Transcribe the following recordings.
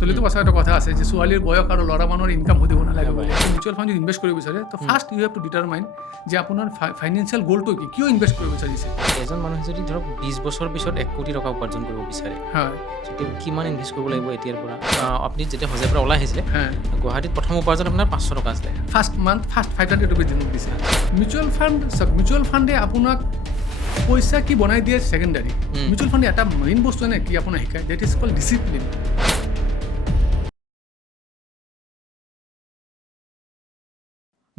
চলিত পাছত এটা কথা আছে যে ছোৱালীৰ বয়স আৰু ল'ৰা মানুহৰ ইনকাম সুধিব নালাগে বুলি মিউচুৱেল ফাণ্ড যদি ইনভেষ্ট কৰিব বিচাৰে so first you have to determine যে আপোনাৰ ফাইনেন্সিয়েল গ'লটো কি কিয় ইনভেষ্ট কৰিব বিচাৰিছে এজন মানুহে যদি ধৰক 20 বছৰ পিছত 1 কোটি টকা উপাৰ্জন কৰিব বিচাৰে হয় তেতিয়া কিমান ইনভেষ্ট কৰিব লাগিব এতিয়াৰ পৰা আপুনি যেতিয়া হজৰ পৰা ওলাই আহিছিলে হয় গুৱাহাটীত প্ৰথম উপাৰ্জন আপোনাৰ 500 টকা আছিলে ফাৰ্ষ্ট মান্থ ফাৰ্ষ্ট 500 ৰুপিজ দিছে মিউচুৱেল ফাণ্ডে আপোনাক পইচা কি বনাই দিয়ে ছেকেণ্ডাৰী মিউচুৱেল ফাণ্ডে এটা মেইন বস্তু নে কি আপোনাক শিকায় ডেট ইজ কল্ড ডিচিপ্লিন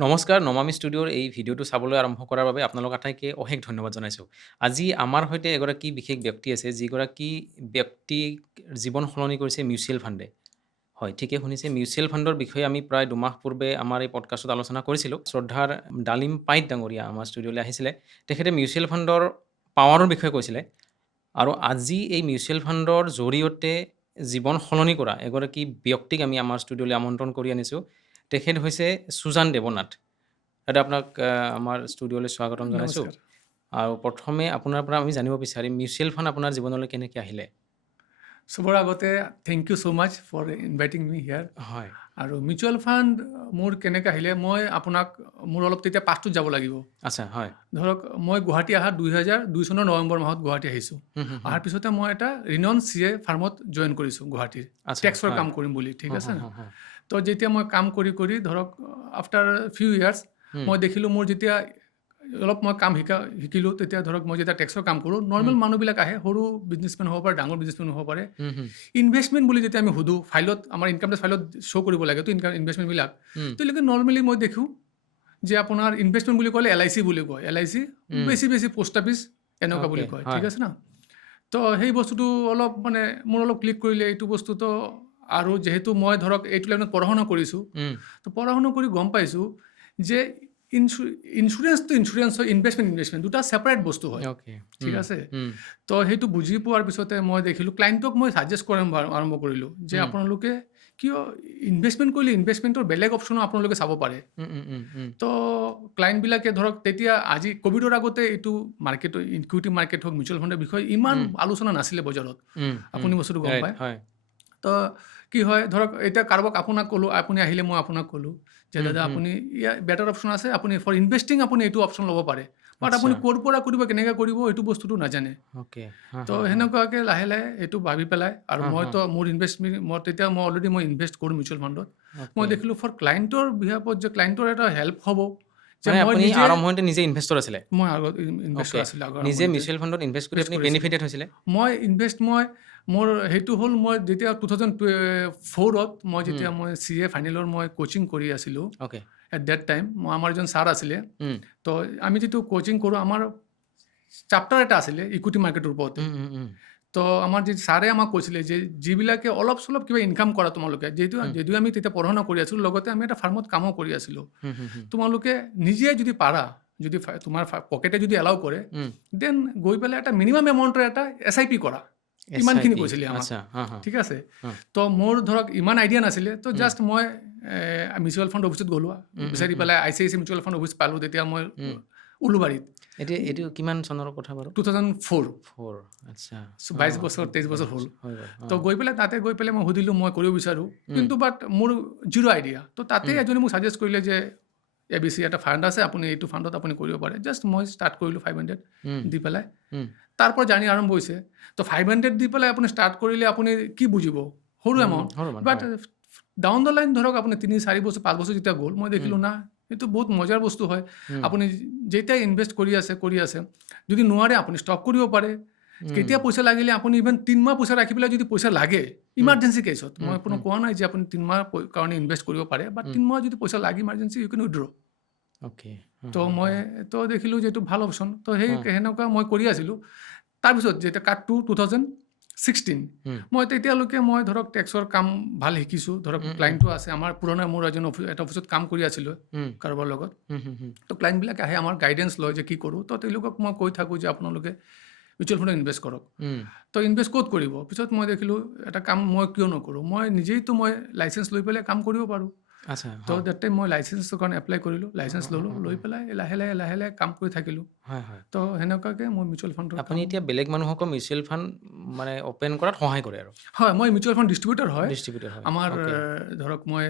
নমস্কাৰ নমামি ষ্টুডিঅ'ৰ এই ভিডিঅ'টো চাবলৈ আৰম্ভ কৰাৰ বাবে আপোনালোক আটাইকে অশেষ ধন্যবাদ জনাইছোঁ আজি আমাৰ সৈতে এগৰাকী বিশেষ ব্যক্তি আছে যিগৰাকী ব্যক্তিক জীৱন সলনি কৰিছে মিউচুৱেল ফাণ্ডে হয় ঠিকে শুনিছে মিউচুৱেল ফাণ্ডৰ বিষয়ে আমি প্ৰায় দুমাহ পূৰ্বে আমাৰ এই পডকাষ্টত আলোচনা কৰিছিলোঁ শ্ৰদ্ধাৰ ডালিম পাইট ডাঙৰীয়া আমাৰ ষ্টুডিঅ'লৈ আহিছিলে তেখেতে মিউচুৱেল ফাণ্ডৰ পাৱাৰৰ বিষয়ে কৈছিলে আৰু আজি এই মিউচুৱেল ফাণ্ডৰ জৰিয়তে জীৱন সলনি কৰা এগৰাকী ব্যক্তিক আমি আমাৰ ষ্টুডিঅ'লৈ আমন্ত্ৰণ কৰি আনিছোঁ তেখেত হৈছে সুজান দেৱনাথ এটা আপোনাক আমাৰ ষ্টুডিঅ'লৈ স্বাগতম জনাইছোঁ আৰু প্ৰথমে আপোনাৰ পৰা আমি জানিব বিচাৰিম মিউচুৱেল ফাণ্ড আপোনাৰ জীৱনলৈ কেনেকৈ আহিলে চবৰ আগতে thank you so' much for inviting me here হয় আৰু মিউচুৱেল ফাণ্ড মোৰ কেনেকৈ আহিলে মই আপোনাক মোৰ অলপ তেতিয়া পাছটোত যাব লাগিব আচ্ছা হয় ধৰক মই গুৱাহাটী অহা 2002 চনৰ নৱেম্বৰ মাহত গুৱাহাটী আহিছোঁ অহাৰ পিছতে মই এটা ৰিনন CA ফাৰ্মত জইন কৰিছোঁ গুৱাহাটীৰ টেক্সৰ কাম কৰিম বুলি ঠিক আছে তো যেতিয়া মই কাম কৰি ধৰক আফটাৰ ফিউ ইয়াৰ্ছ মই দেখিলোঁ মোৰ যেতিয়া অলপ মই কাম শিকিলোঁ তেতিয়া ধৰক মই যেতিয়া টেক্সৰ কাম কৰোঁ নৰ্মেল মানুহবিলাক আহে সৰু বিজনেছমেন হ'ব পাৰে ডাঙৰ বিজনেছমেন হ'ব পাৰে ইনভেষ্টমেণ্ট বুলি যেতিয়া আমি সোধোঁ ফাইলত আমাৰ ইনকাম টেক্স ফাইলত শ্ব' কৰিব লাগে তো ইনভেষ্টমেণ্টবিলাক তেওঁলোকে নৰ্মেলি মই দেখোঁ যে আপোনাৰ ইনভেষ্টমেণ্ট বুলি ক'লে LIC বুলি কয় LIC বেছি পোষ্ট অফিচ এনেকুৱা বুলি কয় ঠিক আছে না তো সেই বস্তুটো অলপ মানে মোৰ অলপ ক্লিক কৰিলে এইটো বস্তুটো আৰু যেহেতু মই ধৰক এইটো লাইনত পঢ়া শুনা কৰিছোঁ তো পঢ়া শুনা কৰি গম পাইছোঁ যে ইঞ্চুৰেঞ্চ হয় ইনভেষ্টমেণ্ট দুটা ছেপাৰেট বস্তু হয় ঠিক আছে তো সেইটো বুজি পোৱাৰ পিছতে মই দেখিলোঁ ক্লাইণ্টক মই ছাজেষ্ট কৰা আৰম্ভ কৰিলোঁ যে আপোনালোকে কিয় ইনভেষ্টমেণ্ট কৰিলে ইনভেষ্টমেণ্টৰ বেলেগ অপশ্যনো আপোনালোকে চাব পাৰে তো ক্লাইণ্টবিলাকে ধৰক তেতিয়া আজি ক'ভিডৰ আগতে এইটো মাৰ্কেটৰ ইকুইটি মাৰ্কেট হওক মিউচুৱেল ফাণ্ডৰ বিষয়ে ইমান আলোচনা নাছিলে বজাৰত আপুনি বস্তুটো গম পায় তো কি হয় ধৰক এতিয়া কাৰোবাক আপোনাক ক'লোঁ আপুনি আহিলে মই আপোনাক ক'লোঁ যে দাদা আপুনি ইয়াৰ বেটাৰ অপশ্যন আছে আপুনি ফৰ ইনভেষ্টিং আপুনি এইটো অপশ্যন ল'ব পাৰে বাট আপুনি ক'ৰ পৰা কৰিব কেনেকৈ কৰিব এইটো বস্তুটো নাজানে তো সেনেকুৱাকৈ লাহে লাহে এইটো ভাবি পেলাই আৰু মইতো মোৰ ইনভেষ্টমেণ্ট মই অলৰেডি মই ইনভেষ্ট কৰোঁ মিউচুৱেল ফাণ্ডত মই দেখিলোঁ ফৰ ক্লাইণ্টৰ বিহাফত যে ক্লাইণ্টৰ এটা হেল্প হ'ব যে আপুনি আৰম্ভণিতে নিজে ইনভেষ্টৰ আছিলে মই আগত ইনভেষ্টৰ আছিলে নিজে মিউচুৱেল ফাণ্ডত ইনভেষ্ট কৰি আপুনি বেনিফিটেড হৈছিলে মোৰ সেইটো হ'ল মই যেতিয়া 2004ত মই যেতিয়া মই CA ফাইনেলৰ মই কোচিং কৰি আছিলোঁ এট ডেট টাইম আমাৰ এজন ছাৰ আছিলে তো আমি যিটো কোচিং কৰোঁ আমাৰ চেপ্টাৰ এটা আছিলে ইকুইটি মাৰ্কেটৰ ওপৰতে তো আমাৰ যি ছাৰে আমাক কৈছিলে যে যিবিলাকে অলপ চলপ কিবা ইনকাম কৰা তোমালোকে যদিও আমি তেতিয়া পঢ়া শুনা কৰি আছিলোঁ লগতে আমি এটা ফাৰ্মত কামো কৰি আছিলোঁ তোমালোকে নিজে যদি পাৰা যদি তোমাৰ পকেটে যদি এলাউ কৰে দেন গৈ পেলাই এটা মিনিমাম এমাউণ্টৰ এটা SIP কৰা ইমানখিনি কৈছিলে আমাক ঠিক আছে তো মোৰ ধৰক ইমান আইডিয়া নাছিলে তো জাষ্ট মই মিউচুৱেল ফাণ্ড অফিচত গ'লোঁ বিচাৰি পেলাই ICICI মিউচুৱেল ফাণ্ড অফিচ পালোঁ তেতিয়া মই উলুবাৰীত এইটো কিমান চনৰ কথা বাৰু 2004 আচ্ছা 22 বছৰ 23 বছৰ হ'ল তো গৈ পেলাই তাতে গৈ পেলাই মই সুধিলোঁ মই কৰিব বিচাৰোঁ কিন্তু বাট মোৰ জিৰ' আইডিয়া তো তাতে এজনে মোক ছাজেষ্ট কৰিলে যে ABC এটা ফাণ্ড আছে আপুনি এইটো ফাণ্ডত আপুনি কৰিব পাৰে জাষ্ট মই ষ্টাৰ্ট কৰিলোঁ 500 দি পেলাই তাৰ পৰা জাৰ্ণি আৰম্ভ হৈছে তো 500 দি পেলাই আপুনি ষ্টাৰ্ট কৰিলে আপুনি কি বুজিব সৰু amount but down the line ধৰক আপুনি 3-4 বছৰ 5 বছৰ যেতিয়া গ'ল মই দেখিলোঁ না এইটো বহুত মজাৰ বস্তু হয় আপুনি যেতিয়াই ইনভেষ্ট কৰি আছে যদি নোৱাৰে আপুনি ষ্টপ কৰিব পাৰে কেতিয়া পইচা লাগিলে আপুনি ইভেন 3 মাহ পইচা ৰাখি পেলাই যদি পইচা লাগে ইমাৰ্জেঞ্চি কেছত মই আপোনাক কোৱা নাই যে আপুনি 3 মাহ কাৰণে ইনভেষ্ট কৰিব পাৰে বাট 3 মাহ যদি পইচা লাগে ইমাৰ্জেঞ্চি ইউ কেন উইথড্ৰ তো মই তো দেখিলোঁ যে এইটো ভাল অপশ্যন তো সেনেকুৱা মই কৰি আছিলোঁ তাৰপিছত যেতিয়া কাট টু 2016 মই তেতিয়ালৈকে মই ধৰক টেক্সৰ কাম ভাল শিকিছোঁ ধৰক ক্লাইণ্টো আছে আমাৰ পুৰণা মোৰ এজন এটা অফিচত কাম কৰি আছিলোঁ কাৰোবাৰ লগত তো ক্লাইণ্টবিলাক আহে আমাৰ গাইডেঞ্চ লয় যে কি কৰোঁ তো তেওঁলোকক মই কৈ থাকোঁ যে আপোনালোকে মিউচুৱেল ফাণ্ডত ইনভেষ্ট কৰক তো ইনভেষ্ট ক'ত কৰিব পিছত মই দেখিলোঁ এটা কাম মই কিয় নকৰোঁ মই নিজেইতো মই লাইচেঞ্চ লৈ পেলাই কাম কৰিব পাৰোঁ তো ডেট টাইম মই লাইচেঞ্চৰ কাৰণে এপ্লাই কৰিলোঁ লাইচেঞ্চ ল'লোঁ লৈ পেলাই লাহে লাহে কাম কৰি থাকিলোঁ হয় হয় তো সেনেকুৱাকৈ মই মিউচুৱেল ফাণ্ডৰ আপুনি এতিয়া বেলেগ মানুহকো মিউচুৱেল ফাণ্ড মানে অ'পেন কৰাত সহায় কৰে আৰু হয়, মই মিউচুৱেল ফাণ্ড ডিষ্ট্ৰিবিউটৰ হয়। ডিষ্ট্ৰিবিউটৰ হয় আমাৰ অ'কে ধৰক মই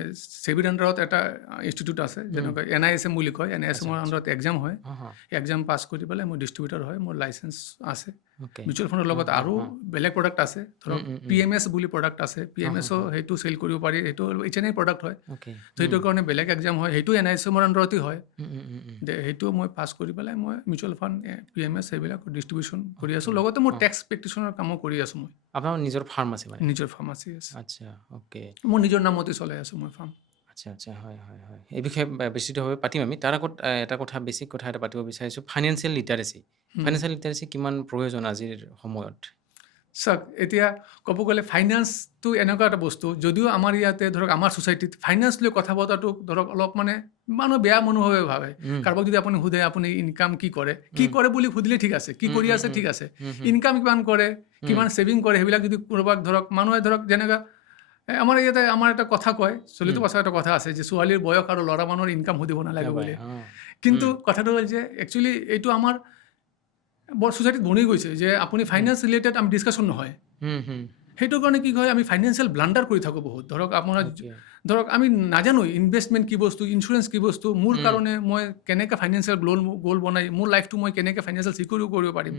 ছেবিৰ আণ্ডাৰত এটা ইনষ্টিটিউট আছে, যেনেকৈ NISM বুলি কয়। আচ্ছা NISMৰ আচ্ছা আণ্ডাৰত এক্সাম হয়। হা হা এক্সাম পাছ কৰি পেলাই মই ডিষ্ট্ৰিবিউটৰ হয়, মোৰ লাইচেঞ্চ আছে। অ'কে মিউচুৱেল ফাণ্ডৰ লগত আৰু বেলেগ প্ৰডাক্ট আছে, ধৰক PMS বুলি প্ৰডাক্ট আছে। PMSও সেইটো চেল কৰিব পাৰি, সেইটো HNI প্ৰডাক্ট হয়। অ'কে তো সেইটোৰ কাৰণে বেলেগ এক্সাম হয়, সেইটো NISMৰ আণ্ডাৰতেই হয়। সেইটো মই পাছ কৰি পেলাই মই মিউচুৱেল ফাণ্ড PMS সেইবিলাক ডিষ্ট্ৰিবিউশ্যন কৰি আছোঁ। লগতে মোৰ টেক্স প্ৰেক্টিশ্যনৰ কামো কৰি আছোঁ মই। আপোনাৰ নিজৰ ফাৰ্ম আছে মানে নিজৰ ফাৰ্মাচী আছে, আচ্ছা অ'কে মোৰ নিজৰ নামতে চলাই আছোঁ মই ফাৰ্ম। আচ্ছা আচ্ছা হয় হয় হয় এই বিষয়ে বিস্তৃতভাৱে পাতিম আমি তাৰ আগত এটা কথা বেছিক কথা এটা পাতিব বিচাৰিছোঁ ফাইনেন্সিয়েল লিটাৰেচি কিমান প্ৰয়োজন আজিৰ সময়ত চাওক, এতিয়া ক'ব গ'লে ফাইনেন্সটো এনেকুৱা এটা বস্তু, যদিও আমাৰ ইয়াতে ধৰক আমাৰ ছ'চাইটিত ফাইনেন্স লৈ কথা পতাটো ধৰক অলপ মানে মানুহ বেয়া মনোভাৱে ভাবে। কাৰোবাক যদি আপুনি সোধে আপুনি ইনকাম কি কৰে বুলি সুধিলে ঠিক আছে, কি কৰি আছে ঠিক আছে, ইনকাম কিমান কৰে, কিমান ছেভিং কৰে, সেইবিলাক যদি কোনোবাক ধৰক মানুহে ধৰক যেনেকুৱা আমাৰ ইয়াতে আমাৰ এটা কথা কয়, চলিত ভাষাত এটা কথা আছে যে ছোৱালীৰ বয়স আৰু ল'ৰা মানুহৰ ইনকাম সুধিব নালাগে বুলি। কিন্তু কথাটো হ'ল যে একচুৱেলি এইটো আমাৰ বৰ ছ'চাইটিত বনি গৈছে যে আপুনি ফাইনেন্স ৰিলেটেড আমি ডিছকাশ্যন নহয়। সেইটোৰ কাৰণে কি হয়, আমি ফাইনেন্সিয়েল ব্লাণ্ডাৰ কৰি থাকোঁ বহুত। ধৰক আমি নাজানো ইনভেষ্টমেণ্ট কি বস্তু, ইঞ্চুৰেঞ্চ কি বস্তু, মোৰ কাৰণে মই কেনেকৈ ফাইনেন্সিয়েল গ'ল বনাই মোৰ লাইফটো মই কেনেকৈ ফাইনেন্সিয়েল চিকিউৰ কৰিব পাৰিম,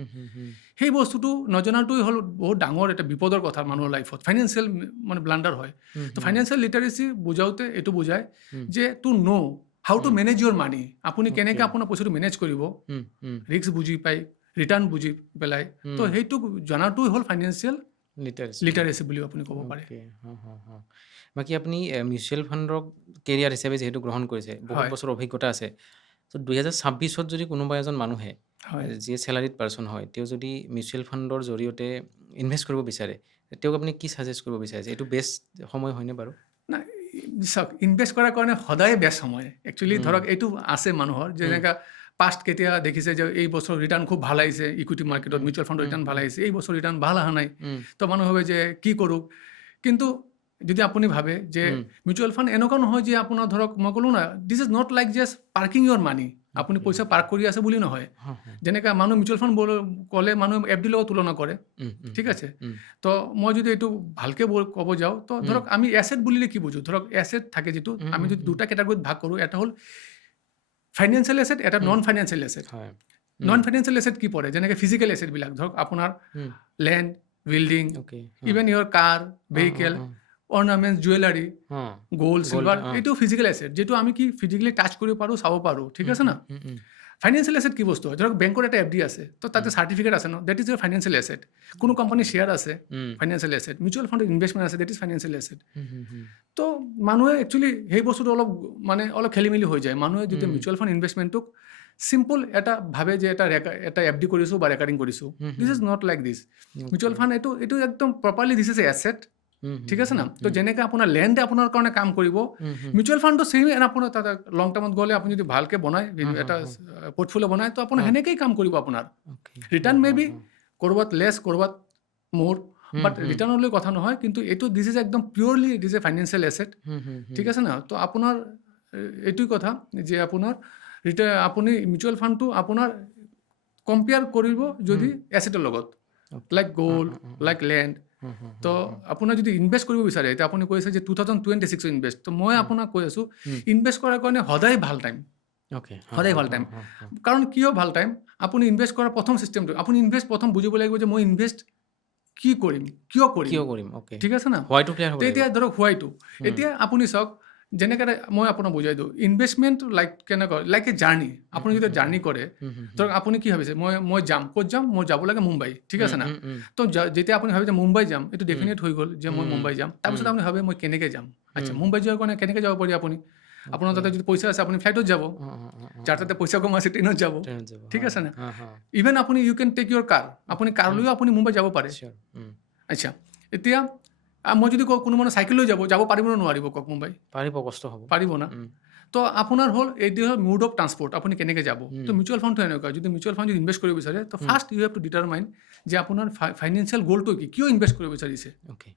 সেই বস্তুটো নজনাটোৱেই হ'ল বহুত ডাঙৰ এটা বিপদৰ কথা মানুহৰ লাইফত। ফাইনেন্সিয়েল মানে ব্লাণ্ডাৰ হয়। তো ফাইনেন্সিয়েল লিটাৰেচি বুজাওঁতে এইটো বুজায় যে to know' how to manage your money, আপুনি কেনেকৈ আপোনাৰ পইচাটো মেনেজ কৰিব, ৰিস্ক বুজি পায়, ৰিটাৰ্ণ বুজি পেলাই, তো সেইটো জনাটোৱেই হ'ল ফাইনেন্সিয়েল লিটাৰেচি বুলি আপুনি ক'ব পাৰে। বাকী আপুনি মিউচুৱেল ফাণ্ডক কেৰিয়াৰ হিচাপে যিহেতু গ্ৰহণ কৰিছে, বহুত বছৰ অভিজ্ঞতা আছে, ত' 2026ত যদি কোনোবা এজন মানুহে যিয়ে চেলাৰিড পাৰ্চন হয়, তেওঁ যদি মিউচুৱেল ফাণ্ডৰ জৰিয়তে ইনভেষ্ট কৰিব বিচাৰে, তেওঁক আপুনি কি ছাজেষ্ট কৰিব বিচাৰিছে? এইটো বেষ্ট সময় হয়নে বাৰু? নাই, চাওক, ইনভেষ্ট কৰাৰ কাৰণে সদায় বেষ্ট সময়। একচুৱেলি ধৰক এইটো আছে মানুহৰ যেনেকৈ পাষ্ট কেতিয়া দেখিছে যে এই বছৰ ৰিটাৰ্ণ খুব ভাল আহিছে, ইকুইটি মাৰ্কেটত মিউচুৱেল ফাণ্ডৰ ৰিটাৰ্ণ ভাল আহিছে, এই বছৰ ৰিটাৰ্ণ ভাল অহা নাই, তো মানুহ ভাবে যে কি কৰোঁ। কিন্তু যদি আপুনি ভাবে যে মিউচুৱেল ফাণ্ড এনেকুৱা নহয় যে আপোনাৰ ধৰক মই ক'লোঁ না, this is not like just parking your money, আপুনি পইচা পাৰ্ক কৰি আছে বুলি নহয়। যেনেকৈ মানুহ মিউচুৱেল ফাণ্ড ক'লে মানুহে FD লগত তুলনা কৰে, ঠিক আছে। তো মই যদি এইটো ভালকৈ ক'ব যাওঁ, তো ধৰক আমি এছেট বুলিলে কি বুজোঁ, ধৰক এছেট থাকে যিটো আমি যদি দুটা কেটাগৰীত ভাগ কৰোঁ, এটা হ'ল ফাইনেন্সিয়েল এছেট, এটা non financial asset. Non financial asset কি পৰে, যেনেকৈ ফিজিকেল এছেটবিলাক, ধৰক আপোনাৰ লেণ্ড, বিল্ডিং, ইভেন ইয়ৰ কাৰ, ভেহিকেল, অৰ্নামেণ্টছ, জুৱেলাৰী, গ'ল্ড, চিলভাৰ, এইটো ফিজিকেল এছেট, যিটো আমি কি ফিজিকেলি টাচ কৰিব পাৰোঁ, চাব পাৰোঁ, ঠিক আছে না। ফাইনেন্সিয়েল এছেট কি বস্তু হয়, ধৰক বেংকৰ এটা FD আছে, তো তাতে চাৰ্টিফিকেট আছে ন, that is your financial asset. কোনো কোম্পানীৰ শ্বেয়াৰ আছে, ফাইনেন্সিয়েল এছেট। মিউচুৱেল ফাণ্ডৰ ইনভেষ্টমেণ্ট আছে, ডেট ইজ ফাইনেন্সিয়েল এছেট। তো মানুহে একচুৱেলি সেই বস্তুটো অলপ খেলি মেলি হৈ যায়। মানুহে যেতিয়া মিউচুৱেল ফাণ্ড ইনভেষ্টমেণ্টটোক চিম্পল এটা ভাবে যে এটা FD কৰিছোঁ বা ৰেকাৰিং কৰিছোঁ, দিছ is not like this. Mutual fund এইটো একদম প্ৰপাৰলি দিছ ইজ এছেট, ঠিক আছে না। তো যেনেকৈ আপোনাৰ লেণ্ডে আপোনাৰ কাৰণে কাম কৰিব, মিউচুৱেল ফাণ্ডটো ছেইম, আপোনাৰ তাতে লং টাৰ্মত গ'লে আপুনি যদি ভালকৈ বনায় এটা পৰ্টফলিঅ' বনায়, তো আপোনাৰ সেনেকৈয়ে কাম কৰিব। আপোনাৰ ৰিটাৰ্ণ মে বি ক'ৰবাত লেছ, ক'ৰবাত মোৰ, বাট ৰিটাৰ্ণলৈ কথা নহয়। কিন্তু এইটো দিছ ইজ একদম purely it is a financial asset, ঠিক আছে না। তো আপোনাৰ এইটোৱে কথা যে আপুনি মিউচুৱেল ফাণ্ডটো আপোনাৰ কম্পেয়াৰ কৰিব যদি এছেটৰ লগত, লাইক গ'ল্ড, লাইক লেণ্ড। তো আপোনাৰ যদি ইনভেষ্ট কৰিব বিচাৰে, এতিয়া আপুনি কৈছে যে 2026 ইনভেষ্ট, তো মই আপোনাক কৈ আছোঁ ইনভেষ্ট কৰাৰ কাৰণে সদায় ভাল টাইম, সদায় ভাল টাইম। কাৰণ কিয় ভাল টাইম, আপুনি ইনভেষ্ট কৰাৰ প্ৰথম চিষ্টেমটো, আপুনি ইনভেষ্ট প্ৰথম বুজিব লাগিব যে মই ইনভেষ্ট কি কৰিম, কিয় কৰিম, ঠিক আছে না। এতিয়া ধৰক হোৱাইটো, এতিয়া আপুনি চাওক, যেনেকৈ মই আপোনাক বুজাই দিওঁ, ইনভেষ্টমেণ্ট কেনেকুৱা, লাইক এ জাৰ্ণি। আপুনি যেতিয়া জাৰ্ণি কৰে, ধৰক আপুনি কি ভাবিছে, মই যাম, ক'ত যাম, মই যাব লাগে মুম্বাই, ঠিক আছে না। তো যেতিয়া আপুনি ভাবে যে মুম্বাই যাম, এইটো ডেফিনেট হৈ গ'ল যে মই মুম্বাই যাম। তাৰপিছত আপুনি ভাবে মই কেনেকৈ যাম। আচ্ছা, মুম্বাই যোৱাৰ কাৰণে কেনেকৈ যাব পাৰি আপুনি, আপোনাৰ তাতে যদি পইচা আছে আপুনি ফ্লাইটত যাব, যাৰ তাতে পইচা কম আছে ট্ৰেইনত যাব, ঠিক আছে না। ইভেন আপুনি ইউ কেন টেক ইয়ৰ কাৰ, আপুনি কাৰ লৈও আপুনি মুম্বাই যাব পাৰে। আচ্ছা, এতিয়া মই যদি কওঁ কোনো মানুহ চাইকেল লৈ যাব পাৰিব নে নোৱাৰিব, কওক মুম্বাই? পাৰিব, কষ্ট হ'ব, পাৰিব না। তো আপোনাৰ হ'ল এইটো হ'ল মুড অফ ট্ৰান্সপৰ্ট, আপুনি কেনেকৈ যাব। তো মিউচুৱেল ফাণ্ডটো এনেকুৱা, যদি মিউচুৱেল ফাণ্ড যদি ইনভেষ্ট কৰিব বিচাৰে so first you have to determine যে আপোনাৰ ফাইনেন্সিয়েল গ'লটো কি, কিয় ইনভেষ্ট কৰিব বিচাৰিছে। অ'কে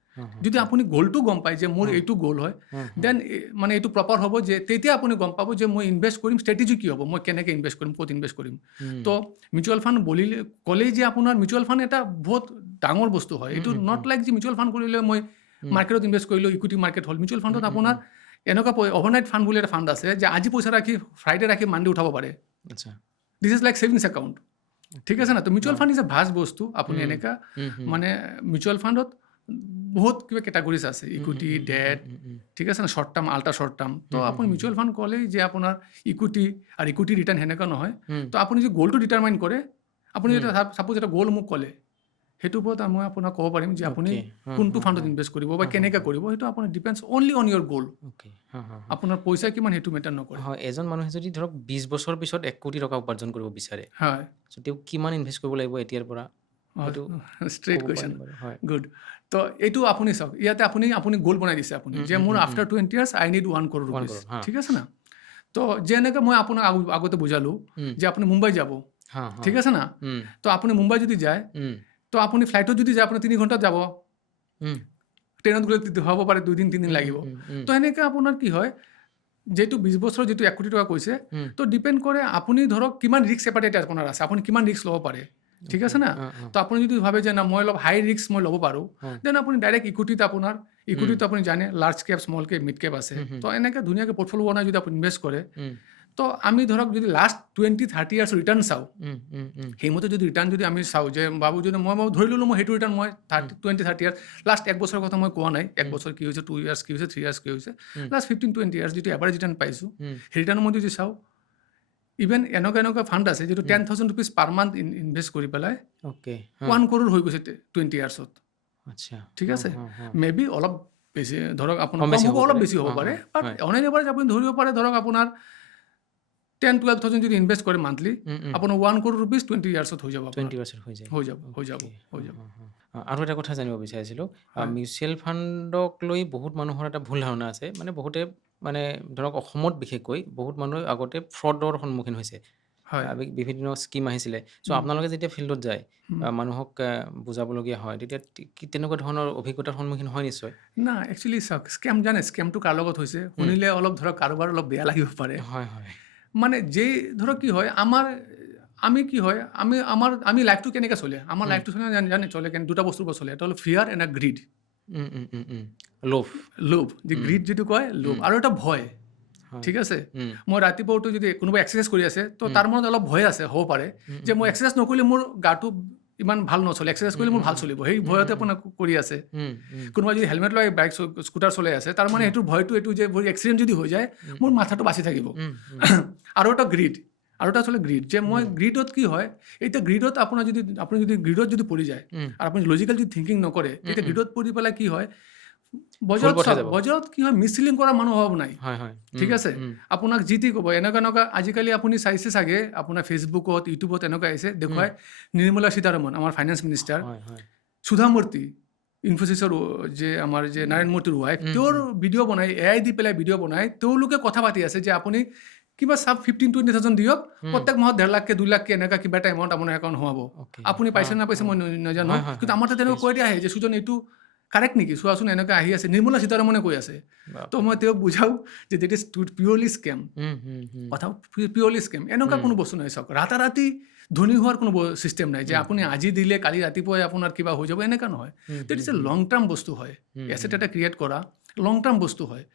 যদি আপুনি গ'লটো গম পায় যে মোৰ এইটো গ'ল হয়, দেন মানে এইটো প্ৰপাৰ হ'ব যে তেতিয়া আপুনি গম পাব যে মই ইনভেষ্ট কৰিম, ষ্ট্ৰেটেজি কি হ'ব, মই কেনেকৈ ইনভেষ্ট কৰিম, ক'ত ইনভেষ্ট কৰিম। তো মিউচুৱেল ফাণ্ড বুলিলে ক'লেই যে আপোনাৰ মিউচুৱেল ফাণ্ড এটা বহুত ডাঙৰ বস্তু হয়। এইটো নট লাইক যে মিউচুৱেল ফাণ্ড কৰিলে মই মাৰ্কেটত ইনভেষ্ট কৰিলোঁ, ইকুইটি মাৰ্কেট হ'ল। মিউচুৱেল ফাণ্ডত আপোনাৰ এনেকুৱা অভাৰনাইট ফাণ্ড বুলি এটা ফাণ্ড আছে যে আজি পইচা ৰাখি ফ্ৰাইডে ৰাখি মানডে উঠাব পাৰে। আচ্ছা this is like savings account, ঠিক আছে না। তো mutual fund is A vast বস্তু। আপুনি এনেকুৱা মানে মিউচুৱেল ফাণ্ডত বহুত কিবা কেটাগৰিজ আছে, ইকুইটি, ডেট, ঠিক আছে না, short term, ultra short term. তো আপুনি মিউচুৱেল ফাণ্ড ক'লেই যে আপোনাৰ ইকুইটি আৰু ইকুইটি ৰিটাৰ্ণ সেনেকুৱা নহয়। তো আপুনি যদি গ'লটো ডিটাৰমাইন কৰে, আপুনি যেতিয়া ছাপ'জ এটা গ'ল মোক ক'লে, সেইটোৰ ওপৰত মই আপোনাক ক'ব পাৰিম যে আপুনি কোনটো ফাণ্ডত ইনভেষ্ট কৰিব বা কেনেকৈ কৰিব। সেইটো আপোনাৰ ডিপেণ্ডছ অনলি অন ইয়ৰ গ'ল। আপোনাৰ পইচা কিমান সেইটো মেটাৰ নকৰে। হয়, এজন মানুহে যদি ধৰক 20 বছৰ পিছত 1 কোটি টকা উপাৰ্জন কৰিব বিচাৰে, হয়, তেওঁ কিমান ইনভেষ্ট কৰিব লাগিব এতিয়াৰ পৰা? Straight question, good. তো এইটো আপুনি চাওক, ইয়াতে আপুনি গ'ল বনাই দিছে আপুনি যে মোৰ আফটাৰ 20 years আই নিড 1 crore rupees, ঠিক আছে না। তো যেনেকৈ মই আপোনাক আগতে বুজালোঁ যে আপুনি মুম্বাই যাব, ঠিক আছে না। তো আপুনি মুম্বাই যদি যায়, তো আপুনি ফ্লাইটত যদি যায় আপুনি 3 ঘণ্টাত যাব, ট্ৰেইনত গ'লে হ'ব পাৰে 2 দিন 3 দিন লাগিব। তো সেনেকৈ আপোনাৰ কি হয়, যিটো 20 বছৰ যিটো 1 কোটি টকা কৈছে, তো ডিপেণ্ড কৰে আপুনি ধৰক কিমান ৰিস্ক এপাৰ্টাইট আপোনাৰ আছে, আপুনি কিমান ৰিস্ক ল'ব পাৰে, ঠিক আছে না। তো আপুনি যদি ভাবে যে না মই অলপ হাই ৰিস্ক মই ল'ব পাৰোঁ, দেন আপুনি ডাইৰেক্ট ইকুইটিত আপুনি জানে large cap, small cap, mid cap আছে। তো এনেকৈ ধুনীয়াকৈ পৰ্টফলিঅ' বনাই যদি আপুনি ইনভেষ্ট কৰে, তো আমি ধৰক যদি লাষ্ট 20-30 years ৰিটাৰ্ণ চাওঁ, সেইমতে যদি ৰিটাৰ্ণ যদি আমি চাওঁ যে বাবু যদি মই ধৰি ল'লোঁ মই সেইটো ৰিটাৰ্ণ মই 20-30 years, লাষ্ট 1 বছৰৰ কথা মই কোৱা নাই, 1 বছৰ কি হৈছে, 2 years কি হৈছে, 3 years কি হৈছে, লাষ্ট 15-20 years যিটো এভাৰেজ ৰিটাৰ্ণ পাইছোঁ, সেই ৰিটাৰ্ণ মই যদি চাওঁ, ইভেন এনেকুৱা ফাণ্ড আছে যিটো 10,000 rupees পাৰ মান্থ ইনভেষ্ট কৰি পেলাই 1 crore হৈ গৈছে 20 yearsত। ঠিক আছে, মে বি অলপ বেছি ধৰক আপোনাৰ কম হ'ব, অলপ বেছি হ'ব পাৰে, বাট অনলাইন এভাৰেজ আপুনি ধৰিব পাৰে ধৰক আপোনাৰ 10-12,000 যদি ইনভেষ্ট কৰে মান্থলি, আপোনাৰ 1 crore rupees 20 yearsত হৈ যাব। 20 বছৰ হৈ যাব। আৰু এটা কথা জানিব বিচাৰিছিলোঁ, মিউচুৱেল ফাণ্ডক লৈ বহুত মানুহৰ এটা ভুল ধাৰণা আছে। মানে বহুতে মানে ধৰক অসমত বিশেষকৈ বহুত মানুহে আগতে ফ্ৰডৰ সন্মুখীন হৈছে, বিভিন্ন স্কিম আহিছিলে। চ' আপোনালোকে যেতিয়া ফিল্ডত যায় মানুহক বুজাবলগীয়া হয়, তেতিয়া তেনেকুৱা ধৰণৰ অভিজ্ঞতাৰ সন্মুখীন হয় নিশ্চয়? না, একচুৱেলি চাওক, স্কেম জানে, স্কেমটো কাৰ লগত হৈছে শুনিলে অলপ ধৰক কাৰোবাৰ অলপ বেয়া লাগিব পাৰে। মানে ধৰক কি হয়, আমি লাইফটো কেনেকৈ চলে, আমাৰ লাইফটো জানে চলে কেনে, দুটা বস্তুৰ পৰা চলে। এটা হ'ল ফিয়াৰ এণ্ড গ্ৰীড, লোভ, যে গ্ৰীড যিটো কয় লোভ, আৰু এটা ভয়, ঠিক আছে। মই ৰাতিপুৱা উঠি যদি কোনোবা এক্সাৰচাইজ কৰি আছে, তো তাৰ মনত অলপ ভয় আছে, হ'ব পাৰে যে মই এক্সাৰচাইজ নকৰিলে মোৰ গাটো ইমান ভাল নচলে, এক্সাৰচাইজ কৰিলে মোৰ ভাল চলিব, সেই ভয়তে আপোনাৰ কৰি আছে। কোনোবা যদি হেলমেট লৈ বাইক স্কুটাৰ চলাই আছে, তাৰ মানে সেইটো ভয়টো এইটো যে এক্সিডেণ্ট যদি হৈ যায় মোৰ মাথাটো বাচি থাকিব। আৰু এটা গ্ৰীড, গ্ৰীড, যে মই গ্ৰীডত কি হয়, এতিয়া গ্ৰীডত আপুনি যদি গ্ৰীডত যদি পৰি যায় আৰু আপুনি লজিকেল যদি থিংকিং নকৰে, তেতিয়া গ্ৰীডত পৰি পেলাই কি হয়, বজাৰত কি হয়, মিছলিং কৰা মানুহ অভাৱ নাই, ঠিক আছে। আপোনাক যি টি ক'ব, এনেকুৱা আজিকালি আপুনি চাইছে চাগে আপোনাৰ ফেচবুকত, ইউটিউবত এনেকুৱা আহিছে দেখুৱাই, নিৰ্মলা সীতাৰমণ আমাৰ ফাইনেন্স মিনিষ্টাৰ, সুধা মূৰ্তি ইনফোচিছৰ যে আমাৰ যে নাৰায়ণ মূৰ্তিৰ ৱাইফ, তেওঁৰ ভিডিঅ' বনাই, AI দি পেলাই ভিডিঅ' বনাই তেওঁলোকে কথা পাতি আছে যে আপুনি কিবা 15-20,000 দিয়ক, প্ৰত্যেক মাহত 1.5 লাখ 2 লাখ এনেকুৱা কিবা এটা এমাউণ্ট আপোনাৰ একাউণ্ট সোমাব, আপুনি পাইছে নাপাইছে মই নাজানো, কিন্তু আমাৰ তাত তেনেকুৱা কৈ দিয়া আহে যে সুজন এইটো কাৰেক্ট নেকি, চোৱাচোন এনেকৈ আহি আছে, নিৰ্মলা সীতাৰমণে কৈ আছে। তো মই তেওঁক বুজাওঁ যে দেট ইজ পিয়ৰলি স্কেম, কথা পিয়ৰলি স্কেম, এনেকুৱা কোনো বস্তু নাই। চাওক, ৰাতাৰাতি ধনী হোৱাৰ কোনো ছিষ্টেম নাই যে আপুনি আজি দিলে কালি ৰাতিপুৱাই আপোনাৰ কিবা হৈ যাব, এনেকুৱা নহয়। That is a long term বস্তু হয়, এছেট এটা ক্ৰিয়েট কৰা লং টাৰ্ম বস্তু হয়।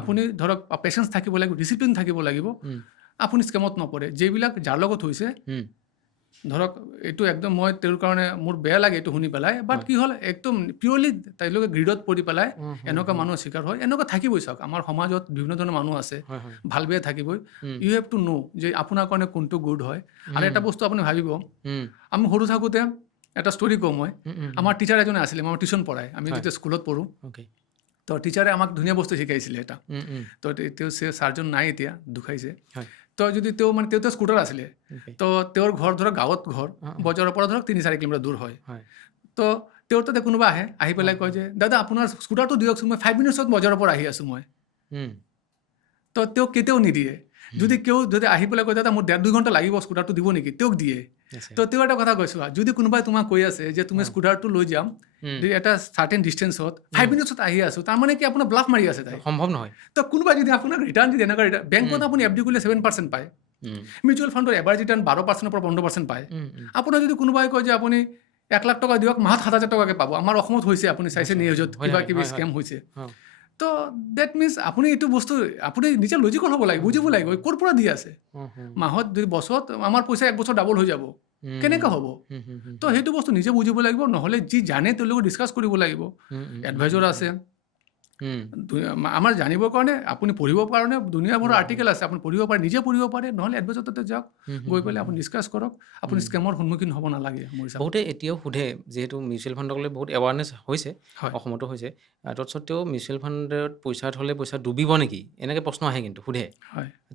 আপুনি ধৰক পেচেঞ্চ থাকিব লাগিব, ডিচিপ্লিন থাকিব লাগিব, আপুনি স্কেমত নপৰে। যিবিলাক যাৰ লগত হৈছে ধৰক এইটো একদম মই তেওঁৰ কাৰণে মোৰ বেয়া লাগে এইটো শুনি পেলাই, বাট কি হ'ল একদম পিয়ৰলি তেওঁলোকে গ্ৰীডত পৰি পেলাই এনেকুৱা মানুহৰ চিকাৰ হয়। এনেকুৱা থাকিবই। চাওক, আমাৰ সমাজত বিভিন্ন ধৰণৰ মানুহ আছে, ভাল বেয়া থাকিবই। ইউ হেভ টু ন' যে আপোনাৰ কাৰণে কোনটো গুড হয়। আৰু এটা বস্তু আপুনি ভাবিব, আমি সৰু থাকোঁতে এটা ষ্টৰি কওঁ মই, আমাৰ টিচাৰ এজনে আছিলে, মই টিউশ্যন পঢ়াই, আমি যেতিয়া স্কুলত পঢ়োঁ, তো টিচাৰে আমাক ধুনীয়া বস্তু শিকাইছিলে এটা। তো তেওঁ ছাৰজন নাই এতিয়া, ঢুকাইছে। তো যদি তেওঁ স্কুটাৰ আছিলে, তো তেওঁৰ ঘৰ ধৰক গাঁৱত ঘৰ, বজাৰৰ পৰা ধৰক 3-4 কিলোমিটাৰ দূৰ হয়। তো তেওঁৰ তাতে কোনোবা আহি পেলাই কয় যে দাদা আপোনাৰ স্কুটাৰটো দিয়কচোন, মই 5 minutesত বজাৰৰ পৰা আহি আছোঁ মই। তো তেওঁক কেতিয়াও নিদিয়ে। যদি আহি পেলাই কয় দাদা মোৰ 1.5-2 ঘণ্টা লাগিব স্কুটাৰটো দিব নেকি, তেওঁক দিয়ে। তো তেওঁ এটা কথা কৈছোঁ, যদি কোনোবাই তোমাক কৈ আছে যে তুমি স্কুটাৰটো লৈ যাম এটা চাৰ্টেন ডিষ্টেঞ্চত 5 মিনিটছত আহি আছোঁ, তাৰমানে কি আপোনাৰ ব্লাফ মাৰি আছে তাই, সম্ভৱ নহয়। তো কোনোবাই যদি আপোনাক ৰিটাৰ্ণ দিয়ে এনেকুৱা বেংকত আপুনি FD কৰিলে 7% পায়, মিউচুৱেল ফাণ্ডৰ এভাৰেজ ৰিটাৰ্ণ 12%-ৰ পৰা 15% পায়। আপোনাৰ যদি কোনোবাই কয় যে আপুনি 1 লাখ টকা দিয়ক মাহত 7,000 টকাকৈ পাব, আমাৰ অসমত হৈছে, আপুনি চাইছে নিউজত কিবা কিবি স্কেম হৈছে। তো ডেট মিনছ আপুনি এইটো বস্তু আপুনি নিজে লজিকেল হ'ব লাগিব, বুজিব লাগিব ক'ৰ পৰা দি আছে। মাহত যদি বছৰত আমাৰ পইচা 1 বছৰ ডাবল হৈ যাব, কেনেকৈ হ'ব? তো সেইটো বস্তু নিজে বুজিব লাগিব, নহ'লে যি জানে তেওঁলোকক ডিছকাছ কৰিব লাগিব। এডভাইজৰ আছে, আমাৰ জানিবৰ কাৰণে আপুনি পঢ়িবৰ কাৰণে দুনিয়াভৰৰ আৰ্টিকেল আছে, আপুনি পঢ়িব পাৰে, নিজে পঢ়িব পাৰে, নহ'লে এডভাইজৰ তাতে যাওক, গৈ পেলাই আপুনি ডিছকাছ কৰক, আপুনি স্কেমৰ সন্মুখীন হ'ব নালাগে। মোৰ হিচাপত বহুতে এতিয়াও সোধে, যিহেতু মিউচুৱেল ফাণ্ডক লৈ বহুত এৱাৰনেছ হৈছে, অসমতো হৈছে, তৎসত্বেও মিউচুৱেল ফাণ্ডত পইচা থ'লে পইচা ডুবিব নেকি, এনেকৈ প্ৰশ্ন আহে, কিন্তু সোধে,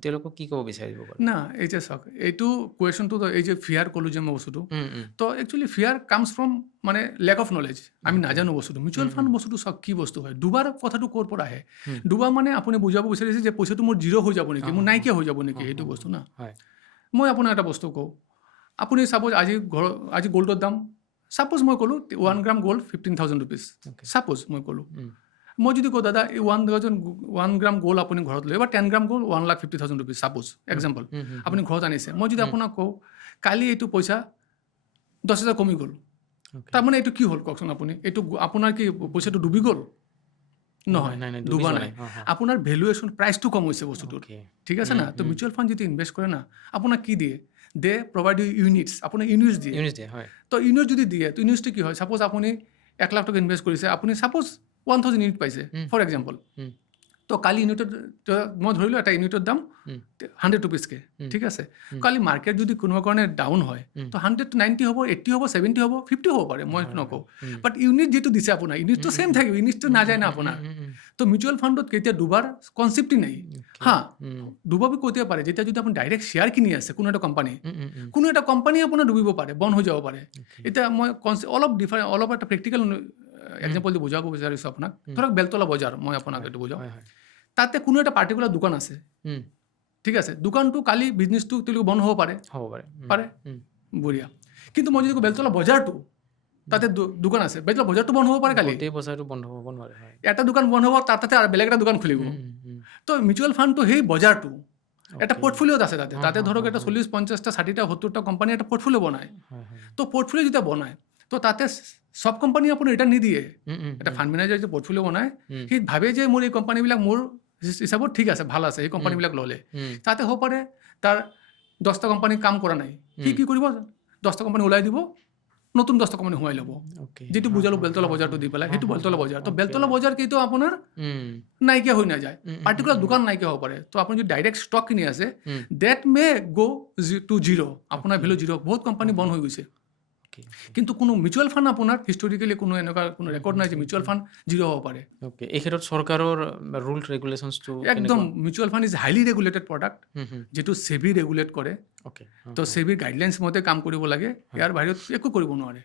তেওঁলোকক কি ক'ব বিচাৰিব বাৰু? না, এই যে চাওক, এইটো কুৱেশ্যনটো এই যে ফিয়াৰ ক'লোঁ যে মই বস্তুটো, তো একচুৱেলি ফিয়াৰ কামছ ফ্ৰম মানে লেক অফ নলেজ, আমি নাজানো বস্তুটো। মিউচুৱেল ফাণ্ড বস্তুটো চাওক কি বস্তু হয়, ডুবাৰ কথাটো ক'ৰ পৰা আহে? ডুবা মানে আপুনি বুজাব বিচাৰিছে যে পইচাটো মোৰ জিৰ' হৈ যাব নেকি, মোৰ নাইকিয়া হৈ যাব নেকি, সেইটো বস্তু না। মই আপোনাক এটা বস্তু কওঁ, আপুনি চাপ'জ আজি গ'ল্ডৰ দাম, চাপ'জ মই ক'লোঁ 1 গ্ৰাম গ'ল্ড 15,000 ৰুপিজ, চাপ'জ মই ক'লোঁ। মই যদি কওঁ দাদা এই 1 গ্ৰাম গ'ল্ড আপুনি ঘৰত লৈ বা 10 গ্ৰাম গ'ল্ড 1,50,000 ৰুপিজ, চাপ'জ এক্সাম্পল আপুনি ঘৰত আনিছে, মই যদি আপোনাক কওঁ কালি এইটো পইচা 10,000 কমি গ'ল, তাৰমানে এইটো কি হ'ল কওকচোন আপুনি? এইটো আপোনাৰ কি পইচাটো ডুবি গ'ল? নহয়, ডুবা নাই, আপোনাৰ ভেলুৱেশ্যন প্ৰাইচটো কম হৈছে বস্তুটোৰ, ঠিক আছে না। তো মিউচুৱেল ফাণ্ড যেতিয়া ইনভেষ্ট কৰে না, আপোনাক কি দিয়ে? দে প্ৰভাইড ইউ ইউনিটছ, আপোনাক ইউনিটছ দিয়ে। তো ইউনিট যদি দিয়ে, তো ইউনিটছটো কি হয়? চাপ'জ আপুনি 1 লাখ টকা ইনভেষ্ট কৰিছে, আপুনি চাপ'জ 1,000 ইউনিট পাইছে ফৰ এক্সাম্পল। তো কালি ইউনিটত মই ধৰিলোঁ এটা ইউনিটৰ দাম 100 ৰুপিজকৈ, ঠিক আছে। কালি মাৰ্কেট যদি কোনোবা কাৰণে ডাউন হয়, তো 100 to 90 হ'ব, 80 হ'ব, 70 হ'ব, 50 হ'ব পাৰে, মই নকওঁ। বাট ইউনিট যিটো দিছে আপোনাৰ, ইউনিটটো ছেম থাকিব, ইউনিটটো নাযায় না আপোনাৰ। তো মিউচুৱেল ফাণ্ডত কেতিয়া ডুবাৰ কনচেপ্টই নাই। ডুবাব কেতিয়া পাৰে? যেতিয়া যদি আপুনি ডাইৰেক্ট শ্বেয়াৰ কিনি আছে কোনো এটা কোম্পানী আপোনাৰ ডুবিব পাৰে, বন্ধ হৈ যাব পাৰে। এতিয়া মই অলপ এটা প্ৰেক্টিকেল এক্সাম্পল দি বুজাব বিচাৰিছোঁ আপোনাক। ধৰক বেলতলা বজাৰ, মই আপোনাক এইটো বুজাওঁ। তাতে কোনো এটা পাৰ্টিকুলাৰ দোকান আছে, ঠিক আছে। দোকানটো কালি বিজনেছটো তেওঁলোকে বন্ধ হ'ব পাৰে, বঢ়িয়া। কিন্তু মই যদি বেলতলা বজাৰটো, তাতে দোকান আছে, বেলতলা বজাৰটো বন্ধ হ'ব পাৰে কালি, এটা দোকান বন্ধ হ'ব, তাতে আৰু বেলেগ এটা দোকান খুলিব। তো মিউচুৱেল ফাণ্ডটো সেই বজাৰটো এটা পৰ্টফলিঅ'ত আছে, তাতে ধৰক এটা 40, 50টা, 60টা, 70টা কোম্পানী এটা পৰ্টফলিঅ' বনায়। তো পৰ্টফলিঅ' যেতিয়া বনায়, তো তাতে সব কোম্পানী আপুনি ৰিটাৰ্ণ নিদিয়ে। এটা ফাণ্ড মেনেজাৰ যে পৰ্টফলিঅ' বনায়, সি ভাবে যে মোৰ এই কোম্পানীবিলাক মোৰ হিচাপত ঠিক আছে, ভাল আছে, এই কোম্পানীবিলাক ল'লে। তাতে হ'ব পাৰে তাৰ 10টা কোম্পানী কাম কৰা নাই, সি কি কৰিব? 10টা কোম্পানী ওলাই দিব, নতুন 10টা কোম্পানী সোমাই ল'ব। যিটো বুজালোঁ বেলতলা বজাৰটো দি পেলাই, সেইটো বেলতলা বজাৰ। তো বেলতলা বজাৰ কিন্তু আপোনাৰ নাইকিয়া হৈ নাযায়, পাৰ্টিকুলাৰ দোকান নাইকিয়া হ'ব পাৰে। তো আপুনি যদি ডাইৰেক্ট ষ্টক কিনি আছে, ডেট মে গ' টু জিৰ', আপোনাৰ ভেলু জিৰ'। বহুত কোম্পানী বন্ধ হৈ গৈছে। কিন্তু কোনো মিউচুৱেল ফাণ্ড আপোনাৰ হিষ্টৰিকেলি কোনো এনেকুৱা কোনো ৰেকৰ্ড নাই যে মিউচুৱেল ফাণ্ড জিৰ' হ'ব পাৰে। এই ক্ষেত্ৰত চৰকাৰৰ ৰুল ৰেগুলেশ্যনছটো একদম mutual fund is highly regulated product, যিটো সেবি ৰেগুলেট কৰে। তো সেবিৰ গাইডলাইনছ মতে কাম কৰিব লাগে, ইয়াৰ বাহিৰত একো কৰিব নোৱাৰে।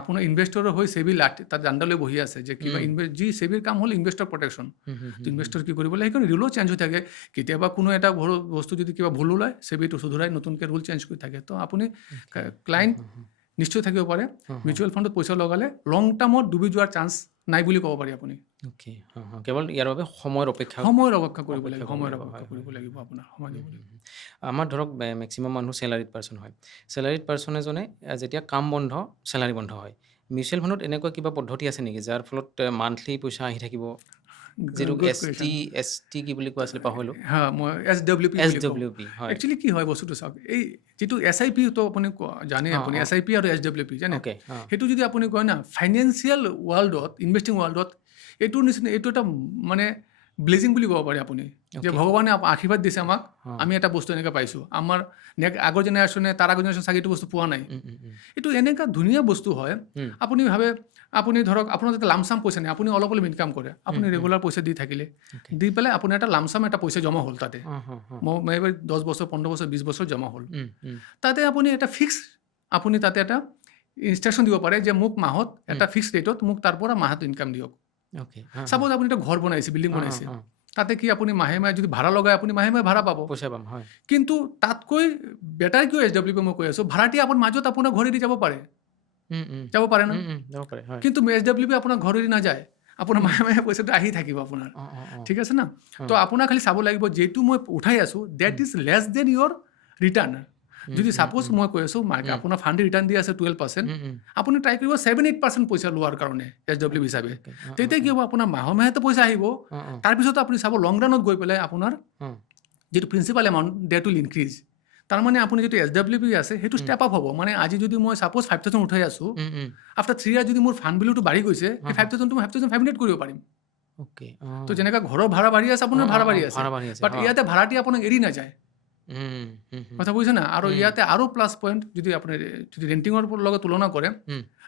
আপোনাৰ ইনভেষ্টৰৰ হৈ সেবি তাত জাণ্ডালৈ বহি আছে যে কিবা যি সেবিৰ কাম হ'ল ইনভেষ্টৰ প্ৰটেকশ্যন। ইনভেষ্টৰ কি কৰিব লাগে, সেইকাৰণে ৰুলো চেঞ্জ হৈ থাকে। কেতিয়াবা কোনো এটা বস্তু যদি কিবা ভুল ওলায়, সেবিটো শুধৰাই নতুনকৈ ৰুল চেঞ্জ কৰি থাকে। তো আপুনি ক্লাইণ্ট নিশ্চয় থাকিব পাৰে, মিউচুৱেল ফাণ্ডত পইচা লগালে লং টাৰ্মত ডুবি যোৱাৰ চান্স নাই বুলি ক'ব পাৰি আপুনি। কেৱল ইয়াৰ বাবে সময়ৰ অপেক্ষা কৰিব লাগিব, আপোনাৰ সময় দিব লাগিব। আমাৰ ধৰক মেক্সিমাম মানুহ চেলাৰিড পাৰ্চন হয়। চেলাৰিড পাৰ্চন এজনে যেতিয়া কাম বন্ধ, চেলাৰি বন্ধ হয়, মিউচুৱেল ফাণ্ডত এনেকুৱা কিবা পদ্ধতি আছে নেকি যাৰ ফলত মান্থলি পইচা আহি থাকিব? যিটো ST কি বুলি কোৱা আছিলে পাহৰিলোঁ। মই SWP। একচুৱেলি কি হয় বস্তুটো চাওক, এই যিটো SIP তো আপুনি জানে, আপুনি SIP আৰু SWP জানে, সেইটো যদি আপুনি কয় না ফাইনেন্সিয়েল ৱৰ্ল্ডত, ইনভেষ্টিং ৱৰ্ল্ডত এইটোৰ নিচিনা, এইটো এটা মানে ব্লেজিং বুলি ক'ব পাৰে আপুনি, যে ভগৱানে আশীৰ্বাদ দিছে আমাক, আমি এটা বস্তু এনেকৈ পাইছোঁ। আমাৰ আগৰ জেনেৰেশ্যনে, তাৰ আগৰ জেনেৰেশ্যনে চাগে এইটো বস্তু পোৱা নাই। এইটো এনেকুৱা ধুনীয়া বস্তু হয়। আপুনি ভাবে, আপুনি ধৰক আপোনাৰ যাতে লামচাম পইচা নাই, আপুনি অলপ অলপ ইনকাম কৰে, আপুনি ৰেগুলাৰ পইচা দি থাকিলে, দি পেলাই আপোনাৰ এটা লামচাম এটা পইচা জমা হ'ল তাতে, মই 10 বছৰ, 15 বছৰ, 20 বছৰ জমা হ'ল। তাতে আপুনি এটা ফিক্স, আপুনি তাতে এটা ইনষ্ট্ৰাকশ্যন দিব পাৰে যে মোক মাহত এটা ফিক্স ৰেটত মোক তাৰ পৰা মাহত ইনকাম দিয়ক। চাপ'জ আপুনি এটা ঘৰ বনাইছে, বিল্ডিং বনাইছে, তাতে কি আপুনি মাহে মাহে যদি ভাড়া লগায় আপুনি মাহে মাহে ভাড়া পাব পইচা পাম হয় কিন্তু তাতকৈ বেটাৰ কিয় SWP মই কৈ আছোঁ ভাড়াটি আপোনাৰ মাজত আপোনাৰ ঘৰ এৰি যাব পাৰে যাব পাৰে ন যাব পাৰে হয় কিন্তু SWP আপোনাৰ ঘৰ এৰি নাযায় আপোনাৰ মাহে মাহে পইচাটো আহি থাকিব আপোনাৰ ঠিক আছে না তো আপোনাৰ খালি চাব লাগিব যিটো মই উঠাই আছোঁ that is less than your return যদি ছাপ'জ মই কৈ আছোঁ আপোনাৰ ফাণ্ডে ৰিটাৰ্ণ দি আছে 12% আপুনি ট্ৰাই কৰিব 7-8% পইচা লোৱাৰ কাৰণে SWP হিচাপে তেতিয়া কি হ'ব আপোনাৰ মাহে মাহেতো পইচা আহিব তাৰপিছত আপুনি চাব লং ৰাণত গৈ পেলাই আপোনাৰ যিটো principal amount that will increase তাৰমানে আপুনি যিটো SWP আছে সেইটো ষ্টেপ আপ হ'ব মানে আজি যদি মই ছাপ'জ 5,000 উঠাই আছোঁ আফটাৰ 3 ইয়াৰ যদি মোৰ ফাণ্ড ভেলুটো বাঢ়ি গৈছে সেই 5,000টো মই 5,500 কৰিব পাৰিম তো যেনেকৈ ঘৰৰ ভাড়া বাঢ়ি আছে আপোনাৰ ভাড়া বাঢ়ি আছে বাট ইয়াতে ভাড়াটি আপোনাক এৰি নাযায় কথা বুজিছে না আৰু ইয়াতে আৰু প্লাছ পইণ্ট যদি আপুনি যদি ৰেণ্টিঙৰ লগত তুলনা কৰে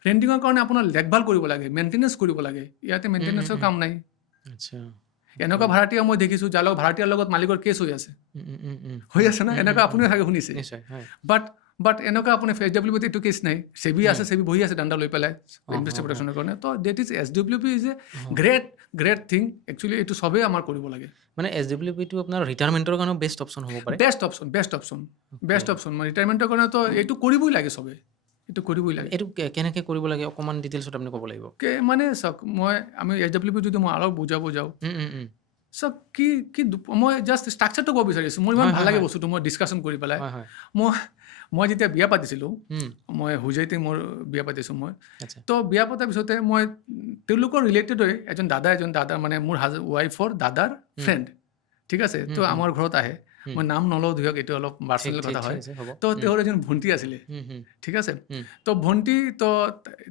ৰেণ্টিঙৰ কাৰণে আপোনাৰ দেখভাল কৰিব লাগে মেইনটেনেঞ্চ কৰিব লাগে ইয়াতে মেইনটেনেঞ্চৰ কাম নাই এনেকুৱা ভাড়াটিয়া মই দেখিছোঁ যাৰ লগত ভাড়াটিয়াৰ লগত মালিকৰ কেছ হৈ আছে না এনেকুৱা আপুনিও চাগে শুনিছে বাট এনেকুৱা আপোনাৰ SWP এইটো কেছ নাই চেবি আছে চেবি বহি আছে দাণ্ডা লৈ পেলাই ইনভেষ্টাৰ প্ৰটেকশ্যনৰ কাৰণে so that is SWP is a great thing actually এইটো চবেই আমাৰ কৰিব লাগে মানে SWPটো আপোনাৰ ৰিটায়াৰমেণ্টৰ কাৰণে বেষ্ট অপশ্যন হ'ব পাৰে বেষ্ট অপশ্যন মানে ৰিটায়াৰমেণ্টৰ কাৰণে তো এইটো কৰিবই লাগে চবেই এইটো কৰিবই লাগে এইটো কেনেকৈ কৰিব লাগে অকণমান ডিটেইলছত আপুনি ক'ব লাগিব মানে চাওক আমি SWP যদি মই অলপ বুজাব যাওঁ চাওক কি মই জাষ্ট ষ্ট্ৰাকচাৰটো ক'ব বিচাৰিছোঁ মোৰ ইমান ভাল লাগে বস্তুটো মই ডিছকাশ্যন কৰি পেলাই মই যেতিয়া বিয়া পাতিছিলোঁ মই হুজাইতে মোৰ বিয়া পাতিছোঁ মই তো বিয়া পতাৰ পিছতে মই তেওঁলোকৰ ৰিলেটেড হৈ এজন দাদা মানে মোৰ ৱাইফৰ দাদাৰ ফ্ৰেণ্ড ঠিক আছে তো আমাৰ ঘৰত আহে মই নাম নলওঁ ধৰক এইটো অলপ পাৰ্চনেল কথা হয় তো তেওঁৰ এজন ভণ্টি আছিলে ঠিক আছে তো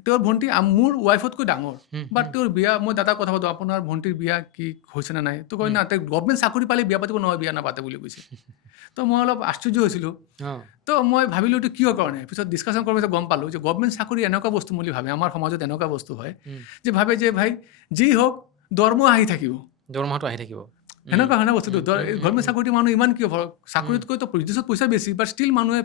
তেওঁৰ ভণ্টি মোৰ ৱাইফতকৈ ডাঙৰ বাট তেওঁৰ বিয়া মই দাদাক কথা পাতোঁ আপোনাৰ ভণ্টিৰ বিয়া কি হৈছে নে নাই তো কয় না তেওঁ গভৰ্ণমেণ্ট চাকৰি পালে বিয়া পাতিব নহয় বিয়া নাপাতে বুলি কৈছে তো মই অলপ আশ্চৰ্য হৈছিলোঁ তো মই ভাবিলোঁ এইটো কিয় কাৰণে পিছত ডিছকাশ্যন কৰাৰ পিছত গম পালোঁ যে গভৰ্ণমেণ্ট চাকৰি এনেকুৱা বস্তু বুলি ভাবে আমাৰ সমাজত এনেকুৱা বস্তু হয় যে ভাবে যে ভাই যি হওক দৰমহা আহি থাকিব দৰমহাটো আহি থাকিব সেনেকুৱা হয় না বস্তুটো গভৰ্ণমেণ্ট চাকৰিটো মানুহ ইমান কিয় চাকৰিতকৈতো বিজনেছত পইচা বেছি বাট ষ্টিল মানুহে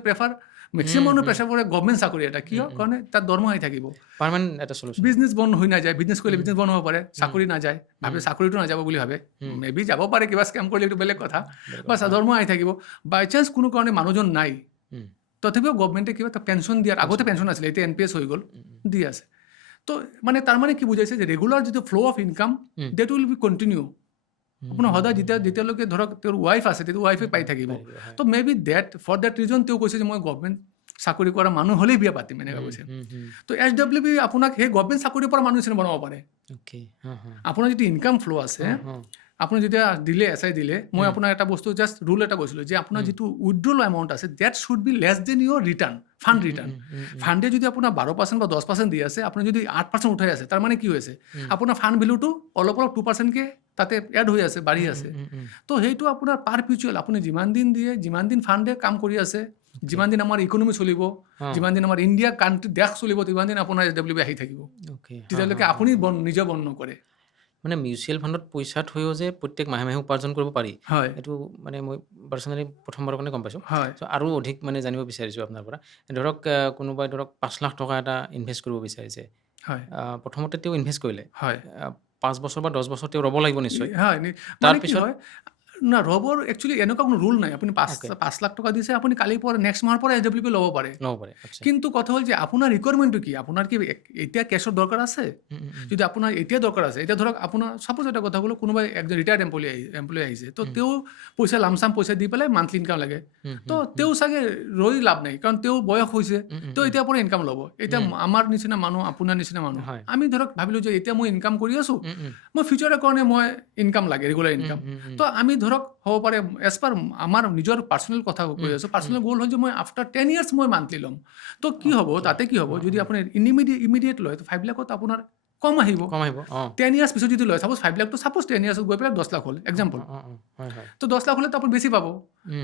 মেক্সিমাম মানুহে প্ৰেফাৰ কৰে গভৰ্ণমেণ্ট চাকৰি এটা কিয় কাৰণে তাত দৰমহা আহি থাকিব পাৰ্মানেণ্ট এটা চলিউশ্যন বিজনেছ বন্ধ হৈ নাযায় বিজনেছ কৰিলে বিজনেছ বন্ধ হ'ব পাৰে চাকৰি নাযায় ভাবে চাকৰিটো নাযাব বুলি ভাবে মেবি যাব পাৰে কিবা স্কেম কৰিলে এইটো বেলেগ কথা বা দৰমহা আহি থাকিব বাই চান্স কোনো কাৰণে মানুহজন নাই তথাপিও গভৰ্ণমেণ্টে কিবা এটা পেঞ্চন দিয়াৰ আগতে পেঞ্চন আছিলে এতিয়া NPS হৈ গ'ল দি আছে তো মানে তাৰমানে কি বুজাইছে যে ৰেগুলাৰ যিটো flow' of income that will be continue আপোনাৰ সদায় যেতিয়ালৈকে ধৰক তেওঁৰ ৱাইফ আছে তেতিয়া ৱাইফে পাই থাকিব so may be for that reason তেওঁ কৈছে যে মই গভৰ্ণমেণ্ট চাকৰি কৰা মানুহ হ'লেই বিয়া পাতিম এনেকৈ কৈছে তো SWP আপোনাক সেই গভৰ্ণমেণ্ট চাকৰিৰ পৰা মানুহ নিচিনা বনাব পাৰে আপোনাৰ যিটো ইনকাম ফ্ল' আছে আপুনি যেতিয়া দিলে SI দিলে মই আপোনাৰ এটা বস্তু জাষ্ট ৰুল এটা কৈছিলোঁ যে আপোনাৰ যিটো উইথড্ৰল এমাউণ্ট আছে that should be less than your return fund return ফাণ্ডে যদি আপোনাৰ 12% বা 10% দি আছে আপুনি যদি 8% উঠাই আছে তাৰমানে কি হৈছে আপোনাৰ ফাণ্ড ভেলুটো অলপ 2%কৈ তাতে এড হৈ আছে বাঢ়ি আছে তো সেইটো আপোনাৰ পাৰপিচুৱেল আপুনি যিমান দিন দিয়ে যিমান দিন ফাণ্ডে কাম কৰি আছে যিমান দিন আমাৰ ইকনমি চলিব যিমান দিন আমাৰ ইণ্ডিয়া কাণ্ট্ৰি দেশ চলিব তিমান দিন আপোনাৰ SWP আহি থাকিব তেতিয়ালৈকে আপুনি নিজে বন্ধ নকৰে মানে মিউচুৱেল ফাণ্ডত পইচা থৈও যে প্ৰত্যেক মাহে মাহে উপাৰ্জন কৰিব পাৰি হয় এইটো মানে মই পাৰ্চনেলি প্ৰথমবাৰৰ কাৰণে গম পাইছোঁ হয় আৰু অধিক মানে জানিব বিচাৰিছোঁ আপোনাৰ পৰা ধৰক কোনোবাই ধৰক 5 লাখ টকা এটা ইনভেষ্ট কৰিব বিচাৰিছে হয় প্ৰথমতে তেওঁ ইনভেষ্ট কৰিলে হয় 5 বছৰ বা 10 বছৰ তেওঁ ৰ'ব লাগিব নিশ্চয় হয় তাৰপিছত না ৰবৰ একচুৱেলি এনেকুৱা কোনো ৰুল নাই আপুনি 5 লাখ টকা দিছে আপুনি কালিৰ পৰা নেক্সট মাহৰ পৰা SWP ল'ব পাৰে কিন্তু কথা হ'ল যে আপোনাৰ ৰিকুৱাৰমেণ্টটো কি আপোনাৰ কি এতিয়া কেছৰ দৰকাৰ আছে যদি আপোনাৰ এতিয়া দৰকাৰ আছে এতিয়া ধৰক আপোনাৰ ছাপ'জ এটা কথা ক'লোঁ কোনোবাই একজন ৰিটায়াৰ্ড এমপ্লয়ী আহিছে তো তেওঁ পইচা লামচাম পইচা দি পেলাই মান্থলি ইনকাম লাগে তো তেওঁ চাগে ৰৈ লাভ নাই কাৰণ তেওঁ বয়স হৈছে তেওঁ এতিয়াৰ পৰা ইনকাম ল'ব এতিয়া আমাৰ নিচিনা মানুহ আপোনাৰ নিচিনা মানুহ আমি ধৰক ভাবিলোঁ যে এতিয়া মই ইনকাম কৰি আছোঁ মই ফিউচাৰৰ কাৰণে মই ইনকাম লাগে ৰেগুলাৰ ইনকাম তো আমি ধৰক হ'ব পাৰে এজ পাৰ আমাৰ নিজৰ পাৰ্চনেল কথা কৈ আছোঁ পাৰ্চনেল গ'ল হ'ল যে মই আফটাৰ 10 years মই মান্থলি ল'ম তো কি হ'ব তাতে কি হ'ব যদি আপুনি ইমিডিয়েট লয় তো 5 লাখত আপোনাৰ কম আহিব 10 years পিছত যদি লয় ছাপ'জ 5 লাখটো ছাপ'জ 10 years গৈ পেলাই 10 লাখ হ'ল এক্সাম্পল তো 10 লাখ হ'লে তো আপুনি বেছি পাব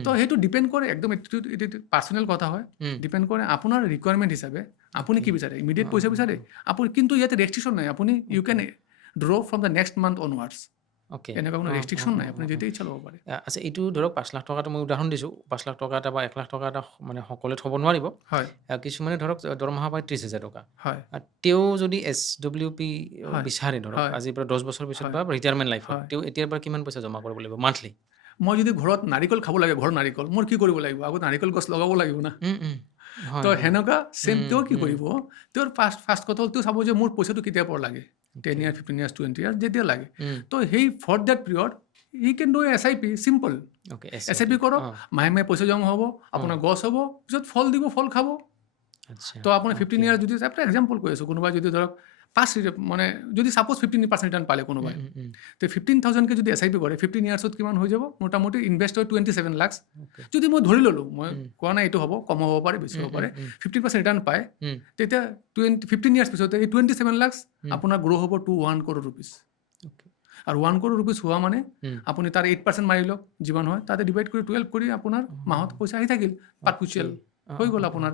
তো সেইটো ডিপেণ্ড কৰে একদম এইটো পাৰ্চনেল কথা হয় ডিপেণ্ড কৰে আপোনাৰ ৰিকুৱাৰমেণ্ট হিচাপে আপুনি কি বিচাৰে ইমিডিয়েট পইচা বিচাৰে আপুনি কিন্তু ইয়াতে ৰেষ্ট্ৰিকশ্যন নাই আপুনি you can draw from the next month onwards okay. এনেকুৱা কোনো ৰেষ্ট্ৰিকশ্যন নাই, আপুনি যেতিয়াই ইচ্ছা ল'ব পাৰে। আচ্ছা, এইটো ধৰক 5 লাখ টকাটো মই উদাহৰণ দিছোঁ। 5 লাখ টকা এটা বা 1 লাখ টকা এটা মানে সকলোৱে থ'ব নোৱাৰিব। হয়, কিছুমানে ধৰক দৰমহা পায় 30,000 টকা। হয়, তেওঁ যদি SWP হয়, বিচাৰে ধৰক হয়, আজিৰ পৰা 10 বছৰ পিছত হয়, বা ৰিটায়াৰমেণ্ট লাইফত, হয়। তেওঁ এতিয়াৰ পৰা কিমান পইচা জমা কৰিব লাগিব মান্থলি? মই যদি ঘৰত নাৰিকল খাব লাগে, ঘৰৰ নাৰিকল, মোৰ কি কৰিব লাগিব? আগত নাৰিকল গছ লগাব লাগিব না। উম, উম। তো হয়, হয়। সেনেকুৱা ছেম তেওঁ কি হুম। কৰিব? তেওঁৰ ফাৰ্ষ্ট কথা হ'ল তেওঁ চাব যে মোৰ পইচাটো কেতিয়াৰ পৰা লাগে। 10 অ'কে। ইয়াৰ, 15 ইয়াৰ্ছ, 20 ইয়াৰ্ছ যেতিয়া লাগে। উম। তো সেই for that period he can do SIP simple. Okay, SIP SIP কৰক, অ', মাহে মাহে পইচা জমা হ'ব, আপোনাৰ গছ হ'ব, পিছত ফল দিব, ফল খাব। আচ্ছা, তো আপুনি 15 অ'কে। ইয়াৰ যদি এটা এক্সাম্পল কৈ আছোঁ, কোনোবাই যদি ধৰক মানে যদি ছাপ'জ 15% ৰিটাৰ্ণ পালে উম, কোনোবাই, উম, উম। তো 15,000কে যদি SIP কৰে 15 ইয়াৰ্ছত কিমান হৈ যাব? মোটামুটি ইনভেষ্ট হয় 27 লাখ। অ'কে। যদি মই ধৰি ল'লোঁ, মই উম, কোৱা নাই এইটো হ'ব, কম হ'ব পাৰে, বেছি উম, হ'ব উম, পাৰে, উম, 15% ৰিটাৰ্ণ পায়, উম, তেতিয়া 15 ইয়াৰ্ছ পিছতে এই 27 লাখ উম। আপোনাৰ গ্ৰ' হ'ব টু 1 crore rupees। অ'কে। আৰু 1 crore rupees হোৱা মানে উম। আপুনি তাৰ 8% মাৰি লওক, যিমান হয় তাতে ডিভাইড কৰি 12 কৰি আপোনাৰ মাহত পইচা আহি থাকিল, পাৰ্কুচিয়েল অ', হৈ অ', গ'ল অ', আপোনাৰ।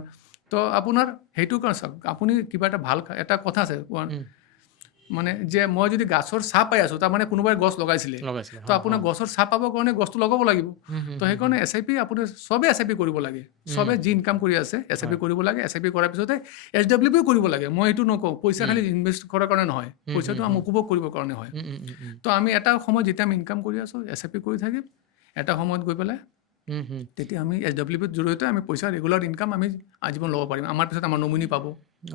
তো আপোনাৰ সেইটো কাৰণে চাওক, আপুনি কিবা এটা ভাল এটা কথা আছে উম, মানে যে মই যদি গছৰ ছাঁ পাই আছোঁ, তাৰমানে কোনোবাই গছ লগাইছিলে, লগাইছিলে। তো হয়, আপোনাৰ হয়। গছৰ ছাঁ পাবৰ কাৰণে গছটো লগাব লাগিব। হুম, হুম, তো হুম, হুম। সেইকাৰণে SIP আপুনি চবে SIP কৰিব লাগে, চবে যি ইনকাম কৰি আছে SIP হয়। কৰিব লাগে। SIP কৰাৰ পিছতে SWPও কৰিব লাগে। মই এইটো নকওঁ, পইচা খালি ইনভেষ্ট কৰাৰ কাৰণে নহয়, হুম, পইচাটো হুম, আমি হুম। উপভোগ কৰিবৰ কাৰণে হয়। উম, উম, উম, উম। তো আমি এটা সময় যেতিয়া আমি ইনকাম কৰি আছোঁ SIP কৰি থাকিম, এটা সময়ত গৈ পেলাই হুম, হুম। তেতিয়া আমি SWPৰ জৰিয়তে আমি পইচা ৰেগুলাৰ ইনকাম আমি আজীৱন ল'ব পাৰিম। আমাৰ পিছত আমাৰ নমিনি পাব,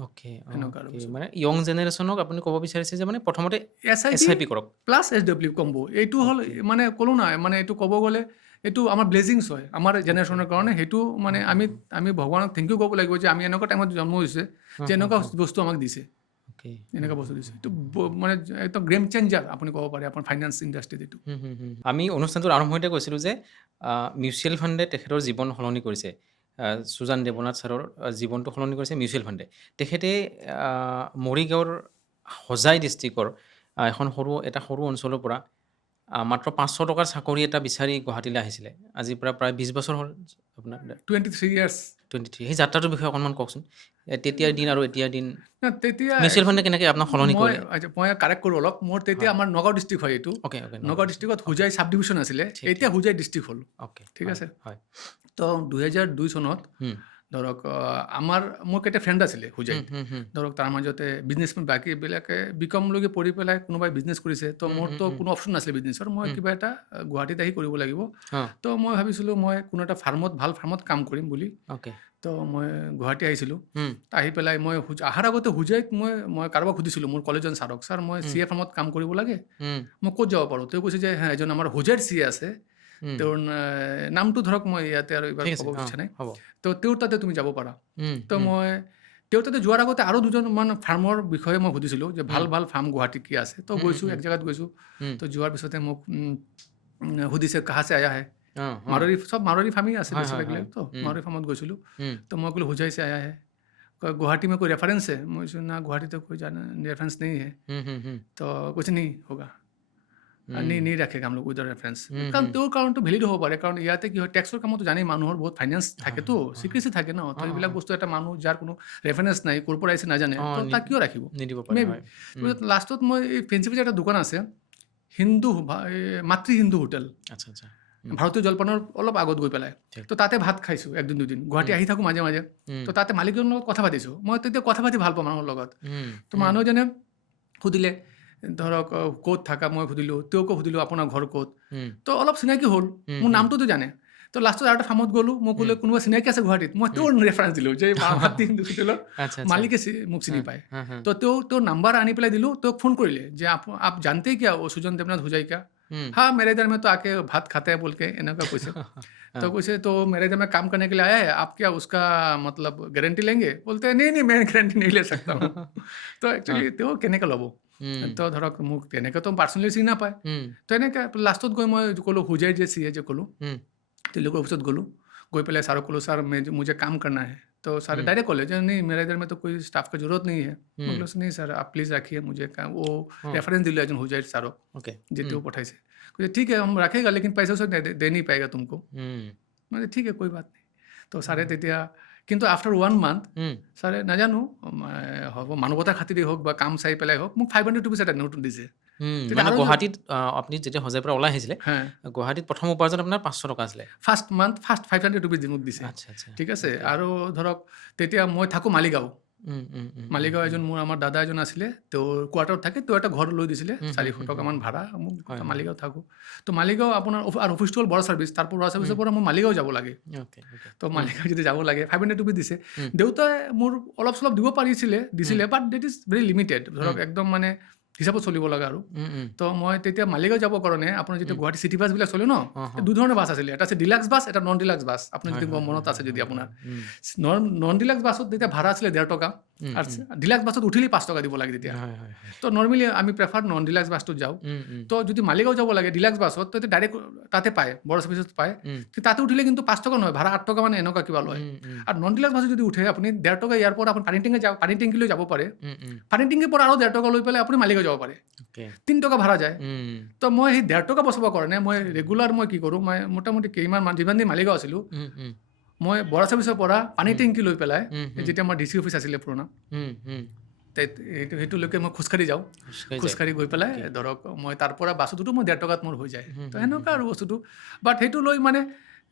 অ'কে, সেনেকুৱা আৰু অ'কে। বস্তুটো। মানে য়ং জেনেৰেশ্যনক আপুনি ক'ব বিচাৰিছে যে মানে প্ৰথমতে SIP SIP কৰক। প্লাছ SW কম্বো, এইটো হ'ল অ'কে, মানে ক'লো না, মানে এইটো ক'ব গ'লে এইটো আমাৰ ব্লেছিংছ হয় আমাৰ অ'কে, জেনেৰেশ্যনৰ কাৰণে। অ'কে। সেইটো মানে হুম, হুম, আমি ভগৱানক থেংক ইউ ক'ব লাগিব যে আমি এনেকুৱা টাইমত জন্ম হৈছে হুম, যে হুম, এনেকুৱা হুম। বস্তু আমাক দিছে, অ'কে। হুম, এনেকুৱা হুম, বস্তু দিছে। হুম, এইটো হুম, হুম। মানে একদম গেম চেঞ্জাৰ আপুনি ক'ব পাৰে আপোনাৰ ফাইনেন্স ইণ্ডাষ্ট্ৰীত এইটো। হুম, হুম, হুম। আমি অনুষ্ঠানটোৰ আৰম্ভণিতে কৈছিলোঁ যে মিউচুৱেল ফাণ্ডে তেখেতৰ জীৱন সলনি কৰিছে। সুজান দেৱনাথ ছাৰৰ জীৱনটো সলনি কৰিছে মিউচুৱেল ফাণ্ডে। তেখেতে মৰিগাঁৱৰ হোজাই ডিষ্ট্ৰিক্টৰ এখন এটা সৰু অঞ্চলৰ পৰা মাত্ৰ 500 টকাৰ চাকৰি এটা বিচাৰি গুৱাহাটীলৈ আহিছিলে। আজিৰ পৰা প্ৰায় 20 বছৰ হ'ল আপোনাৰ 23 ইয়াৰ্ছ। 23। সেই যাত্ৰাটোৰ বিষয়ে অকণমান কওকচোন। তেতিয়াৰ দিন আৰু এতিয়াৰ দিন তেতিয়া মিউচুৱেল ফাণ্ডে কেনেকৈ আপোনাক সলনি কৰিলে? মই কাৰেক্ট কৰোঁ অলপ। মোৰ তেতিয়া হয়। আমাৰ নগাঁও ডিষ্ট্ৰিক্ট হয় এইটো। Okay, okay. নগাঁও ডিষ্ট্ৰিক্টত অ'কে। হোজাই চাব ডিভিশ্যন আছিলে, ঠিক, এতিয়া ঠিক। হোজাই ডিষ্ট্ৰিক্ট হ'ল। অ'কে। ঠিক হয়, আছে। হয়। তো 2002 চনত হুম, ধৰক মোৰ কেইটা ফ্ৰেণ্ড আছিলে হুম, হোজাইত। হুম, হুম। ধৰক তাৰ মাজতে বিজনেছমেন বাকীবিলাকে বিকমলৈকে পঢ়ি পেলাই কোনোবাই বিজনেছ কৰিছে। তো হুম, হুম, মোৰতো হুম। কোনো অপশ্যন নাছিলে বিজনেছৰ। মই হুম, কিবা এটা গুৱাহাটীত আহি কৰিব লাগিব। অঁ, তো মই ভাবিছিলোঁ মই কোনো এটা ভাল ফাৰ্মত কাম কৰিম বুলি। অ'কে। তো মই গুৱাহাটী আহিছিলোঁ। হুম, আহি পেলাই মই অহাৰ আগতে হোজাইত মই কাৰোবাক সুধিছিলোঁ মোৰ কলেজৰ ছাৰক, ছাৰ মই হুম, CA ফাৰ্মত কাম কৰিব লাগে, হুম, মই ক'ত যাব পাৰোঁ? তেওঁ কৈছে যে হা এজন আমাৰ হোজাইৰ CA আছে, হুম। তেওঁৰ নামটো ধৰক মই ইয়াতে আৰু এইবাৰ ঠিক ক'ব আছে। অঁ, ইচ্ছা নাই। হ'ব। তো তেওঁৰ তাতে তুমি যাব পাৰা। হুম, তো হুম, মই তেওঁৰ তাতে যোৱাৰ আগতে আৰু দুজনমান ফাৰ্মৰ বিষয়ে মই সুধিছিলোঁ যে হুম, ভাল ফাৰ্ম গুৱাহাটীত কি আছে। তো হুম, হুম, গৈছোঁ, হুম, এক জেগাত গৈছোঁ। হুম। তো যোৱাৰ পিছতে মোক সুধিছে কাহা সে আয়া হে? অঁ, অঁ। চব মাৰোৱাৰী ফাৰ্মেই আছে হয়, হয়, বেছিভাগবিলাক। হয়। তো হুম, মাৰোৱাৰী ফাৰ্মত গৈছিলোঁ। হুম, तो मैं बोला हुजै से आया है, गुवाहाटी में कोई रेफरेंस है? मुझे ना गुवाहाटी तो कोई रेफरेंस नहीं है। হুম, হুম, হুম, तो कुछ नहीं होगा, হুম, नहीं रखेगा हम लोग उधर रेफरेंस। হুম, কাৰণ হুম। তেওঁৰ কাৰণটো ভেলিড হ'ব পাৰে, কাৰণ ইয়াতে কি হয় টেক্সৰ কামতো জানেই মানুহৰ বহুত ফাইনেন্স হয়, থাকেতো, হয়, হয়, হয়। চিক্ৰেচি থাকে ন। তো অঁ, অঁ, এইবিলাক অঁ। বস্তু এটা মানুহ যাৰ কোনো ৰেফাৰেন্স নাই, ক'ৰ পৰা আহিছে নাজানে, অঁ, তো তাক কিয় ৰাখিব? নিদিব পাৰে, মেবি। হয়। হুম, লাষ্টত মই এই ফেঞ্চি বজাৰ এটা দোকান আছে, মাতৃ হিন্দু হোটেল, আচ্ছা, আচ্ছা। হুম, ভাৰতীয় জলপানৰ অলপ আগত গৈ পেলাই। ঠিক। তো তাতে ভাত খাইছোঁ একদিন দুদিন, গুৱাহাটী হুম, আহি থাকোঁ মাজে মাজে। হুম, তো তাতে মালিকজনৰ লগত কথা পাতিছোঁ। মই তেতিয়া কথা পাতি ভাল পাওঁ মানুহৰ লগত। হুম, তো হুম, মানুহজনে সুধিলে ধৰক ক'ত থাকা, মই সুধিলোঁ, তেওঁকো সুধিলোঁ আপোনাৰ ঘৰ ক'ত। হুম, তো অলপ চিনাকি হ'ল, হুম, মোৰ হুম, নামটোতো জানে। তো লাষ্টত আৰু এটা ফাৰ্মত গ'লোঁ, মই হুম, ক'লে কোনোবা চিনাকি আছে গুৱাহাটীত, মই হুম। তেওঁৰ ৰেফাৰেঞ্চ দিলোঁ যে মাতৃ হিন্দু হোটেলৰ আচ্ছা, আচ্ছা। মালিকে মোক চিনি हाँ, পায়। हाँ, हाँ। তো তেওঁৰ নাম্বাৰ আনি পেলাই দিলোঁ, তেওঁক ফোন কৰিলে যে आप जानते क्या वो सुजन देवनाथ हुजै का? हुँ। हाँ मेरे इधर में तो आके भात खाते हैं बोल के এনেকুৱা কৈছে। तो हाँ। कैसे तो मेरे इधर में काम करने के लिए आया है, आप क्या उसका मतलब गारंटी लेंगे? बोलते हैं नहीं मैं गारंटी नहीं ले सकता हूँ। তো हाँ। একচুৱেলি তেওঁ কেনেকৈ ল'ব? हुँ, তো ধৰক মোক তেনেকৈতো পাৰ্চনেলি চিনি নাপায়। हुँ, তো এনেকৈ লাষ্টত গৈ মই ক'লোঁ হুজাইৰ যে CA যে ক'লোঁ, हुँ, তেওঁলোকৰ অফিচত গ'লোঁ। গৈ পেলাই ছাৰক ক'লোঁ ছাৰ मुझे काम करना है। तो सारे हुँ, डायरेक्ट बोले जो नहीं मेरे इधर में तो कोई स्टाफ की ज़रूरत नहीं है। मैं हुँ। बोला नहीं सर आप प्लीज़ रखिए मुझे काम। वो हाँ, रेफरेंस दिले एজন হুজাইৰ ছাৰক ओके। যে हुँ, তেওঁ পঠাইছে। কৈছে ঠিক है हम रखेगा लेकिन पैसा वैसा दे नहीं पाएगा तुमको। हुँ, মানে ঠিক আছে, কৈ বাত নাই। তো ছাৰে हुँ, তেতিয়া কিন্তু আফটাৰ 1 মান্থ हुँ, ছাৰে নাজানো হ'ব মানৱতাৰ খাতিৰেই হওক বা কাম চাই পেলাই হওক মোক 500 ৰুপিজ এটা নোট দিছে। তেতিয়া মানে আৰু গুৱাহাটীত আপুনি যেতিয়া হোজাইৰ পৰা ওলাই আহিছিলে হা গুৱাহাটীত প্ৰথম উপাৰ্জন আপোনাৰ 500 টকা আছিলে ফাৰ্ষ্ট মান্থ ফাৰ্ষ্ট 500 ৰুপিজ মোক দিছে, আচ্ছা আচ্ছা ঠিক আছে। অ'কে আৰু ধৰক তেতিয়া মই থাকোঁ মালিগাঁও। মালিগাঁও হয় এজন মোৰ আমাৰ দাদা এজন আছিলে, তেওঁ কোৱাৰ্টাৰত থাকে, তেওঁ এটা ঘৰ লৈ দিছিলে 400 টকামান ভাড়া মোক। হয় মালিগাঁও থাকোঁ। তো মালিগাঁও আপোনাৰ আৰু অফিচটো হ'ল বড় ছাৰ্ভিচ, তাৰ পৰা বড় ছাৰ্ভিচৰ পৰা মই মালিগাঁও যাব লাগে। অ'কে অ'কে তো মালিগাঁও যদি যাব লাগে 500 ৰুপিজ দিছে। দেউতাই মোৰ অলপ চলপ দিব দিছিলে, বাট ডেট ইজ ভেৰি লিমিটেড, ধৰক একদম মানে হিচাপত চলিব লগা আৰু। তো মই তেতিয়া মালিগাঁও যাবৰ কাৰণে আপোনাৰ যেতিয়া গুৱাহাটী চিটি বাছবিলাক চলে ন, দুধৰণৰ বাছ আছিলে, এটা আছে ডিলাক্স বাছ, এটা নন ডিলাক্স বাছ। আপুনি যদি মনত আছে যদি আপোনাৰ নন ডিলাক্স বাছত তেতিয়া ভাড়া আছিলে 1.5 টকা, আৰু ডিলাক্স বাছত উঠিলেই 5 টকা দিব লাগে তেতিয়া। তো নৰ্মেলি আমি প্ৰেফাৰ নন ডিলাক্স বাছটোত যাওঁ। তো যদি মালিগাঁও যাব লাগে ডিলাক্স বাছত, তো ডাইৰেক্ট তাতে পায়, বড় ছাৰ্ভিচত পায়। তাতে উঠিলে কিন্তু 5 টকা নহয়, ভাড়া 8 টকা মানে এনেকুৱা কিবা লয়। আৰু নন ডিলাক্স বাছত যদি উঠে আপুনি 1.5 টকা ইয়াৰ পৰা আপুনি পানী টেংকিলৈ যাব পাৰে, পানী টেংকিৰ পৰা আৰু 1.5 টকা লৈ পেলাই আপুনি মালিগাঁও যাব পাৰে, 3 টকা ভাড়া যায়। তো মই সেই 1.5 টকা বচাবৰ কাৰণে মই ৰেগুলাৰ মই কি কৰোঁ, মই মোটামুটি যিমান দিন মালিগাঁও আছিলোঁ, মই বড় ছাৰ্ভিচৰ পৰা পানী টেংকি লৈ পেলাই, যেতিয়া আমাৰ DC অফিচ আছিলে পুৰণা, সেইটোলৈকে মই খোজকাঢ়ি যাওঁ। খোজকাঢ়ি গৈ পেলাই ধৰক মই তাৰ পৰা বাছত উঠোঁ, মই 1.5 টকাত মোৰ হৈ যায়। তো সেনেকুৱা আৰু বস্তুটো। বাট সেইটো লৈ মানে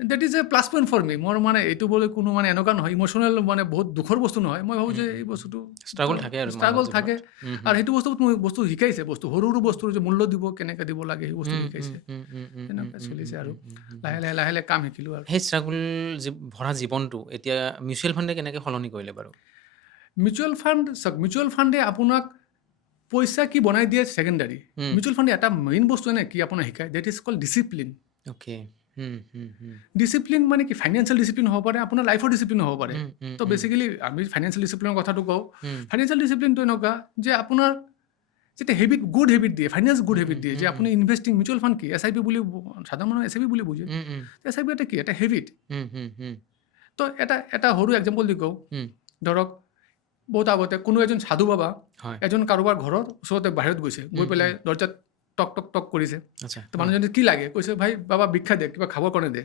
that is a plus point for me. মোৰ মানে এইটো বুলি কোনো মানে এনেকুৱা নহয়, ইম'চনেল মানে বহুত দুখৰ বস্তু নহয়। মই ভাবোঁ যে এই বস্তুটো ষ্ট্ৰাগল থাকে আৰু ষ্ট্ৰাগল থাকে, আৰু সেইটো বস্তু শিকাইছে, সৰু সৰু বস্তুৰ যে মূল্য দিব কেনেকৈ দিব লাগে সেই বস্তু শিকাইছে। সেনেকৈ চলিছে আৰু লাহে লাহে কাম শিকিলোঁ আৰু। সেই ষ্ট্ৰাগল ভৰা জীৱনটো এতিয়া মিউচুৱেল ফাণ্ডে কেনেকৈ সলনি কৰিলে বাৰু? মিউচুৱেল ফাণ্ডে আপোনাক পইচা কি বনাই দিয়ে ছেকেণ্ডাৰী। মিউচুৱেল ফাণ্ডে এটা মেইন বস্তু এনে কি আপোনাক শিকায়, that is called discipline. Okay discipline মানে কি, ফাইনেন্সিয়েল ডিচিপ্লিন হ'ব পাৰে, আপোনাৰ লাইফৰ ডিচিপ্লিন হ'ব পাৰে। তো বেচিকেলি আমি ফাইনেন্সিয়েল ডিচিপ্লিনৰ কথাটো কওঁ। ফাইনেন্সিয়েল ডিচিপ্লিনটো এনেকুৱা যে আপোনাৰ যেতিয়া গুড হেবিট দিয়ে, ফাইনেন্স গুড হেবিট দিয়ে, যে আপুনি ইনভেষ্টিং, মিউচুৱেল ফাণ্ড কি, SIP বুলি সাধাৰণ মানুহে SIP বুলি বুজে। SIP এটা কি, এটা হেবিট। তো এটা সৰু এক্সাম্পল দি কওঁ, ধৰক বহুত আগতে কোনো এজন সাধু বাবা এজন কাৰোবাৰ ঘৰৰ ওচৰতে বাহিৰত গৈছে, গৈ পেলাই দৰ্জাত টক টক টক কৰিছে। তো মানুহজনে কি লাগে কৈছে, ভাই বাবা ভিক্ষা দে, কিবা খাবৰ কাৰণে দে।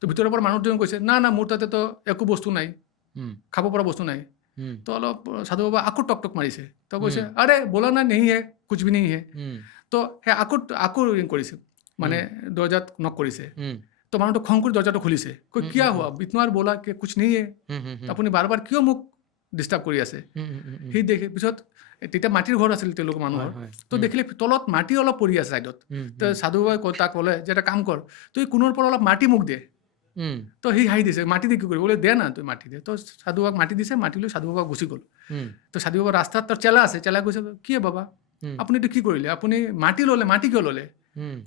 তো ভিতৰৰ পৰা মানুহজন কৈছে, না না মোৰ তাতেতো একো বস্তু নাই, খাব পৰা বস্তু নাই। তো অলপ সাধু বাবা আকৌ টক টক মাৰিছে। তো কৈছে, আৰে বোলা না নেহি হে, কুছ ভি নেহি হে। তো সেই আকৌ কৰিছে, মানে দৰ্জাত নক কৰিছে। তো মানুহটো খং কৰি দৰ্জাটো খুলিছে, কৈ কিয়া হোৱা, ইতনাৰ বোলা কে কুছ নেহি হে, আপুনি বাৰ বাৰ কিয় মোক ডিষ্টাৰ্ব কৰি আছে। সি দেখি পিছত তেতিয়া মাটিৰ ঘৰ আছিল তেওঁলোকৰ মানুহৰ। তো দেখিলে তলত মাটি অলপ পৰি আছে ছাইডত। তো সাধু বাবাই তাক ক'লে যে এটা কাম কৰ, তুই কোনোৰ পৰা অলপ মাটি মোক দে। তো সি হাঁহি দিছে, মাটি দি কি কৰিব, বোলে দে না তুই মাটি দে। তো সাধু বাবাক মাটি দিছে, মাটি লৈ সাধু বাবা গুচি গ'ল। তো সাধু বাবা ৰাস্তাত তাৰ চেলা আছে, চেলা কৈছে, কি বাবা আপুনি এইটো কি কৰিলে, আপুনি মাটি ল'লে, মাটি কিয় ল'লে?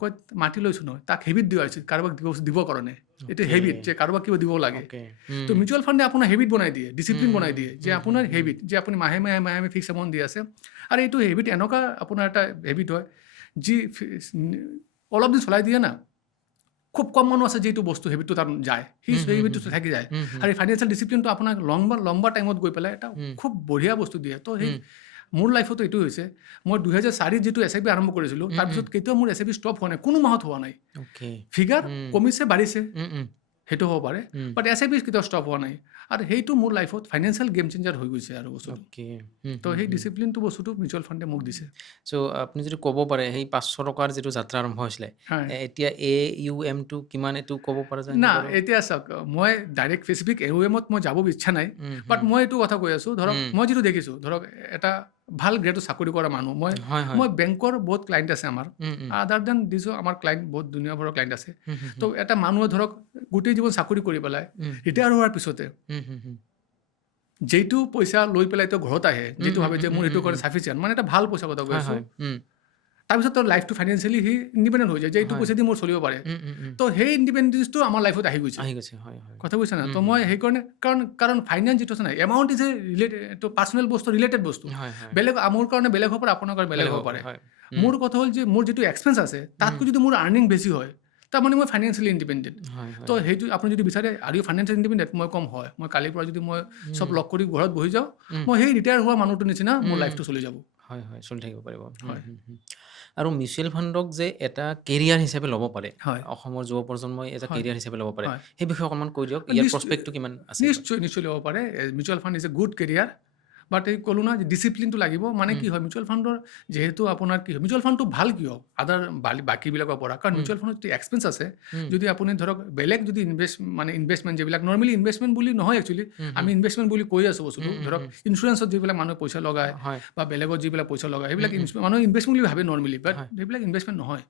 কয় মাটি লৈছোঁ নহয়, তাক হেবিট দিয়া হৈছে কাৰোবাক দিবৰ কাৰণে। এইটো হেবিট যে কাৰোবাক কিবা দিব লাগে। তো মিউচুৱেল ফাণ্ডে আপোনাৰ হেবিট বনাই দিয়ে, ডিচিপ্লিন বনাই দিয়ে, যে আপোনাৰ হেবিট, যে আপুনি মাহে মাহে ফিক্স এমাউণ্ট দি আছে। আৰু এইটো হেবিট এনেকুৱা আপোনাৰ এটা হেবিট হয়, যি অলপ দিন চলাই দিয়ে না, খুব কম মানুহ আছে যিটো বস্তু হেবিটটো তাত যায়, সেই হেবিটটো থাকি যায়। আৰু এই ফাইনেন্সিয়েল ডিচিপ্লিনটো আপোনাক লম্বা টাইমত গৈ পেলাই এটা খুব বঢ়িয়া বস্তু দিয়ে। তো সেই মোৰ লাইফতো এইটো হৈছে, মই 2004 যিটো SIP আৰম্ভ কৰিছিলোঁ, তাৰপিছত কেতিয়াও মোৰ SIP ষ্টপ হোৱা নাই, কোনো মাহত হোৱা নাই। ফিগাৰ কমিছে বাঢ়িছে সেইটো হ'ব পাৰে, বাট SIP কেতিয়াও ষ্টপ হোৱা নাই। আৰু সেইটো মোৰ লাইফত ফাইনেন্সিয়েল গেম চেঞ্জাৰ হৈ গৈছে আৰু বস্তুটো। তো সেই ডিচিপ্লিনটো বস্তুটো মিউচুৱেল ফাণ্ডে মোক দিছে। চ' আপুনি যদি ক'ব পাৰে সেই 500 টকাৰ যিটো যাত্ৰা আৰম্ভ হৈছিলে, এতিয়া AUMটো কিমান এইটো ক'ব পৰা যায় না? এতিয়া চাওক, মই ডাইৰেক্ট স্পেচিফিক AUMত মই যাব ইচ্ছা নাই, বাট মই এইটো কথা কৈ আছোঁ, ধৰক মই যিটো দেখিছোঁ, ধৰক এটা ভাল গ্ৰেডত চাকৰি কৰা মানুহ, মই বেংকৰ বহুত ক্লাইণ্ট আছে আমাৰ, আদাৰ দেন দিছো আমাৰ ক্লাইণ্ট বহুত দুনিয়াভৰৰ ক্লাইণ্ট আছে। তো এটা মানুহে ধৰক গোটেই জীৱন চাকৰি কৰি পেলাই ৰিটায়াৰ হোৱাৰ পিছতে যিটো পইচা লৈ পেলাই তেওঁ ঘৰত আহে, যিটো ভাবে যে মোৰ সেইটো কাৰণে চাফিচিয়েণ্ট, মানে এটা ভাল পইচা কথা কৈ আছোঁ, তাৰপিছত তেওঁৰ লাইফটো ফাইনেন্সিয়েলি সি ইণ্ডিপেণ্ডেণ্ট হৈ যায়, যে এইটো পইচা দি মোৰ চলিব পাৰে। তো সেই ইণ্ডিপেণ্ডেন্সটো আমাৰ লাইফত আহি গৈছে, কথা কৈছে না? তো মই সেইকাৰণে, কাৰণ ফাইনেন্স যিটো আছে না, amount is a related, personal বস্তু, ৰিলেটেড বস্তু। বেলেগ মোৰ কাৰণে বেলেগ হ'ব পাৰে, আপোনাৰ কাৰণে বেলেগ হ'ব পাৰে। মোৰ কথা হ'ল যে মোৰ যিটো এক্সপেঞ্চ আছে তাতকৈ যদি মোৰ আৰ্নিং বেছি হয়, তাৰমানে মই ফাইনেন্সিয়েলি ইণ্ডিপেণ্ডেণ্ট। তো সেইটো আপুনি যদি বিচাৰে আৰু ফাইনেন্সিয়েলি ইণ্ডিপেণ্ডেণ্ট, মই কম হয়, মই কালিৰ পৰা যদি মই চব লগ কৰি ঘৰত বহি যাওঁ, মই সেই ৰিটায়াৰ হোৱা মানুহটোৰ নিচিনা মোৰ লাইফটো চলি যাব। চলি থাকিব পাৰিব। আৰু মিউচুৱেল ফাণ্ডক যে এটা কেৰিয়াৰ হিচাপে ল'ব পাৰে, অসমৰ যুৱ প্ৰজন্মই এটা কেৰিয়াৰ হিচাপে ল'ব পাৰে, সেই বিষয়ে অকণমান কৈ দিয়ক, ইয়াৰ প্ৰস্পেক্টটো কিমান আছে? নিশ্চয় ল'ব পাৰে। Mutual fund is a good career, but এই ক'লো না যে ডিচিপ্লিনটো লাগিব মানে কি হয় মিউচুৱেল ফাণ্ডৰ যিহেতু আপোনাৰ কি হয় মিউচুৱেল ফাণ্ডটো ভাল কিয় আদাৰ বাকীবিলাকৰ পৰা কাৰণ মিউচুৱেল ফাণ্ডত যদি এক্সপেঞ্চ আছে যদি আপুনি ধৰক বেলেগ যদি ইনভেষ্টমেণ্ট যিবিলাক নৰ্মেলি ইনভেষ্টমেণ্ট বুলি নহয় একচুৱেলি আমি ইনভেষ্টমেণ্ট বুলি কৈ আছোঁ বস্তুটো ধৰক ইঞ্চুৰেঞ্চত যিবিলাক মানুহে পইচা লগায় বা বেলেগত যিবিলাক পইচা লগায় সেইবিলাক মানুহে ইনভেষ্টমেণ্ট বুলি ভাবে নৰ্মেলি বাট সেইবিলাক ইনভেষ্টমেণ্ট নহয়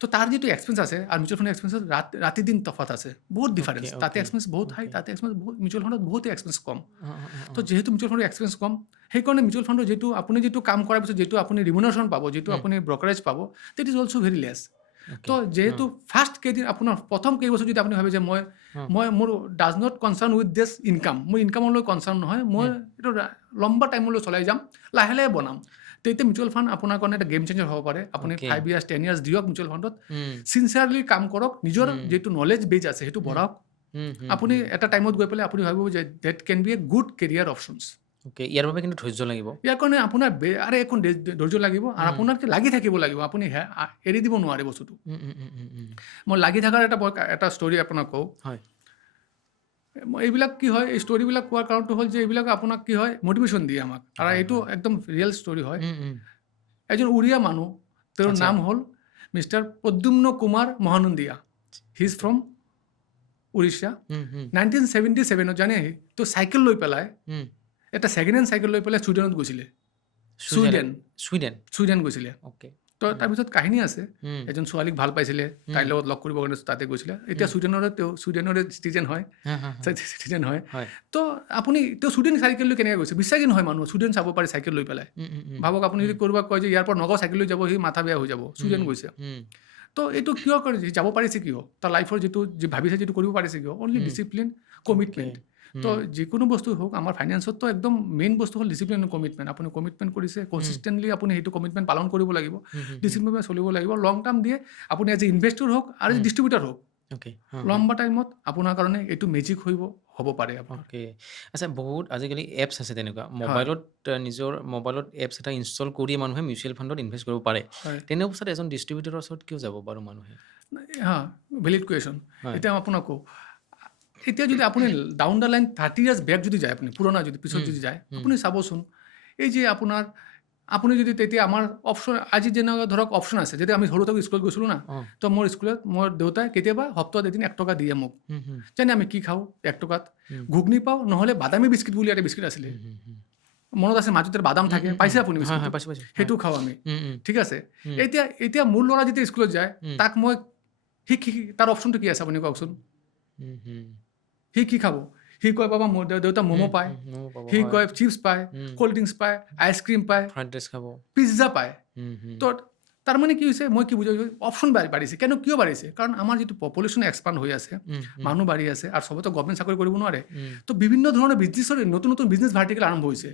তো তাৰ যিটো এক্সপেঞ্চ আছে আৰু মিউচুৱেল ফাণ্ডৰ এক্সপেঞ্চত ৰাতি দিন তফাত আছে বহুত ডিফাৰেঞ্চ তাতে এক্সপেঞ্চ বহুত হাই তাতে এক্সপেঞ্চ বহুত মিউচুৱেল ফাণ্ডত বহুত এক্সপেঞ্চ কম তো যিহেতু মিউচুৱেল ফাণ্ডৰ এক্সপেঞ্চ কম সেইকাৰণে মিউচুৱেল ফাণ্ডৰ যিটো আপুনি যিটো কাম কৰাৰ পিছত যিটো আপুনি ৰিমুনাৰেশ্যন পাব যিটো আপুনি ব্ৰকাৰেজ পাব that is also' very less so যিহেতু ফাৰ্ষ্ট কেইদিন আপোনাৰ প্ৰথম কেইবছৰ যদি আপুনি ভাবে যে মই মোৰ does not concerned with this income মোৰ ইনকামলৈ কনচাৰ্ণ নহয় মই এইটো লম্বা টাইমলৈ চলাই যাম লাহে লাহে বনাম তেতিয়া মিউচুৱেল ফাণ্ড আপোনাৰ কাৰণে এটা গেম চেঞ্জাৰ হ'ব পাৰে আপুনি 5 years 10 years দিয়ক মিউচুৱেল ফাণ্ডত চিনচিয়াৰলি কাম কৰক নিজৰ যিটো নলেজ বেজ আছে সেইটো বঢ়াওক আপুনি এটা টাইমত গৈ পেলাই আপুনি ভাবিব যে that can be a good career options ইয়াৰ বাবে কিন্তু ধৈৰ্য লাগিব ইয়াৰ কাৰণে আপোনাৰ আৰু একো ধৈৰ্য লাগিব আৰু আপোনাৰ লাগি থাকিব লাগিব আপুনি এৰি দিব নোৱাৰে বস্তুটো মই লাগি থকাৰ এটা ষ্টৰি আপোনাক কওঁ এইবিলাক কি হয় এই ষ্টৰিবিলাক কোৱাৰ কাৰণটো হ'ল যে এইবিলাক আপোনাক কি হয় মটিভেশ্যন দিয়ে আমাক আৰু এইটো একদম ৰিয়েল ষ্টৰি হয় এজন উৰিয়া মানুহ তেওঁৰ নাম হ'ল mister Pradyumna Kumar Mahanandia he is from Orissa 1977 জানে তো চাইকেল লৈ পেলাই এটা ছেকেণ্ড হেণ্ড চাইকেল লৈ পেলাই ছুইডেনত গৈছিলে ছুইডেন গৈছিলে তো তাৰপিছত কাহিনী আছে এজন ছোৱালীক ভাল পাইছিলে তাইৰ লগত লগ কৰিবৰ কাৰণে তাতে গৈছিলে এতিয়া ছুইডেনৰে চিটিজেন হয় তো আপুনি তেওঁ ছুইডেন চাইকেল লৈ কেনেকৈ গৈছে বিশ্বাসী নহয় মানুহ ছুইডেন চাব পাৰে চাইকেল লৈ পেলাই ভাবক আপুনি যদি ক'ৰবাত কয় যে ইয়াৰ পৰা নগাঁও চাইকেল লৈ যাব সি মাথা বেয়া হৈ যাব ছুইডেন গৈছে তো এইটো কিয় কৰে যাব পাৰিছে কিয় তাৰ লাইফৰ যিটো ভাবিছে যিটো কৰিব পাৰিছে কিয় অনলি ডিচিপ্লিন কমিটমেণ্ট তো যিকোনো বস্তু হওক আমাৰ ফাইনেন্সততো একদম মেইন বস্তু হ'ল ডিচিপ্লিন কমিটমেণ্ট আপুনি কমিটমেণ্ট কৰিছে কনচিষ্টেণ্টলি আপুনি সেইটো কমিটমেণ্ট পালন কৰিব লাগিব ডিচিপ্লিন চলিব লাগিব লং টাৰ্ম দিয়ে আপুনি এজ এ ইনভেষ্টৰ হওক আৰু এজ ডিষ্ট্ৰিবিউটাৰ হওক লম্বা টাইমত আপোনাৰ কাৰণে এইটো মেজিক হ'ব পাৰে আচ্ছা বহুত আজিকালি এপছ আছে তেনেকুৱা মোবাইলত এপছ এটা ইনষ্টল কৰি মানুহে মিউচুৱেল ফাণ্ডত ইনভেষ্ট কৰিব পাৰে তেনে অৱস্থাত এজন ডিষ্ট্ৰিবিউটৰৰ ওচৰত কিয় যাব বাৰু মানুহে ভেলিড কুৱেশ্যন এতিয়া আপোনাক কওঁ এতিয়া যদি আপুনি down the line 30 years back যদি যায় আপুনি পুৰণা যদি পিছত যদি যায় আপুনি চাবচোন এই যে আপুনি যদি তেতিয়া আমাৰ অপশ্যন আজি যেনেকুৱা ধৰক অপশ্যন আছে যদি আমি সৰু থাকোঁ স্কুলত গৈছিলোঁ না তো মোৰ স্কুলত মোৰ দেউতাই কেতিয়াবা সপ্তাহত এদিন 1 টকা দিয়ে মোক যেনে আমি কি খাওঁ 1 টকাত ঘুগনি পাওঁ নহ'লে বাদামী বিস্কিট বুলি এটা বিস্কিট আছিলে মনত আছে মাজতে বাদাম থাকে পাইছে আপুনি সেইটো খাওঁ আমি ঠিক আছে এতিয়া মোৰ ল'ৰা যেতিয়া স্কুলত যায় তাক মই তাৰ অপশ্যনটো কি আছে আপুনি কওকচোন সি কি খাব সি কয় বাবা মোৰ দেউতা ম'ম' পায় সি কয় চিপছ পায় ক'ল্ড ড্ৰিংকছ পায় আইচক্ৰীম পায় পিজ্জা পায় তো তাৰমানে কি হৈছে মই কি বুজাইছোঁ অপশ্যন বাঢ়িছে কিয় বাঢ়িছে কাৰণ আমাৰ যিটো পপুলেশ্যন এক্সপাণ্ড হৈ আছে মানুহ বাঢ়ি আছে আৰু চবতো গভৰ্ণমেণ্ট চাকৰি কৰিব নোৱাৰে তো বিভিন্ন ধৰণৰ বিজনেছৰ নতুন বিজনেছ ভাৰ্টিকেল আৰম্ভ হৈছে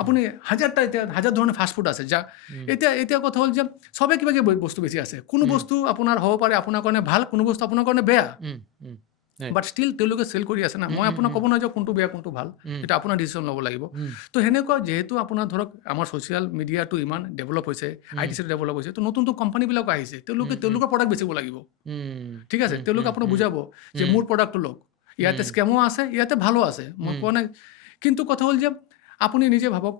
আপুনি হাজাৰ ধৰণৰ ফাষ্ট ফুড আছে যা এতিয়া কথা হ'ল যে চবে কিবা কিবি বস্তু বেছি আছে কোনো বস্তু আপোনাৰ হ'ব পাৰে আপোনাৰ কাৰণে ভাল কোনো বস্তু আপোনাৰ কাৰণে বেয়া বাট ষ্টিল তেওঁলোকে চেল কৰি আছে না মই আপোনাক ক'ব নোৱাৰো যে কোনটো বেয়া কোনটো ভাল এটা আপোনাৰ ডিচিশ্যন ল'ব লাগিব তো সেনেকুৱা যিহেতু আপোনাৰ ধৰক আমাৰ ছ'চিয়েল মিডিয়াটো ইমান ডেভেলপ হৈছে IT ডেভেলপ হৈছে তো নতুন কোম্পানীবিলাকো আহিছে তেওঁলোকৰ প্ৰডাক্ট বেচিব লাগিব ঠিক আছে তেওঁলোকে আপোনাক বুজাব যে মোৰ প্ৰডাক্টটো লওক ইয়াতে স্কেমো আছে ইয়াতে ভালো আছে মই কোৱা নাই কিন্তু কথা হ'ল যে আপুনি নিজে ভাবক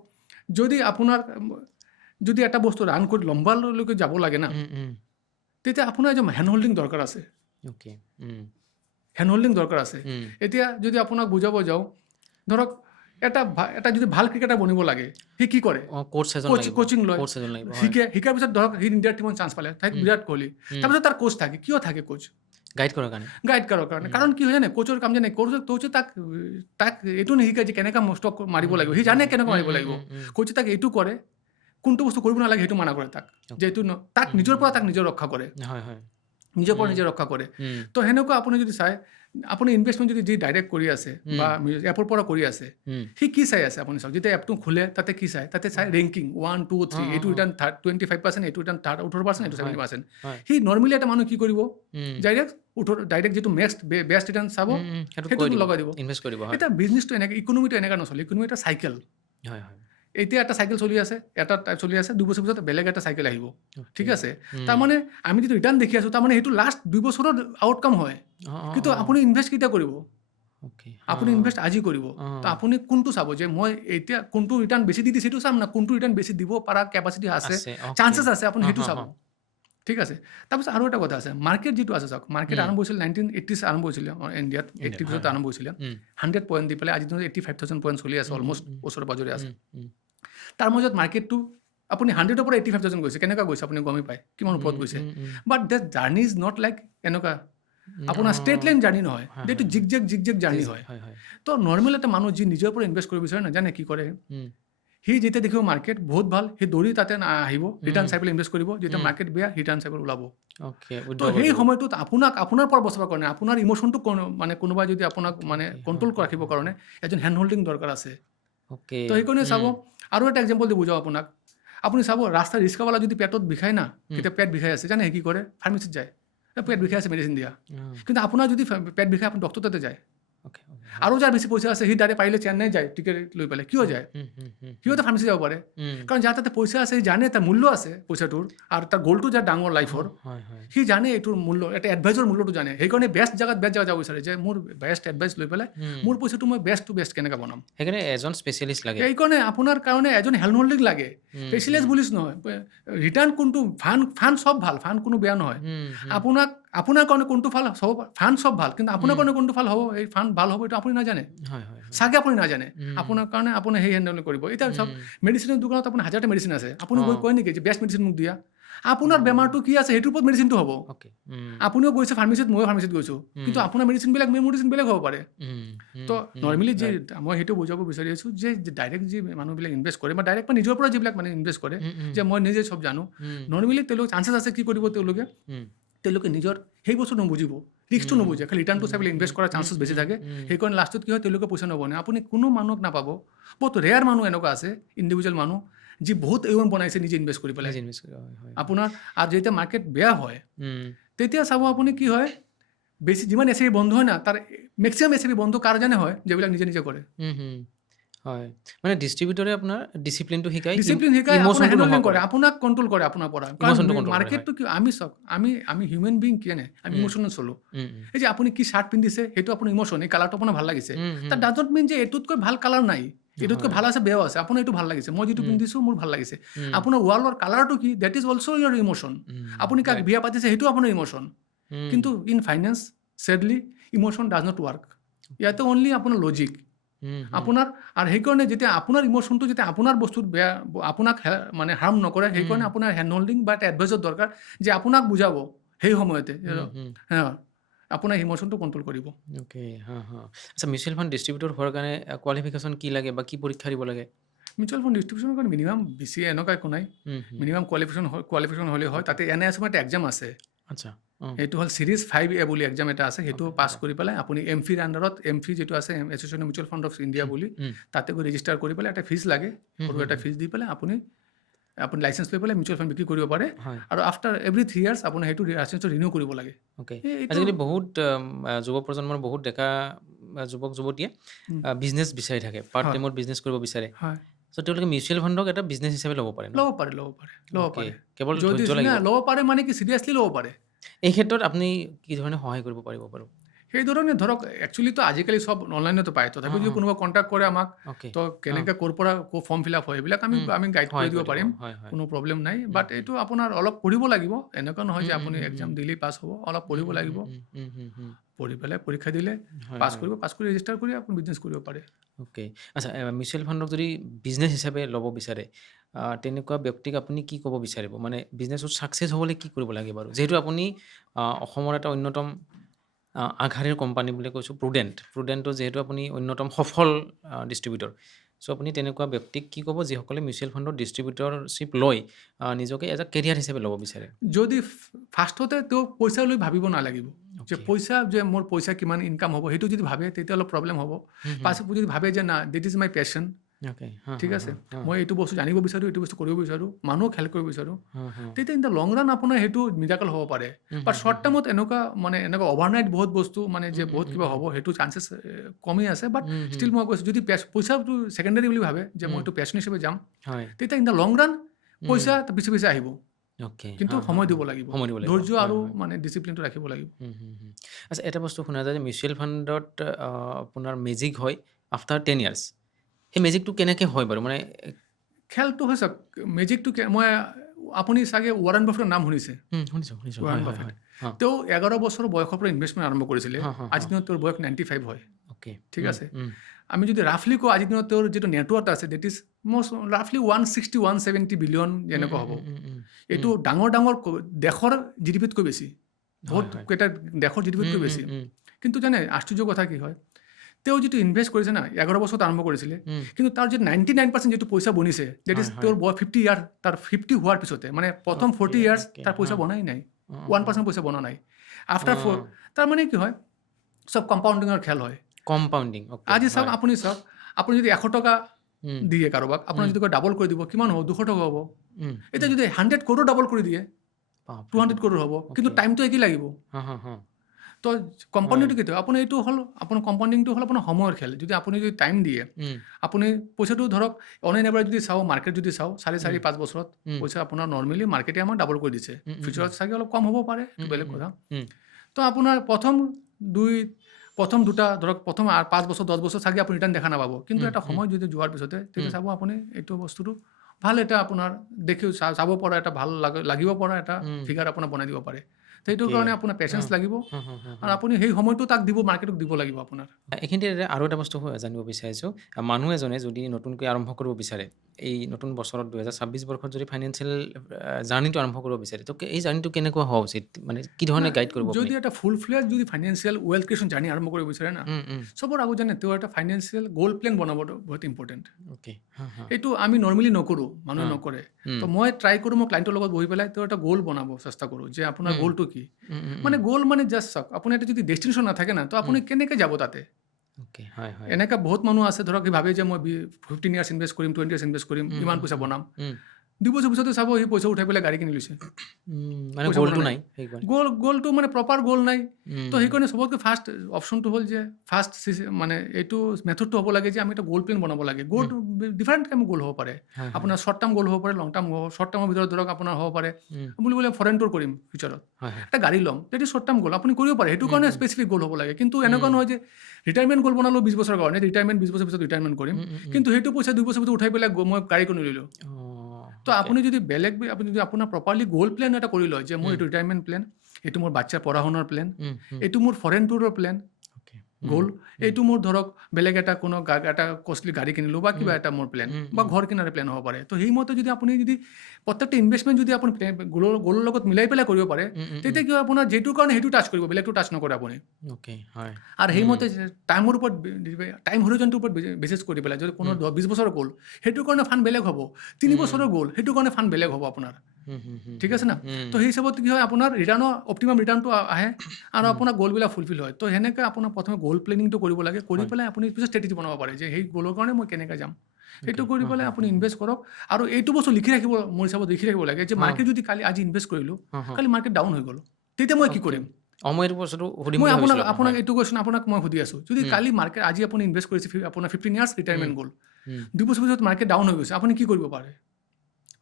যদি এটা বস্তু ৰান কৰি লম্বালৈকে যাব লাগে না তেতিয়া আপোনাৰ এজন হেণ্ড হোল্ডিং দৰকাৰ আছে এতিয়া যদি আপোনাক বুজাব যাওঁ ধৰক এটা যদি ভাল ক্ৰিকেটাৰ বনিব লাগে সি কি কৰে কোচিং লয় শিকাৰ পিছত ধৰক সি ইণ্ডিয়াৰ টীমত চান্স পালে তাইক বিৰাট কোহলি তাৰপিছত তাৰ কোচ থাকে কিয় থাকে কোচ গাইড কৰাৰ কাৰণে কাৰণ কি হয় জানে কোচৰ কাম জানে কোচে তাক এইটো নিশিকায় যে কেনেকৈ ষ্টক মাৰিব লাগিব সি জানে কেনেকৈ মাৰিব লাগিব কোচে তাক এইটো কৰে কোনটো বস্তু কৰিব নালাগে সেইটো মানা কৰে তাক যে এইটো তাক নিজৰ পৰা নিজে ৰক্ষা কৰে নিজে ৰক্ষা কৰে তো সেনেকুৱা আপুনি যদি চাই আপুনি ইনভেষ্টমেণ্ট যদি ডাইৰেক্ট কৰি আছে বা এপৰ পৰা কৰি আছে সি কি চাই আছে আপুনি চাওক যেতিয়া এপটো খোলে তাতে কি চাই তাতে চাই ৰেংকিং 1 2 3 এইটো ৰিটাৰ্ণ 25% এইটো ৰিটাৰ্ণ 18% এইটো 70% সি নৰ্মেলি এটা মানুহ কি কৰিব ডাইৰেক্ট যিটো বেষ্ট ৰিটাৰ্ণ চাব সেইটো লগাই দিব ইনভেষ্ট কৰিব এটা বিজনেছটো এনেকৈ ইকনমিটো এনেকৈ নচলে ইকনমি এটা চাইকেল এতিয়া এটা চাইকেল চলি আছে 2 বছৰ পিছত বেলেগ এটা চাইকেল আহিব ঠিক আছে তাৰমানে আমি যিটো ৰিটাৰ্ণ দেখি আছোঁ তাৰমানে সেইটো লাষ্ট 2 বছৰৰ আউটকাম হয় কিন্তু আপুনি ইনভেষ্ট কেতিয়া কৰিব অ'কে। আপুনি ইনভেষ্ট আজি কৰিব তো আপুনি কোনটো চাব যে মই এতিয়া কোনটো ৰিটাৰ্ণ বেছি দি দিছে সেইটো চাম না কোনটো ৰিটাৰ্ণ বেছি দিব পৰা কেপাচিটি আছে অ'কে। চান্সেছ আছে আপুনি সেইটো চাব ঠিক আছে তাৰপিছত আৰু এটা কথা আছে মাৰ্কেট যিটো আছে চাওক মাৰ্কেট আৰম্ভ হৈছিল 1980s আৰম্ভ হৈছিলে ইণ্ডিয়াত 80s আৰম্ভ হৈছিলে 100 পইণ্ট দি পেলাই আজি 85,000 পইণ্ট চলি আছে অলমষ্ট ওচৰে পাজৰে আছে তাৰ মাজত মাৰ্কেটটো আপুনি 100ৰ পৰা 85,000 গৈছে কেনেকুৱা গৈছে আপুনি গমেই পায় কিমান ওপৰত গৈছে but the journey is not like এনেকুৱা আপোনাৰ ষ্ট্ৰেট লাইন জাৰ্ণি নহয় এইটো জিগজেগ জাৰ্ণি হয় তো নৰ্মেল এটা মানুহ যি নিজৰ পৰা ইনভেষ্ট কৰিব বিচাৰে নাজানে কি কৰে সি যেতিয়া দেখিব মাৰ্কেট বহুত ভাল সি দৌৰি তাতে আহিব ৰিটাৰ্ণ চাই পেলাই ইনভেষ্ট কৰিব যেতিয়া মাৰ্কেট বেয়া ৰিটাৰ্ণ চাই পেলাই ওলাব তো সেই সময়টোত আপোনাৰ পৰা বচাবৰ কাৰণে আপোনাৰ ইম'শ্যনটো মানে কোনোবাই যদি আপোনাক মানে কণ্ট্ৰল ৰাখিবৰ কাৰণে এজন হেণ্ড হোল্ডিং দৰকাৰ আছে তো সেইকাৰণে চাব আৰু এটা এক্সাম্পল দি বুজাওঁ আপোনাক আপুনি চাব ৰাস্তাৰ ৰিক্সাৱালা যদি পেটত বিষায় না তেতিয়া পেট বিষাই আছে জানে কি কৰে ফাৰ্মাচীত যায় পেট বিষাই আছে মেডিচিন দিয়া কিন্তু আপোনাৰ যদি পেট বিষায় আপুনি ডক্টৰ তাতে যায় আৰু যাৰ বেছি পইচা আছে সি ডাইৰেক্ট পাৰিলে চেন্নাই যায় টিকেট লৈ পেলাই কিয় যায় সিহঁতে ফাৰ্মাচী যাব পাৰে কাৰণ যাৰ তাতে পইচা আছে সি জানে তাৰ মূল্য আছে পইচাটোৰ আৰু তাৰ গ'লটো যাৰ ডাঙৰ লাইফৰ সি জানে এইটোৰ মূল্য এটা এডভাইজৰ মূল্যটো জানে সেইকাৰণে বেষ্ট জেগাত যাব বিচাৰে যে মোৰ বেষ্ট এডভাইচ লৈ পেলাই মোৰ পইচাটো মই বেষ্ট কেনেকৈ বনাম সেইকাৰণে এজন স্পেচিয়েলিষ্ট লাগে সেইকাৰণে আপোনাৰ কাৰণে এজন হেল্ড হোল্ডিং লাগে স্পেচিয়েলিষ্ট বুলিছ নহয় ৰিটাৰ্ণ কোনটো ফাণ্ড চব ভাল ফাণ্ড কোনো বেয়া নহয় আপোনাৰ কাৰণে কোনটো ভাল হ'ব ফাণ্ড চব ভাল কিন্তু আপোনাৰ কাৰণে কোনটো ভাল হ'ব এই ফাণ্ড ভাল হ'ব এইটো আপুনি নাজানে চাগে আপুনি নাজানে আপোনাৰ কাৰণে আপুনি সেই হেণ্ডেল কৰিব এতিয়া চব মেডিচিনৰ দোকানত আপোনাৰ 1000টা মেডিচিন আছে আপুনি গৈ কয় নেকি যে বেষ্ট মেডিচিন মোক দিয়া আপোনাৰ বেমাৰটো কি আছে সেইটোৰ ওপৰত মেডিচিনটো হ'ব আপুনিও গৈছে ফাৰ্মাচীত ময়ো ফাৰ্মাচীত গৈছোঁ কিন্তু আপোনাৰ মেডিচিনবিলাক মোৰ মেডিচিন বেলেগ হ'ব পাৰে তো নৰ্মেলি যে মই সেইটো বুজাব বিচাৰি আছোঁ যে ডাইৰেক্ট যি মানুহবিলাক ইনভেষ্ট কৰে বা ডাইৰেক্ট নিজৰ পৰা যিবিলাক মানে ইনভেষ্ট কৰে যে মই নিজে চব জানো নৰ্মেলি তেওঁলোক চান্সেছ আছে কি কৰিব তেওঁলোকে নিজৰ সেই বস্তু নুবুজিব ৰিস্কটো নুবুজে খালি ৰিটাৰ্ণটো চাই পেলাই ইনভেষ্ট কৰাৰ চান্সেছ বেছি থাকে সেইকাৰণে লাষ্টত কি হয় তেওঁলোকে পইচা নবনে আপুনি কোনো মানুহক নাপাব বহুত ৰেয়াৰ মানুহ এনেকুৱা আছে ইণ্ডিভিজুৱেল মানুহ যি বহুত এম বনাইছে নিজে ইনভেষ্ট কৰি পেলাই আপোনাৰ আৰু যেতিয়া মাৰ্কেট বেয়া হয় তেতিয়া চাব আপুনি কি হয় বেছি যিমান এছ আই বন্ধ হয় না তাৰ মেক্সিমাম এছ আই বন্ধ কাৰ জানে হয় যিবিলাক নিজে কৰে হয় মানে ডিষ্ট্ৰিবিউটৰে আপোনাৰ ডিচিপ্লিনটো শিকায় হেণ্ডেলিং কৰে আপোনাক কণ্ট্ৰল কৰে আপোনাৰ পৰা মাৰ্কেটটো কি আমি চাওক আমি হিউমেন বিং কি নে আমি ইমোশ্যনেল চলো এই যে আপুনি কি চাৰ্ট পিন্ধিছে সেইটো আপোনাৰ ইমোশ্যন এই কালাৰটো আপোনাৰ ভাল লাগিছে তাৰ ডাজন্ট মিন যে এইটোতকৈ ভাল কালাৰ নাই এইটোতকৈ ভাল আছে বেয়াও আছে আপোনাৰ এইটো ভাল লাগিছে মই যিটো পিন্ধিছোঁ মোৰ ভাল লাগিছে আপোনাৰ ৱালৰ কালাৰটো কি that is also' your emotion আপুনি কাক বিয়া পাতিছে সেইটো আপোনাৰ ইমোশ্যন কিন্তু in finance sadly emotion does not work ইয়াতে অনলি আপোনাৰ লজিক আপোনাৰ আৰু সেইকাৰণে যেতিয়া আপোনাৰ ইমোশ্যনটো যেতিয়া আপোনাৰ বস্তুত বেয়া আপোনাক মানে হাৰ্ম নকৰে সেইকাৰণে আপোনাৰ হেণ্ড হোল্ডিং বা এটা এডভাইজৰ দৰকাৰ যে আপোনাক বুজাব সেই সময়তে আপোনাৰ ইমোশ্যনটো কণ্ট্ৰল কৰিব অ'কে আচ্ছা মিউচুৱেল ফাণ্ড ডিষ্ট্ৰিবিউটৰ হোৱাৰ কাৰণে কোৱালিফিকেশ্যন কি লাগে বা কি পৰীক্ষা দিব লাগে মিউচুৱেল ফাণ্ড ডিষ্ট্ৰিবিউশ্যনৰ কাৰণে মিনিমাম বেছি এনেকুৱা একো নাই মিনিমাম কোৱালিফিকেশ্যন হ'লে হয় তাতে NISM এটা এক্সাম আছে আচ্ছা সেইটো হ'ল Series 5A বুলি এক্সাম এটা আছে সেইটো পাছ কৰি পেলাই আপুনি MFIৰ আণ্ডাৰত MFI যিটো আছে association mutual fund of India বুলি তাতে গৈ ৰেজিষ্টাৰ কৰি পেলাই এটা ফিজ লাগে সৰু এটা ফিজ দি পেলাই আপুনি লাইচেঞ্চ লৈ পেলাই মিউচুৱেল ফাণ্ড বিক্ৰী কৰিব পাৰে আৰু আফটাৰ এভৰি 3 years আপুনি সেইটো লাইচেঞ্চটো ৰিনিউ কৰিব লাগে আজিকালি বহুত যুৱ প্ৰজন্মৰ বহুত ডেকা যুৱক যুৱতীয়ে বিজনেছ বিচাৰি থাকে পাৰ্ট টাইমত বিজনেছ কৰিব বিচাৰে চ' তেওঁলোকে মিউচুৱেল ফাণ্ডক এটা বিজনেছ হিচাপে ল'ব পাৰে কেৱল ল'ব পাৰে মানে কি চিৰিয়াছলি ল'ব পাৰে এই ক্ষেত্ৰত আপুনি কি ধৰণে সহায় কৰিব পাৰিব বাৰু সেই ধৰণে ধৰক একচুৱেলিতো আজিকালি চব অনলাইনতো পায় তথাপি যদি কোনোবা কণ্টেক্ট কৰে আমাক তো কেনেকৈ ক'ৰ পৰা ফৰ্ম ফিল আপ হয় এইবিলাক আমি গাইড কৰি দিব পাৰিম কোনো প্ৰব্লেম নাই বাট এইটো আপোনাৰ অলপ পঢ়িব লাগিব এনেকুৱা নহয় যে আপুনি এক্সাম দিলেই পাছ হ'ব অলপ পঢ়িব লাগিব পঢ়ি পেলাই পৰীক্ষা দিলে পাছ কৰি ৰেজিষ্টাৰ কৰি আপুনি বিজনেছ কৰিব পাৰে অ'কে আচ্ছা মিউচুৱেল ফাণ্ডক যদি বিজনেছ হিচাপে ল'ব বিচাৰে তেনেকুৱা ব্যক্তিক আপুনি কি ক'ব বিচাৰিব মানে বিজনেছত ছাকচেছ হ'বলৈ কি কৰিব লাগে বাৰু যিহেতু আপুনি অসমৰ এটা অন্যতম আগশাৰীৰ কোম্পানী বুলি কৈছোঁ প্ৰুডেণ্টৰ যিহেতু আপুনি অন্যতম সফল ডিষ্ট্ৰিবিউটৰ চ' আপুনি তেনেকুৱা ব্যক্তিক কি ক'ব যিসকলে মিউচুৱেল ফাণ্ডৰ ডিষ্ট্ৰিবিউটৰশ্বিপ লৈ নিজকে এজ এ কেৰিয়াৰ হিচাপে ল'ব বিচাৰে যদি ফাৰ্ষ্টতে তেওঁ পইচা লৈ ভাবিব নালাগিব যে পইচা যে মোৰ পইচা কিমান ইনকাম হ'ব সেইটো যদি ভাবে তেতিয়া অলপ প্ৰব্লেম হ'ব পাছত যদি ভাবে যে না দিট ইজ মাই পেশ্যন ঠিক আছে মই এইটো বস্তু জানিব বিচাৰোঁ এইটো বস্তু কৰিব বিচাৰোঁ মানুহক হেল্প কৰিব বিচাৰোঁ তেতিয়া ইন দ্য লং ৰান আপোনাৰ সেইটো মিৰাকল হ'ব পাৰে বাট শ্বৰ্ট টাৰ্মত এনেকুৱা অভাৰনাইট বহুত বস্তু মানে যে বহুত কিবা হ'ব সেইটো চান্সেছ কমেই আছে বাট ষ্টিল মই কৈছোঁ যদি পইচাটো ছেকেণ্ডাৰী বুলি ভাবে যে মই এইটো পেশ্যন হিচাপে যাম তেতিয়া ইন দ্য লং ৰান পইচা পিছে আহিব অ'কে। কিন্তু হা, হা, সময় হা। দিব লাগিব, সময় দিব লাগিব। ধৈৰ্য হয়, আৰু হয়। মানে ডিচিপ্লিনটো ৰাখিব লাগিব। আচ্ছা, এটা বস্তু শুনা যায় যে মিউচুৱেল ফাণ্ডত আপোনাৰ মেজিক হয় আফটাৰ 10 ইয়াৰ্ছ। সেই মেজিকটো কেনেকে হয় বাৰু? মানে খেলটো হয় চাওক, মেজিকটো মই আপুনি চাগে ৱাৰেন বাফেটৰ নাম শুনিছে। শুনিছোঁ, শুনিছোঁ। ৱাৰেন হয়, হয়, বাফেট হয়। হা, তেওঁ 11 বছৰ বয়সৰ পৰা ইনভেষ্টমেণ্ট আৰম্ভ কৰিছিলে। হা, হা, হা। আজিৰ দিনত তেওঁৰ বয়স 95 হয়। অ'কে। ঠিক আছে। আমি যদি ৰাফলি কওঁ আজিৰ দিনত তেওঁৰ যিটো নেটৱৰ্থ আছে ডেট ইজ মষ্ট ৰাফলি 160-170 বিলিয়ন এনেকুৱা হ'ব। এইটো ডাঙৰ ডাঙৰ দেশৰ GDP-তকৈ বেছি, বহুত হয়, হয়। কেইটা দেশৰ GDP-তকৈ বেছি। কিন্তু জানে আশ্চৰ্য কথা কি হয়, তেওঁ যিটো ইনভেষ্ট কৰিছে না 11 বছৰত আৰম্ভ কৰিছিলে, কিন্তু তাৰ যিটো 99% যিটো পইচা বনিছে ডেট ইজ হয়, হয়। তেওঁৰ 50 ইয়াৰ, তাৰ 50 হোৱাৰ পিছতে মানে প্ৰথম 40 ইয়াৰ্ছ অ'কে। তাৰ পইচা হা। বনাই নাই, অ', 1% পইচা বনা নাই। আফটাৰ 4 তাৰ মানে কি হয়, চব কম্পাউণ্ডিঙৰ খেল হয়। কম্পাউণ্ডিং। অ'কে। আজি চাওক, হয়। আপুনি চাওক, আপুনি যদি 100 টকা উম, দিয়ে কাৰোবাক, আপোনাৰ যদি কয় ডাবল কৰি দিব, কিমান হ'ব? 200 টকা হ'ব। উম, এতিয়া যদি 100 কৰোৰ ডাবল কৰি দিয়ে, বাপৰে 200 বাপ। কৰোৰ হ'ব, কিন্তু অ'কে। টাইমটো একেই লাগিব। হা, হা, হা। তো কম্পাউণ্ডিংটো কেতিয়া? আপোনাৰ এইটো হ'ল, আপোনাৰ কম্পাউণ্ডিংটো হ'ল আপোনাৰ সময়ৰ খেল। যদি আপুনি যদি টাইম দিয়ে, আপুনি পইচাটো ধৰক অন এন এভাৰেজ যদি চাওঁ, মাৰ্কেট যদি চাওঁ, 4-5 বছৰত পইচা আপোনাৰ নৰ্মেলি মাৰ্কেটে আমাক ডাবল কৰি দিছে। ফিউচাৰত চাগে অলপ কম হ'ব পাৰে, এইটো বেলেগ কথা। তো আপোনাৰ প্ৰথম দুটা ধৰক প্ৰথম 5 বছৰ 10 বছৰ চাগে আপুনি ৰিটাৰ্ণ দেখা নাপাব, কিন্তু এটা সময় যদি যোৱাৰ পিছতে তেতিয়া চাব আপুনি এইটো বস্তুটো ভাল, এটা আপোনাৰ দেখি চাব পৰা, এটা ভাল লাগিব পৰা এটা ফিগাৰ আপোনাৰ বনাই দিব পাৰে। সেইটোৰ অ'কে। কাৰণে আপোনাৰ পেচেঞ্চ লাগিব, হা, হা, হা, আৰু হা। আপুনি সেই সময়টো তাক দিব, মাৰ্কেটক দিব লাগিব আপোনাৰ। এইখিনিতে আৰু এটা বস্তু জানিব বিচাৰিছোঁ। মানুহ এজনে যদি নতুনকৈ আৰম্ভ কৰিব বিচাৰে, এই নতুন বছৰত 2026 বৰ্ষত যদি ফাইনেন্সিয়েল জাৰ্ণিটো আৰম্ভ কৰিব বিচাৰে, তো এই জাৰ্ণিটো কেনেকুৱা হোৱা উচিত? মানে কি ধৰণে গাইড কৰিব আপুনি? যদি এটা ফুল ফ্লেজ যদি ফাইনেন্সিয়েল ৱেল্থ ক্ৰিয়েশ্যন জাৰ্ণি আৰম্ভ কৰিব বিচাৰে না, উম, উম। চবৰ আগত জানে তেওঁ এটা ফাইনেন্সিয়েল গ'ল প্লেন বনাবটো বহুত ইম্পৰ্টেণ্ট। অ'কে। হা, হা। এইটো আমি নৰ্মেলি নকৰোঁ, মানুহে হা। নকৰে। উম, তো মই ট্ৰাই কৰোঁ, মই ক্লাইণ্টৰ লগত বহি পেলাই তেওঁ এটা গ'ল বনাব চেষ্টা কৰোঁ, যে আপোনাৰ উম, গ'লটো কি। উম, উম, মানে উম। গ'ল মানে জাষ্ট চাওক, আপোনাৰ এটা যদি ডেষ্টিনেশ্যন নাথাকে না, তো আপুনি কেনেকৈ যাব তাতে? অ'কে। হয়, হয়। এনেকুৱা বহুত মানুহ আছে, ধৰক সি ভাবে যে মই 15 ইয়াৰ্ছ ইনভেষ্ট কৰিম, 20 ইয়াৰ্ছ ইনভেষ্ট কৰিম, উম, ইমান উম, পইচা উম, বনাম। উম। 2 বছৰ পিছতে চাব সি পইচা উঠাই পেলাই গাড়ী কিনি লৈছে। মানে পইচা বনা গ'লটো নাই। নাই সেইকাৰণে। গ'লটো মানে প্ৰপাৰ গ'ল নাই। তো উম, সেইকাৰণে চবতকৈ ফাৰ্ষ্ট অপশ্যনটো হ'ল যে মানে এইটো মেথডটো হ'ব লাগে যে আমি এটা গ'ল প্লেন বনাব লাগে। গ'লটো ডিফাৰেণ্ট টাইম গ'ল হ'ব পাৰে। হয়, হয়। আপোনাৰ শ্বৰ্ট টাৰ্ম গ'ল হ'ব পাৰে, লং টাৰ্ম হ'ব। শ্বৰ্ট টাৰ্মৰ ভিতৰত ধৰক আপোনাৰ হ'ব পাৰে উম, বুলি ক'লে ফৰেন টুৰ কৰিম ফিউচাৰত। হয়, হয়। এটা গাড়ী ল'ম, সেইটো শ্বৰ্ট টাৰ্ম গ'ল আপুনি কৰিব পাৰে। সেইটো কাৰণে স্পেচিফিক গ'ল হ'ব লাগে। কিন্তু এনেকুৱা নহয় যে ৰিটায়াৰমেণ্ট গ'ল বনালোঁ 20 বছৰৰ কাৰণে, ৰিটায়াৰমেণ্ট 20 বছৰ পিছত ৰিটায়াৰমেণ্ট কৰিম। কিন্তু সেইটো পইচা 2 বছৰ পিছত উঠাই পেলাই মই গাড়ী কিনি ল'লোঁ। তো অ'কে। আপুনি যদি আপুনি যদি আপোনাৰ প্ৰপাৰলি গ'ল প্লেন এটা কৰি লয়, যে মোৰ এইটো ৰিটায়াৰমেণ্ট প্লেন, এইটো মোৰ বাচ্চাৰ পঢ়া শুনাৰ প্লেন, এইটো মোৰ ফৰেন টুৰৰ প্লেন অ'কে। গ'ল, এইটো মোৰ ধৰক বেলেগ এটা কোনো এটা কষ্টলি গাড়ী কিনিলোঁ বা কিবা এটা মোৰ প্লেন বা ঘৰ কিনাৰ প্লেন হ'ব পাৰে। তো সেইমতে যদি আপুনি যদি প্ৰত্যেকটা ইনভেষ্টমেণ্ট যদি আপুনি গ'লৰ লগত মিলাই পেলাই কৰিব পাৰে, তেতিয়া কি হয়, আপোনাৰ যিটোৰ কাৰণে সেইটো টাচ কৰিব, বেলেগটো টাচ নকৰে আপুনি। অ'কে। হয়। আৰু সেইমতে টাইমৰ ওপৰত টাইম হৰিজনটোৰ ওপৰত বেচিছ কৰি পেলাই যদি কোনো 20 বছৰৰ গ'ল, সেইটোৰ কাৰণে ফাণ্ড বেলেগ হ'ব। 3 বছৰৰ গ'ল, সেইটোৰ কাৰণে ফাণ্ড বেলেগ হ'ব আপোনাৰ। ঠিক আছে না? তো সেই হিচাপত কি হয়, আপোনাৰ অপটিমাম ৰিটাৰ্ণটো আহে আৰু আপোনাৰ গ'লবিলাক ফুলফিল হয়। তো সেনেকৈ আপোনাৰ প্ৰথমে গ'ল প্লেনিংটো কৰিব লাগে, কৰি পেলাই আপুনি পিছত ষ্ট্ৰেটেজি বনাব পাৰে যে সেই গ'লৰ কাৰণে মই কেনেকৈ যাম। সেইটো কৰি পেলাই আপুনি ইনভেষ্ট কৰক, আৰু এইটো বস্তু লিখি ৰাখিব, মোৰ হিচাপত লিখি ৰাখিব লাগে যে মাৰ্কেট যদি আজি ইনভেষ্ট কৰিলোঁ, কালি মাৰ্কেট ডাউন হৈ গ'ল, তেতিয়া মই কি কৰিম? মই এইটো বস্তুটো সুধিম মই বুলি আপোনাক ভাবিছিলোঁ আপোনাক এইটো কুৱেশ্যন আপোনাক মই সুধি আছোঁ, যদি কালি মাৰ্কেট আজি আপুনি ইনভেষ্ট কৰিছে, আপোনাৰ 15 ইয়াৰ্ছ ৰিটায়াৰমেণ্ট গ'ল, 2 বছৰ পিছত মাৰ্কেট ডাউন হৈ গৈছে, আপুনি কি কৰিব পাৰে?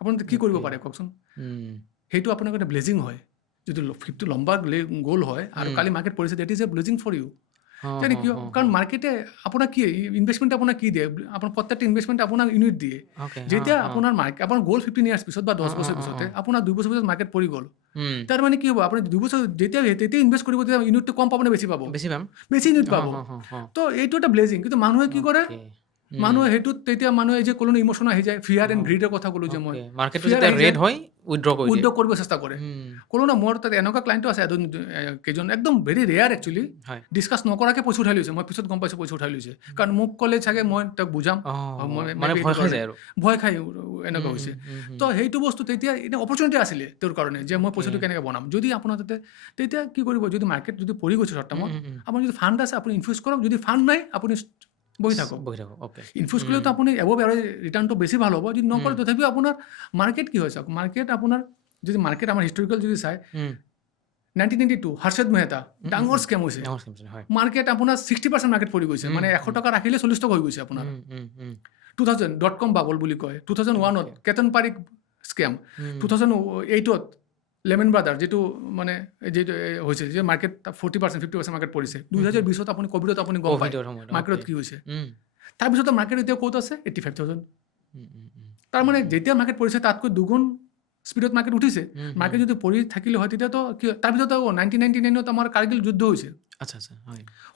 আপুনি কি কৰিব পাৰে কওকচোন? সেইটো আপোনাৰ কাৰণে ব্লেজিং হয়। যদি 50 লম্বা গ'ল হয় আৰু কালি মাৰ্কেট পৰিছে, that is a blessing for you. যেনে কিয়? কাৰণ মাৰ্কেটে আপোনাক কি ইনভেষ্টমেণ্ট আপোনাক কি দিয়ে? আপোনাৰ প্ৰত্যেকটা ইনভেষ্টমেণ্ট আপোনাক ইউনিট দিয়ে। যেতিয়া আপোনাৰ আপোনাৰ গ'ল 15 ইয়াৰ্ছ পিছত বা 10 বছৰ পিছতে আপোনাৰ 2 বছৰ পিছত মাৰ্কেট পৰি গ'ল, তাৰ মানে কি হ'ব? আপুনি 2 বছৰ যেতিয়া ইনভেষ্ট কৰিব, তেতিয়া ইউনিটটো কম পাব নে বেছি পাব? বেছি পাম। বেছি ইউনিট পাব। তো এইটো এটা ব্লেজিং। কিন্তু মানুহে কি কৰে? মানুহে সেইটোত তেতিয়া মানুহে যে ক'লো ইমোশ্যন আহি যায়, ফিয়াৰ এণ্ড গ্ৰীডৰ কথা ক'লো যে মই, মাৰ্কেটটো ফিয়াৰ যেতিয়া আহি ৰেড যায়, হয় উইথড্ৰ কৰি দিয়ে। উইথড্ৰ কৰিব চেষ্টা কৰে। ক'লো না, মোৰ তাত এনেকুৱা ক্লাইণ্টো আছে কেইজন, একদম ভেৰি ৰেয়াৰ একচুৱেলি, হয়। ডিছকাছ নকৰাকৈ পইচা উঠাই লৈছে। মই পিছত গম পাইছোঁ পইচা উঠাই লৈছে, কাৰণ মোক ক'লে চাগে মই তাক বুজাম, মানে ভয় খাই যায় আৰু। ভয় খাই এনেকুৱা হৈছে। তো সেইটো বস্তু তেতিয়া এতিয়া অপৰচুনিটি আছিলে তেওঁৰ কাৰণে, যে মই পইচাটো কেনেকৈ বনাম। যদি আপোনাৰ তেতিয়া কি কৰিব? যদি মাৰ্কেট যদি পৰি গৈছে শ্বৰ্ট টাৰ্মত, আপোনাৰ যদি ফাণ্ড আছে আপুনি ইনফিউজ কৰক, যদি ফাণ্ড নাই আপুনি বহি থাকক। অ'কে। ইনফিউজ কৰিলেতো আপুনি এবভ এভাৰেজ ৰিটাৰ্ণটো বেছি ভাল হ'ব। যদি নকৰে, তথাপিও আপোনাৰ মাৰ্কেট কি হয় চাওক, মাৰ্কেট আপোনাৰ যদি মাৰ্কেট আমাৰ হিষ্টৰিকেল যদি চাই, 1992 হৰ্ষদ মেহতা ডাঙৰ স্কেম হৈছে। মাৰ্কেট আপোনাৰ 60% মাৰ্কেট পৰি গৈছে, মানে 100 টকা ৰাখিলে 40 টকা হৈ গৈছে আপোনাৰ। 2000 .com বাবল বুলি কয়, 2001ত কেতন পাৰিক স্কেম 2008ত লেমন ব্ৰাদাৰ যিটো মানে যিটো হৈছিল যে মাৰ্কেট 40% 50% মাৰ্কেট পৰিছে 2020ত আপুনি ক'ভিডত আপুনি গম পায় মাৰ্কেটত কি হৈছে তাৰপিছত মাৰ্কেট এতিয়া ক'ত আছে 85,000 তাৰমানে যেতিয়া মাৰ্কেট পৰিছে তাতকৈ দুগুণ স্পীডত মাৰ্কেট উঠিছে মাৰ্কেট যদি পৰি থাকিলে হয় তেতিয়াতো তাৰপিছত 1999ত আমাৰ কাৰ্গিল যুদ্ধ হৈছে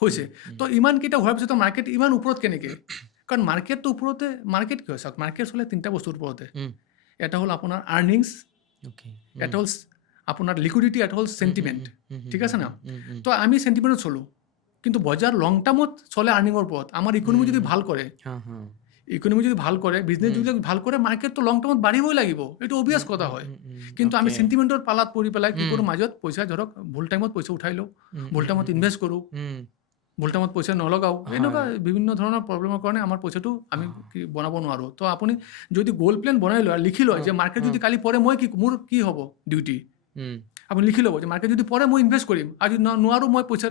হৈছে তো ইমানকেইটা হোৱাৰ পিছত মাৰ্কেট ইমান ওপৰত কেনেকৈ কাৰণ মাৰ্কেটটো ওপৰতে মাৰ্কেট কি হয় চাওক মাৰ্কেট চলে তিনিটা বস্তুৰ ওপৰতে এটা হ'ল আপোনাৰ আৰ্নিংছ এটা হ'ল আপোনাৰ লিকুইডিটি এটা হ'ল চেণ্টিমেণ্ট ঠিক আছে না তো আমি চেণ্টিমেণ্টত চলোঁ কিন্তু বজাৰ লং টাৰ্মত চলে আৰ্নিঙৰ ওপৰত আমাৰ ইকনমি যদি ভাল কৰে বিজনেছ যদি ভাল কৰে মাৰ্কেটটো লং টাৰ্মত বাঢ়িবই লাগিব এইটো অভিয়াছ কথা হয় কিন্তু আমি চেণ্টিমেণ্টৰ পালাত পৰি পেলাই কি কৰোঁ মাজত পইচা ধৰক ভুল টাইমত পইচা উঠাই লওঁ ভুল টাইমত ইনভেষ্ট কৰোঁ ভুল টাইমত পইচা নলগাওঁ এনেকুৱা বিভিন্ন ধৰণৰ প্ৰব্লেমৰ কাৰণে আমাৰ পইচাটো আমি বনাব নোৱাৰোঁ তো আপুনি যদি গ'ল প্লেন বনাই লয় লিখি লয় যে মাৰ্কেট যদি কালি পৰে মই মোৰ কি হ'ব ডিউটি আপুনি লিখি ল'ব যে মাৰ্কেট যদি পৰে মই ইনভেষ্ট কৰিম আৰু যদি নোৱাৰোঁ মই পইচা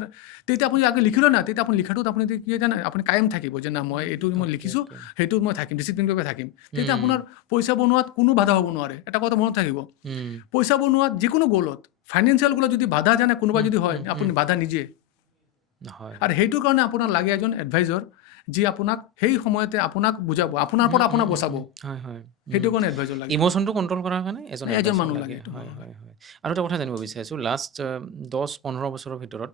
তেতিয়া আপুনি আগে লিখি লয় না তেতিয়া আপুনি লিখাটোত আপুনি কি জানে আপুনি কায়েম থাকিব যে না মই এইটো মই লিখিছোঁ সেইটোত মই থাকিম ডিচিপ্লিনভাৱে থাকিম তেতিয়া আপোনাৰ পইচা বনোৱাত কোনো বাধা হ'ব নোৱাৰে এটা কথা মনত থাকিব পইচা বনোৱাত যিকোনো গ'লত ফাইনেন্সিয়েল গ'লত যদি বাধা জানে কোনোবা যদি হয় আপুনি বাধা নিজে আৰু সেইটোৰ কাৰণে আপোনাৰ লাগে এজন এডভাইজৰ যি আপোনাক সেই সময়তে আপোনাক বুজাব আপোনাৰ পৰা আপোনাক বচাব সেইটো কাৰণে এডভাইজৰ লাগে ইমোশ্যনটো কণ্ট্ৰল কৰাৰ কাৰণে এজন মানুহ লাগে আৰু এটা কথা জানিব বিচাৰিছোঁ লাষ্ট 10-15 বছৰৰ ভিতৰত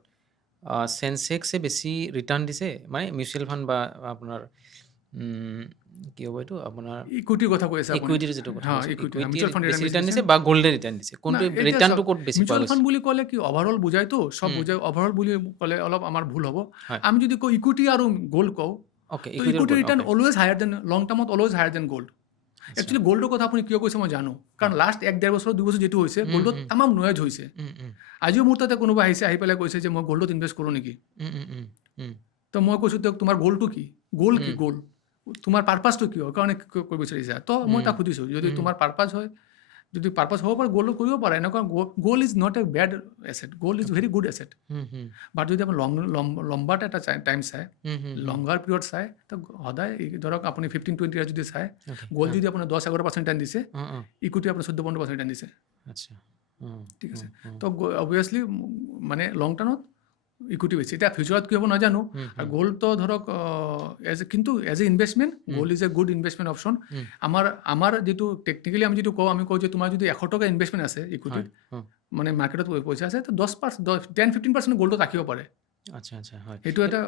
চেনচেক্সে বেছি ৰিটাৰ্ণ দিছে মানে মিউচুৱেল ফাণ্ড বা আপোনাৰ কি হ'ব এইটো আপোনাৰ ইকুইটিৰ কথা কৈ আছে ইকুইটিৰ যিটো কথা ৰিটাৰ্ণ দিছে বা গ'ল্ডে ৰিটাৰ্ণ দিছে কোনটো ৰিটাৰ্ণটো ক'ত বেছি মিউচুৱেল ফাণ্ড বুলি ক'লে কি অভাৰঅল বুজাইতো চব বুজাই অভাৰঅল বুলি ক'লে অলপ আমাৰ ভুল হ'ব আমি যদি কওঁ ইকুইটি আৰু গ'ল্ড কওঁ equity return always higher than long টাৰ্মত always higher than gold actually গ'ল্ডৰ কথা আপুনি কিয় কৈছে মই জানো কাৰণ লাষ্ট 1-1.5 বছৰ 2 বছৰ যিটো হৈছে গ'ল্ডত তামাম নয়েজ হৈছে আজিও মোৰ তাতে কোনোবা আহিছে আহি পেলাই কৈছে যে মই গ'ল্ডত ইনভেষ্ট কৰোঁ নেকি তো মই কৈছোঁ তেওঁক তোমাৰ গ'ল্ডটো কি গ'ল্ড কি গ'ল্ড তোমাৰ পাৰ্পাছটো কি হয় কাৰণে কৰিব বিচাৰিছা তো মই তাক সুধিছোঁ যদি তোমাৰ পাৰ্পাছ হয় যদি পাৰ্পাছ হ'ব পাৰে গ'ল্ড কৰিব পাৰে এনেকুৱা gold is not a bad asset gold is very good asset but যদি আপুনি লম্বাত এটা টাইম চাই লংগাৰ পিৰিয়ড চাই তো সদায় ধৰক আপুনি 15-20 ইয়াৰ যদি চাই গ'ল্ড যদি আপোনাৰ 10-11% ৰিটাৰ্ণ দিছে ইকুইটি আপোনাৰ 14-15% ৰিটাৰ্ণ দিছে ঠিক আছে তো অবভিয়াছলি মানে লং টাৰ্মত ইকুইটি বেছি এতিয়া ফিউচাৰত কি হ'ব নাজানো আৰু গ'ল্ডটো ধৰক কিন্তু as a investment gold is a good investment option আমাৰ যিটো টেকনিকেলি আমি যিটো কওঁ যে তোমাৰ যদি 100 টকা ইনভেষ্টমেণ্ট আছে ইকুইটিত মানে মাৰ্কেটত পইচা আছে তো 10-15% গ'ল্ডত ৰাখিব পাৰে সেইটো এটা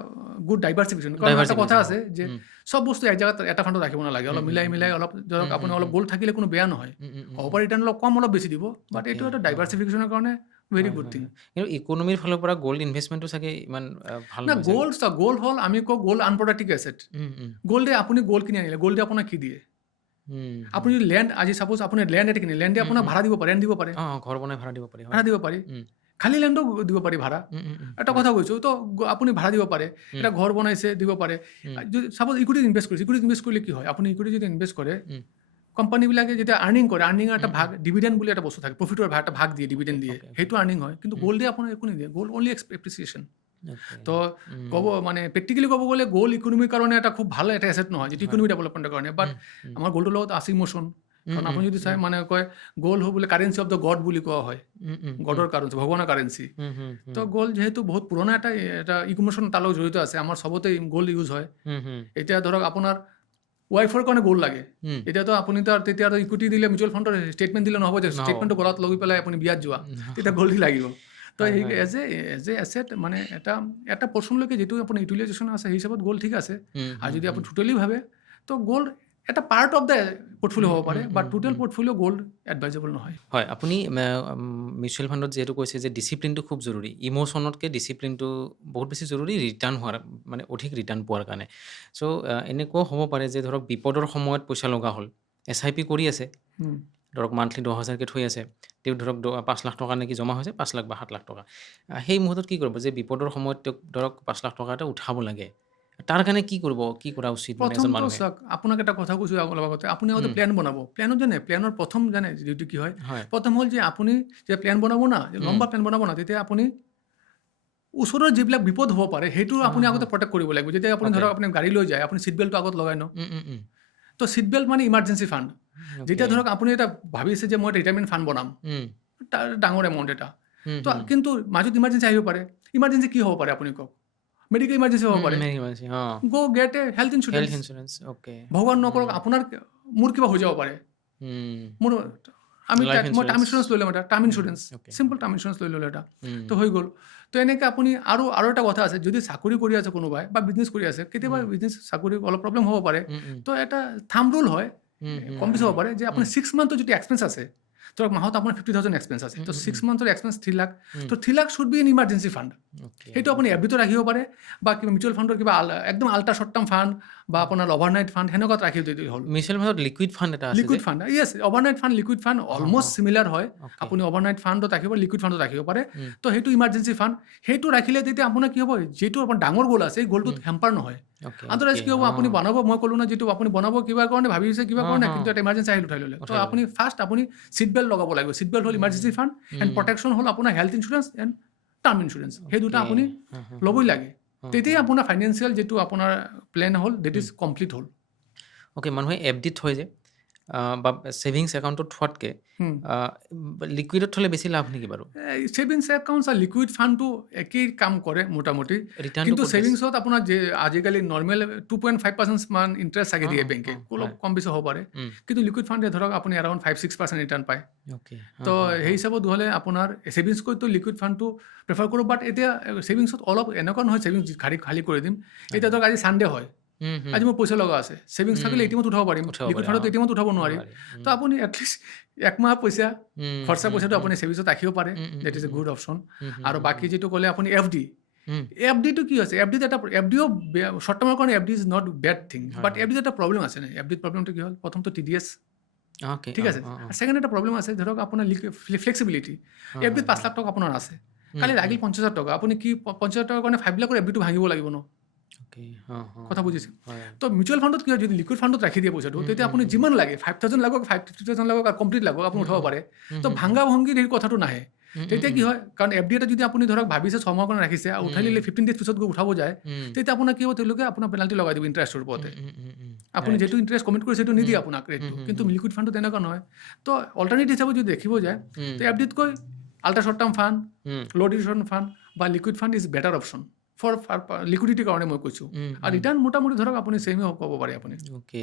গুড ডাইভাৰ্চিফিকেশ্যন কাৰণ এটা কথা আছে যে চব বস্তু এক জেগাত এটা ফাণ্ডত ৰাখিব নালাগে অলপ মিলাই অলপ ধৰক আপোনাৰ অলপ গ'ল্ড থাকিলে কোনো বেয়া নহয় হ'ব পাৰে ৰিটাৰ্ণ অলপ কম অলপ বেছি দিব বাট এইটো এটা ডাইভাৰ্চিফিকেশ্যনৰ কাৰণে ভেৰি গুড থিং কিন্তু ইকনমিৰ ফালৰ পৰা গ'ল্ড ইনভেষ্টমেণ্টটো চাগে ইমান ভাল না গ'ল্ড হ'ল আমি কওঁ গ'ল্ড আনপ্ৰডাক্টিভ এছেট গ'ল্ডে আপুনি গ'ল্ড কিনি আনিলে গ'ল্ডে আপোনাক কি দিয়ে আপুনি যদি লেণ্ড আজি চাপ'জ আপুনি লেণ্ড এটা কিনে লেণ্ডে আপোনাক ভাড়া দিব পাৰে ঘৰ বনাই ভাড়া দিব পাৰি খালী লেণ্ডো দিব পাৰি ভাড়া এটা কথা কৈছোঁ তো আপুনি ভাড়া দিব পাৰে এটা ঘৰ বনাইছে দিব পাৰে যদি চাপ'জ ইকুইটিত ইনভেষ্ট কৰিছে ইকুইটিত ইনভেষ্ট কৰিলে কি হয় আপুনি ইকুইটি যদি ইনভেষ্ট কৰে কোম্পানীবিলাকে যেতিয়া আৰ্নিং কৰে আৰ্নিঙৰ এটা ভাগ ডিভিডেণ্ড বুলি এটা বস্তু থাকে প্ৰফিটৰ এটা ভাগ দিয়ে ডিভিডেণ্ড দিয়ে সেইটো আৰ্নিং হয় কিন্তু গ'ল্ডে আপোনাৰ একো নিদিয়ে গ'ল্ড অনলি এপ্ৰিচিয়েশ্যন তো ক'ব মানে প্ৰেক্টিকেলি ক'ব গ'লে গ'ল্ড ইকনমিৰ কাৰণে এটা খুব ভাল এটা এছেট নহয় যিটো ইকনমি ডেভেলপমেণ্টৰ কাৰণে বাট আমাৰ গ'ল্ডৰ লগত আছে ইমোশ্যন কাৰণ আপুনি যদি চাই মানে কয় গ'ল্ড বোলে কাৰেঞ্চি অফ দ্য গড বুলি কোৱা হয় গডৰ কাৰেঞ্চি ভগৱানৰ কাৰেঞ্চি তো গ'ল্ড যিহেতু বহুত পুৰণা এটা ইমোশ্যন তাৰ লগত জড়িত আছে আমাৰ চবতে গ'ল্ড ইউজ হয় এতিয়া ধৰক আপোনাৰ ৱাইফৰ কাৰণে গ'ল্ড লাগে এতিয়াতো আপুনি তেতিয়া ইকুইটি দিলে মিউচুৱেল ফাণ্ডৰ ষ্টেটমেণ্ট দিলে নহ'ব যে ষ্টেটমেণ্টটো গলত লৈ পেলাই আপুনি বিয়াত যোৱা তেতিয়া গ'ল্ডই লাগিব তো সেই এজ এ এছেট মানে এটা পৰ্চনলৈকে যিটো আপোনাৰ ইউটিলাইজেশ্যন আছে সেই হিচাপত গ'ল্ড ঠিক আছে আৰু যদি আপুনি টোটেলি ভাবে তো গ'ল্ড এটা পাৰ্ট অফ দ্য পৰ্টফলিঅ' হ'ব পাৰে বাট টোটেল পৰ্টফলিঅ' গ'ল্ড এডভাইজেবল নহয় হয় আপুনি মিউচুৱেল ফাণ্ডত যিহেতু কৈছে যে ডিচিপ্লিনটো খুব জৰুৰী ইম'শ্যনতকৈ ডিচিপ্লিনটো বহুত বেছি জৰুৰী ৰিটাৰ্ণ হোৱাৰ মানে অধিক ৰিটাৰ্ণ পোৱাৰ কাৰণে চ' এনেকুৱাও হ'ব পাৰে যে ধৰক বিপদৰ সময়ত পইচা লগা হ'ল SIP কৰি আছে ধৰক মান্থলি 10,000কৈ থৈ আছে তেওঁ ধৰক 5 লাখ টকা নেকি জমা হৈছে 5 লাখ বা 7 লাখ টকা সেই মুহূৰ্তত কি কৰিব যে বিপদৰ সময়ত তেওঁক ধৰক 5 লাখ টকা এটা উঠাব লাগে তাৰ কাৰণে কি কৰিব কি কৰা উচিত মানে এজন মানুহে চাওক আপোনাক এটা কথা কৈছোঁ অলপ আগতে আপুনি আগতে প্লেন বনাব প্লেনত জানে প্লেনৰ প্ৰথম জানে যিটো কি হয় প্ৰথম হ'ল যে আপুনি যে প্লেন বনাব না লম্বা প্লেন বনাব না তেতিয়া আপুনি ওচৰৰ যিবিলাক বিপদ হ'ব পাৰে সেইটো আপুনি আগতে প্ৰটেক্ট কৰিব লাগিব যেতিয়া আপুনি ধৰক আপুনি গাড়ী লৈ যায় আপুনি ছিট বেল্টটো আগত লগাই ন তো ছিট বেল্ট মানে ইমাৰ্জেঞ্চি ফাণ্ড। যেতিয়া ধৰক আপুনি এটা ভাবিছে যে মই ৰিটায়াৰমেণ্ট ফাণ্ড বনাম, তাৰ ডাঙৰ এমাউণ্ট এটা, তো কিন্তু মাজত ইমাৰ্জেঞ্চি আহিব পাৰে। ইমাৰ্জেঞ্চি কি হ'ব পাৰে আপুনি কওক? মেডিকেল ইমাৰ্জেঞ্চি হ'ব পাৰে, গো গেট এ হেল্থ ইঞ্চুৰেঞ্চ। ভগৱান নকৰক আপোনাৰ মোৰ কিবা হৈ যাব পাৰে, মোৰ মই টাৰ্ম ইঞ্চুৰেঞ্চ লৈ ল'ম, এটা term insurance, simple term insurance লৈ ল'লোঁ এটা, তো হৈ গ'ল। তো এনেকৈ আপুনি আৰু এটা কথা আছে, যদি চাকৰি কৰি আছে কোনোবাই বা বিজনেছ কৰি আছে, কেতিয়াবা বিজনেছ চাকৰি অলপ প্ৰব্লেম হ'ব পাৰে, তো এটা থাম ৰুল হয়, কম বেছি হ'ব পাৰে যে আপুনি 6 মান্থৰ যদি এক্সপেঞ্চ আছে, ধৰক মাহত আপোনাৰ 50,000 এক্সপেঞ্চ আছে, তো 6 মান্থৰ এক্সপেঞ্চ 3 লাখ, তো 3 lakh should be in emergency fund. সেইটো আপুনি এফডিটো ৰাখিব পাৰে, বা কিবা মিউচুৱেল ফাণ্ডৰ কিবা একদম আল্ট্ৰা শ্বৰ্ট টাৰ্ম ফাণ্ড বা আপোনাৰ অভাৰনাইট ফাণ্ড সেনেকুৱাত ৰাখি দিলে হ'ল। মিউচুৱেল ফাণ্ডত লিকুইড ফাণ্ড এটা আছে, liquid fund, yes, overnight fund liquid fund almost similar হয়। আপুনি অভাৰনাইট ফাণ্ডত ৰাখিব, লিকুইড ফাণ্ডত ৰাখিব পাৰে। তো সেইটো ইমাৰ্জেঞ্চি ফাণ্ড, সেইটো ৰাখিলে তেতিয়া আপোনাৰ কি হ'ব, যিটো আপোনাৰ ডাঙৰ গ'ল আছে, এই গ'লটোত হেম্পাৰ নহয়। আদাৰৱাইজ কি হ'ব, আপুনি বনাব, মই ক'লোঁ না, যিটো আপুনি বনাব কিবা কাৰণে ভাবিছে কিবা কাৰণে, কিন্তু এটা ইমাৰ্জেঞ্চি আহিল উঠাই ল'লে। তো আপুনি ফাৰ্ষ্ট আপুনি ছিট বেল্ট লগাব লাগিব। ছিট বেল্ট হ'ল ইমাৰ্জেঞ্চি ফাণ্ড, এণ্ড প্ৰটেকশ্যন হ'ল আপোনাৰ health insurance and term insurance. সেই দুটা আপুনি ল'বই লাগে, তেতিয়াই আপোনাৰ ফাইনেন্সিয়েল যিটো আপোনাৰ প্লেন হ'ল, ডেট ইজ কমপ্লিট হ'ল। অ'কে, মানুহে এফডিত থৈ যে বা ছেভিংছ একাউণ্টত থোৱাতকৈ লিকুইডত থ'লে বেছি লাভ নেকি বাৰু? ছেভিংছ একাউণ্টছ আৰু লিকুইড ফাণ্ডটো একেই কাম কৰে মোটামুটি, কিন্তু ছেভিংছত আপোনাৰ যে আজিকালি নৰ্মেল 2.5% মান ইণ্টাৰেষ্ট চাগে দিয়ে বেংকে, অলপ কম বেছি হ'ব পাৰে, কিন্তু লিকুইড ফাণ্ডে ধৰক আপুনি এৰাউণ্ড 5-6% ৰিটাৰ্ণ পায়। তো সেই হিচাপত হ'লে আপোনাৰ ছেভিংছতকৈতো লিকুইড ফাণ্ডটো প্ৰেফাৰ কৰোঁ। বাট এতিয়া ছেভিংছত অলপ এনেকুৱা নহয় ছেভিংছ খালী কৰি দিম। এতিয়া ধৰক আজি ছানডে হয়, আজি মোৰ পইচা লগা আছে, ছেভিংছ থাকিলে এটিএমত উঠাব পাৰিম, লিকুইড ফাণ্ডত এটিএমত উঠাব নোৱাৰিম। তো আপুনি এটলিষ্ট একমাহ পইচা খৰচা পইচাটো আপুনি ছেভিংছত ৰাখিব পাৰে, that is a good option. আৰু বাকী যিটো ক'লে আপুনি এফডিটো কি হৈছে, এফডিত এটা এফডিও শ্বৰ্ট টাৰ্মৰ কাৰণে FD is not bad thing, but এফডিত এটা প্ৰব্লেম আছে। এফডিত প্ৰব্লেমটো কি হ'ল, প্ৰথমটো TDS, ঠিক আছে, ছেকেণ্ড এটা প্ৰব্লেম আছে, ধৰক আপোনাৰ ফ্লেক্সিবিলিটি। এফডিত 5 লাখ টকা আপোনাৰ আছে, কালি লাগিল 50,000 টকা, আপুনি কি 50,000 টকাৰ কাৰণে 5 লাখৰ এফডিটো ভাঙিব লাগিব ন? কথা বুজিছে? তো মিউচুৱেল ফাণ্ডত কি হয়, যদি লিকুইড ফাণ্ডত ৰাখি দিয়ে পইচাটো, তেতিয়া আপুনি যিমান লাগে 5,000 লাগক, 50,000 লাগক, আৰু কমপ্লিট লাগক, আপুনি উঠাব পাৰে। তো ভাঙা ভংগীৰ সেই কথাটো নাহে। তেতিয়া কি হয়, কাৰণ এফডি এটা যদি আপুনি ধৰক ভাবিছে 6 মাহৰ কাৰণে ৰাখিছে, আৰু উঠাই দিলে 15 days পিছত গৈ উঠাব যায়, তেতিয়া আপোনাৰ কি হ'ব, তেওঁলোকে আপোনাৰ পেনাল্টি লগাই দিব ইণ্টাৰেষ্টৰ ওপৰতে। আপুনি যিটো ইণ্টাৰেষ্ট কমিট কৰিছে সেইটো নিদিয়ে আপোনাক ৰেটটো, কিন্তু লিকুইড ফাণ্ডটো তেনেকুৱা নহয়। তো অল্টাৰনেটিভ হিচাপে যদি দেখিব যায়, তো এফডিতকৈ ultra short term fund, low' duration fund বা liquid fund is better option for লিকুইডিটিৰ কাৰণে মই কৈছোঁ। আৰু ৰিটাৰ্ণ মোটামুটি ধৰক আপুনি ছেমে পাব পাৰে আপুনি। অ'কে,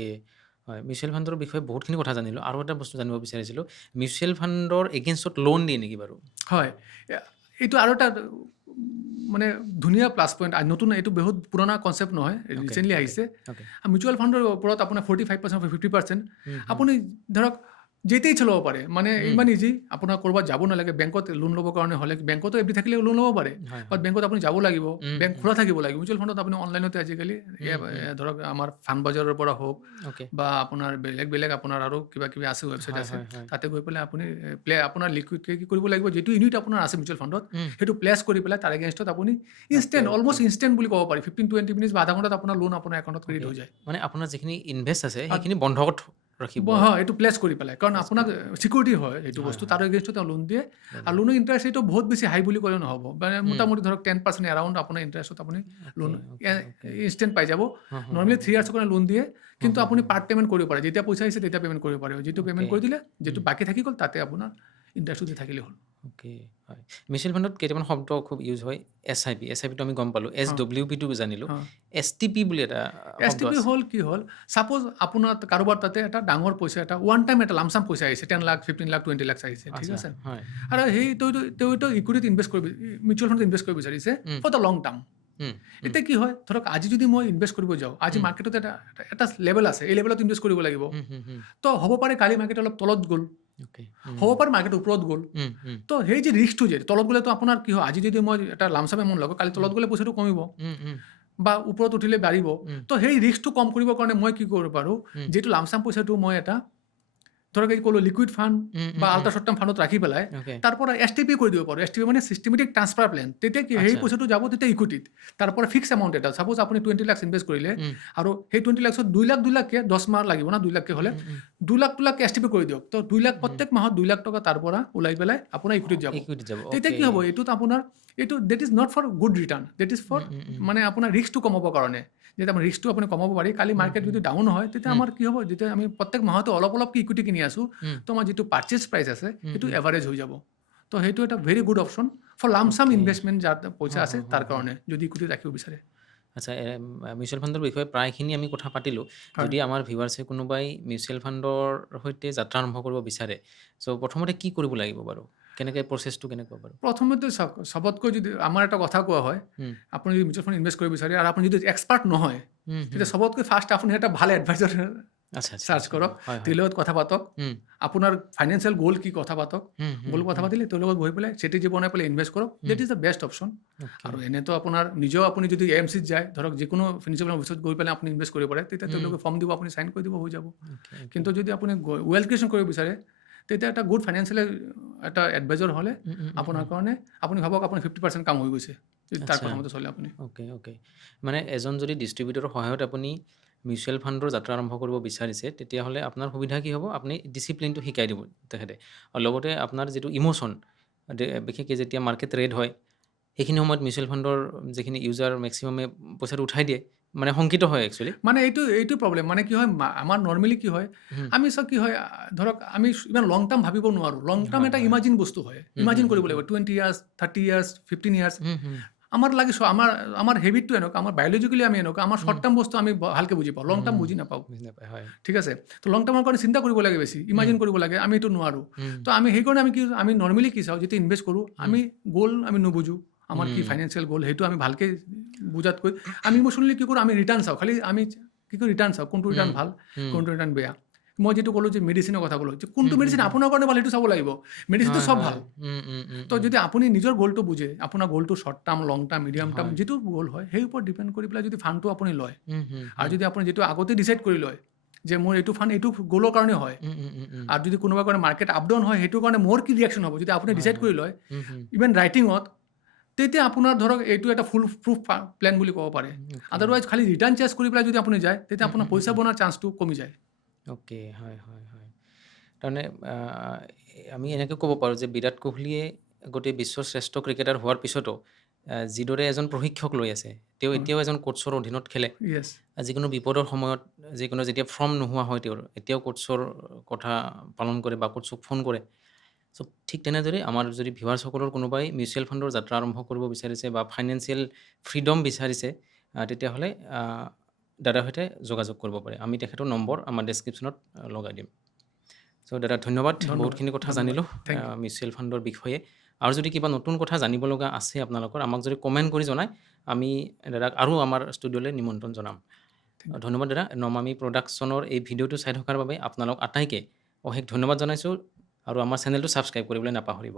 হয়, মিউচুৱেল ফাণ্ডৰ বিষয়ে বহুতখিনি কথা জানিলোঁ। আৰু এটা বস্তু জানিব বিচাৰিছিলোঁ, মিউচুৱেল ফাণ্ডৰ এগেইনষ্টত লোন দিয়ে নেকি বাৰু? হয়, এইটো আৰু এটা মানে ধুনীয়া প্লাছ পইণ্ট, নতুন, এইটো বহুত পুৰণা কনচেপ্ট নহয়, ৰিচেণ্টলি আহিছে। মিউচুৱেল ফাণ্ডৰ ওপৰত আপোনাৰ 45% 50%, আপুনি ধৰক যেতিয়াই চলাব পাৰে, মানে ইমান ইজি, আপোনাৰ ক'ৰবাত যাব নালাগে। বেংকত লোন ল'বৰ কাৰণে হ'লে বেংকতো এফডি থাকিলে লোন ল'ব পাৰে, বাট বেংকত আপুনি যাব লাগিব, বেংক খোলা থাকিব লাগিব। মিউচুৱেল ফাণ্ডত আপুনি অনলাইনতে আজিকালি ধৰক আমাৰ ফাণ্ড বজাৰৰ পৰা হওক বা আপোনাৰ বেলেগ আপোনাৰ আৰু কিবা কিবি আছে, ৱেবছাইট আছে, তাতে গৈ পেলাই আপুনি আপোনাৰ লিকুইড কি কৰিব লাগিব, যিটো ইউনিট আপোনাৰ আছে মিউচুৱেল ফাণ্ডত, সেইটো প্লেচ কৰি পেলাই তাৰ এগেইনষ্টত আপুনি ইনষ্টেণ্ট, অলমষ্ট ইনষ্টেণ্ট বুলি ক'ব পাৰি, 15-20 মিনিট বা আধা ঘণ্টাত আপোনাৰ লোন আপোনাৰ একাউণ্টত ক্ৰেডিট হৈ যায়। মানে আপোনাৰ যিখিনি ইনভেষ্ট আছে সেইখিনি বন্ধ ৰাখিব, হয়, এইটো প্লেচ কৰি পেলাই, কাৰণ আপোনাক চিকিউৰিটি হয় এইটো বস্তু, তাৰ এগেইনষ্টত তেওঁ লোন দিয়ে। আৰু লোনৰ ইণ্টাৰেষ্ট ৰেটটো বহুত বেছি হাই বুলি ক'লে নহ'ব, মানে মোটামুটি ধৰক 10% এৰাউণ্ড আপোনাৰ ইণ্টাৰেষ্টত আপুনি লোন ইনষ্টেণ্ট পাই যাব। নৰ্মেলি 3 years কাৰণে লোন দিয়ে, কিন্তু আপুনি পাৰ্ট পে'মেণ্ট কৰিব পাৰে, যেতিয়া পইচা আহিছে তেতিয়া পে'মেণ্ট কৰিব পাৰে। যিটো পে'মেণ্ট কৰি দিলে, যিটো বাকী থাকি গ'ল, তাতে আপোনাৰ ইণ্টাৰেষ্টটো দি থাকিলে হ'ল। অ'কে, হয়। মিউচুৱেল ফাণ্ডত কেইটামান শব্দ খুব ইউজ হয়, SIP টো আমি গম পালোঁ, SWPটো জানিলোঁ, STP বুলি এটা STP হ'ল কি হ'ল, ছাপ'জ আপোনাৰ কাৰোবাৰ তাতে এটা ডাঙৰ পইচা, এটা ওৱান টাইম এটা লামচাম পইচা আহিছে, 10 লাখ 15 লাখ 20 লাখ আহিছে, ঠিক আছে, আৰু সেই তেওঁ ইকুইটিত ইনভেষ্ট কৰিব, মিউচুৱেল ফাণ্ডত ইনভেষ্ট কৰিব বিচাৰিছে ফৰ দ্য লং টাৰ্ম। এতিয়া কি হয়, ধৰক আজি যদি মই ইনভেষ্ট কৰিব যাওঁ, আজি মাৰ্কেটত এটা লেভেল আছে, এই লেভেলত ইনভেষ্ট কৰিব লাগিব। তো হ'ব পাৰে কালি মাৰ্কেট অলপ তলত গ'ল, হ'ব পাৰে মাৰ্কেট ওপৰত গ'ল। তো সেই যে ৰিস্কটো যে তলত গ'লেতো আপোনাৰ কি হয়, আজি যদি মই এটা লামচাম এমাউণ্ট লাগো, কালি তলত গ'লে পইচাটো কমিব বা ওপৰত উঠিলে বাঢ়িব। তো সেই ৰিস্কটো কম কৰিবৰ কাৰণে মই কি কৰিব পাৰোঁ, যিটো লামচাম পইচাটো মই এটা ধৰক এই ক'লোঁ লিকুইড ফাণ্ড বা আল্ট্ৰা শ্বৰ্ট টাৰ্ম ফাণ্ডত ৰাখি পেলাই তাৰ পৰা STP কৰি দিব পাৰোঁ। STP মানে চিষ্টেমেটিক ট্ৰান্সফাৰ প্লেন। তেতিয়া কি সেই পইচাটো যাব তেতিয়া ইকুইটিত, তাৰ পৰা ফিক্স এমাউণ্ট এটা, ছাপ'জ আপুনি 20 লাখ ইনভেষ্ট কৰিলে, আৰু সেই 20 লাখত 2 লাখকৈ 10 মাহ লাগিব না, 2 লাখকৈ হ'লে 2 লাখ STP কৰি দিয়ক। তো 2 লাখ প্ৰত্যেক মাহত 2 লাখ টকা তাৰ পৰা ওলাই পেলাই আপোনাৰ ইকুইটিত যাব। তেতিয়া কি হ'ব, এইটোত আপোনাৰ এইটো that is not for good return, that is for মানে আপোনাৰ ৰিস্কটো কমাবৰ কাৰণে, যেতিয়া আপোনাৰ ৰিস্কটো আপুনি কমাব পাৰি, কালি মাৰ্কেট যদি ডাউন হয় তেতিয়া আমাৰ কি হ'ব, যেতিয়া আমি প্ৰত্যেক মাহতে অলপ অলপ ইকুইটি কিনি আছোঁ, তো আমাৰ যিটো পাৰ্চেজ প্ৰাইচ আছে সেইটো এভাৰেজ হৈ যাব। তো সেইটো এটা very good option for lump sum investment, যাৰ পইচা আছে তাৰ কাৰণে, যদি ইকুইটি ৰাখিব বিচাৰে। আচ্ছা, মিউচুৱেল ফাণ্ডৰ বিষয়ে প্ৰায়খিনি আমি কথা পাতিলোঁ। যদি আমাৰ ভিউৱাৰ্ছে কোনোবাই মিউচুৱেল ফাণ্ডৰ সৈতে যাত্ৰা আৰম্ভ কৰিব বিচাৰে, চ' প্ৰথমতে কি কৰিব লাগিব বাৰু, কেনেকৈ প্ৰচেছটো কেনেকুৱা বাৰু? প্ৰথমতে চাওক, চবতকৈ যদি আমাৰ এটা কথা কোৱা হয়, আপুনি যদি মিউচুৱেল ফাণ্ড ইনভেষ্ট কৰিব বিচাৰে আৰু আপুনি যদি এক্সপাৰ্ট নহয়, তেতিয়া চবতকৈ ফাৰ্ষ্ট আপুনি এটা ভাল এডভাইজাৰ চাৰ্চ কৰক, তেওঁৰ লগত কথা পাতক, আপোনাৰ ফাইনেন্সিয়েল গ'ল কি কথা পাতক, গ'ল কথা পাতিলে তেওঁৰ লগত বহি পেলাই ষ্ট্ৰেটেজি বনাই পেলাই ইনভেষ্ট কৰক, that is the best option. আৰু এনেতো আপোনাৰ নিজেও আপুনি যদি AMCত যায়, ধৰক যিকোনো ফিনান্সিয়েল অফিচত গৈ পেলাই আপুনি ইনভেষ্ট কৰিব পাৰে, তেতিয়া তেওঁলোকে ফৰ্ম দিব, আপুনি চাইন কৰি দিব, হৈ যাব। কিন্তু যদি আপুনি ৱেল্থ ক্ৰিয়েশ্যন কৰিব বিচাৰে, তেতিয়া এটা গুড ফাইনেন্সিয়েল এটা এডভাইজাৰ হ'লে আপোনাৰ কাৰণে, আপুনি ভাবক আপোনাৰ 50% কাম হৈ গৈছে যদি তাৰ কথামতে চলে আপুনি। অ'কে, মানে এজন যদি ডিষ্ট্ৰিবিউটৰৰ সহায়ত আপুনি মিউচুৱেল ফাণ্ডৰ যাত্ৰা আৰম্ভ কৰিব বিচাৰিছে, তেতিয়াহ'লে আপোনাৰ সুবিধা কি হ'ব, আপুনি ডিচিপ্লিনটো শিকাই দিব তেখেতে, আৰু লগতে আপোনাৰ যিটো ইম'শ্যন, বিশেষকৈ যেতিয়া মাৰ্কেট ৰেড হয়, সেইখিনি সময়ত মিউচুৱেল ফাণ্ডৰ যিখিনি ইউজাৰ মেক্সিমামে পইচাটো উঠাই দিয়ে, মানে শংকিত হয় একচুৱেলি। মানে এইটো প্ৰব্লেম, মানে কি হয়, আমাৰ নৰ্মেলি কি হয়, আমি চব কি হয়, ধৰক আমি ইমান লং টাৰ্ম ভাবিব নোৱাৰোঁ। লং টাৰ্ম এটা ইমাজিন বস্তু হয়, ইমাজিন কৰিব লাগিব 20 years, 30 years, 15 years। আমাৰ লাগে আমাৰ হেবিটটো এনেকুৱা, আমাৰ বায়'লজিকেলি আমি এনেকুৱা, আমাৰ শ্বৰ্ট টাৰ্ম বস্তু আমি ভালকৈ বুজি পাওঁ, লং টাৰ্ম বুজি নাপাওঁ। ঠিক আছে, তো লং টাৰ্মৰ কাৰণে চিন্তা কৰিব লাগে, বেছি ইমাজিন কৰিব লাগে, আমি এইটো নোৱাৰোঁ। তো আমি সেইকাৰণে আমি নৰ্মেলি কি চাওঁ, যেতিয়া ইনভেষ্ট কৰোঁ, আমি গ'ল আমি নুবুজোঁ, আমাৰ কি ফাইনেন্সিয়েল গ'ল সেইটো আমি ভালকৈ বুজাতকৈ আমি ইমোশ্যনেলি কি কৰোঁ, আমি ৰিটাৰ্ণ চাওঁ, খালি আমি কি কৰোঁ, ৰিটাৰ্ণ চাওঁ, কোনটো ৰিটাৰ্ণ ভাল, কোনটো ৰিটাৰ্ণ বেয়া। মই যিটো ক'লোঁ যে মেডিচিনৰ কথা ক'লোঁ, যে কোনটো মেডিচিন আপোনাৰ কাৰণে ভাল সেইটো চাব লাগিব, মেডিচিনটো চব ভাল। তো যদি আপুনি নিজৰ গ'লটো বুজে, আপোনাৰ গ'লটো শ্বৰ্ট টাৰ্ম, লং টাৰ্ম, মিডিয়াম টাৰ্ম, যিটো গ'ল হয় সেই ওপৰত ডিপেণ্ড কৰি পেলাই যদি ফাণ্ডটো আপুনি লয়, আৰু যদি আপুনি যিটো আগতে ডিচাইড কৰি লয় যে মোৰ এইটো ফাণ্ড এইটো গ'লৰ কাৰণে হয়, আৰু যদি কোনোবা কাৰণে মাৰ্কেট আপ ডাউন হয়, সেইটো কাৰণে মোৰ কি ৰিয়েকশ্যন হ'ব, যদি আপুনি ডিচাইড কৰি লয় ইভেন ৰাইটিঙত, তেতিয়া আপোনাৰ ধৰক এইটো এটা ফুল প্ৰুফ প্লেন বুলি ক'ব পাৰে। আদাৰৱাইজ খালি ৰিটাৰ্ণ চেঞ্জ কৰি পেলাই যদি আপুনি যায়, তেতিয়া আপোনাৰ পইচা বনোৱাৰ চান্সটো কমি যায়। অ'কে, হয়। তাৰমানে আমি এনেকৈ ক'ব পাৰোঁ যে বিৰাট কোহলীয়ে গোটেই বিশ্বৰ শ্ৰেষ্ঠ ক্ৰিকেটাৰ হোৱাৰ পিছতো যিদৰে এজন প্ৰশিক্ষক লৈ আছে, তেওঁ এতিয়াও এজন কোচৰ অধীনত খেলে। যিকোনো বিপদৰ সময়ত, যিকোনো যেতিয়া ফৰ্ম নোহোৱা হয় তেওঁৰ, এতিয়াও কোচৰ কথা পালন কৰে বা কোচক ফোন কৰে। চ' ঠিক তেনেদৰে আমাৰ যদি ভিউৱাৰ্ছসকলৰ কোনোবাই মিউচুৱেল ফাণ্ডৰ যাত্ৰা আৰম্ভ কৰিব বিচাৰিছে বা ফাইনেন্সিয়েল ফ্ৰীডম বিচাৰিছে, তেতিয়াহ'লে দাদাৰ সৈতে যোগাযোগ কৰিব পাৰে। আমি তেখেতৰ নম্বৰ আমাৰ ডেছক্ৰিপশ্যনত লগাই দিম। চ' দাদা ধন্যবাদ, বহুতখিনি কথা জানিলোঁ মিউচুৱেল ফাণ্ডৰ বিষয়ে। আৰু যদি কিবা নতুন কথা জানিব লগা আছে আপোনালোকৰ, আমাক যদি কমেণ্ট কৰি জনায়, আমি দাদাক আৰু আমাৰ ষ্টুডিঅ'লৈ নিমন্ত্ৰণ জনাম। ধন্যবাদ দাদা। নমামি প্ৰডাকশ্যনৰ এই ভিডিঅ'টো চাই থকাৰ বাবে আপোনালোক আটাইকে অশেষ ধন্যবাদ জনাইছোঁ, আৰু আমাৰ চেনেলটো ছাবস্ক্ৰাইব কৰিবলৈ নাপাহৰিব।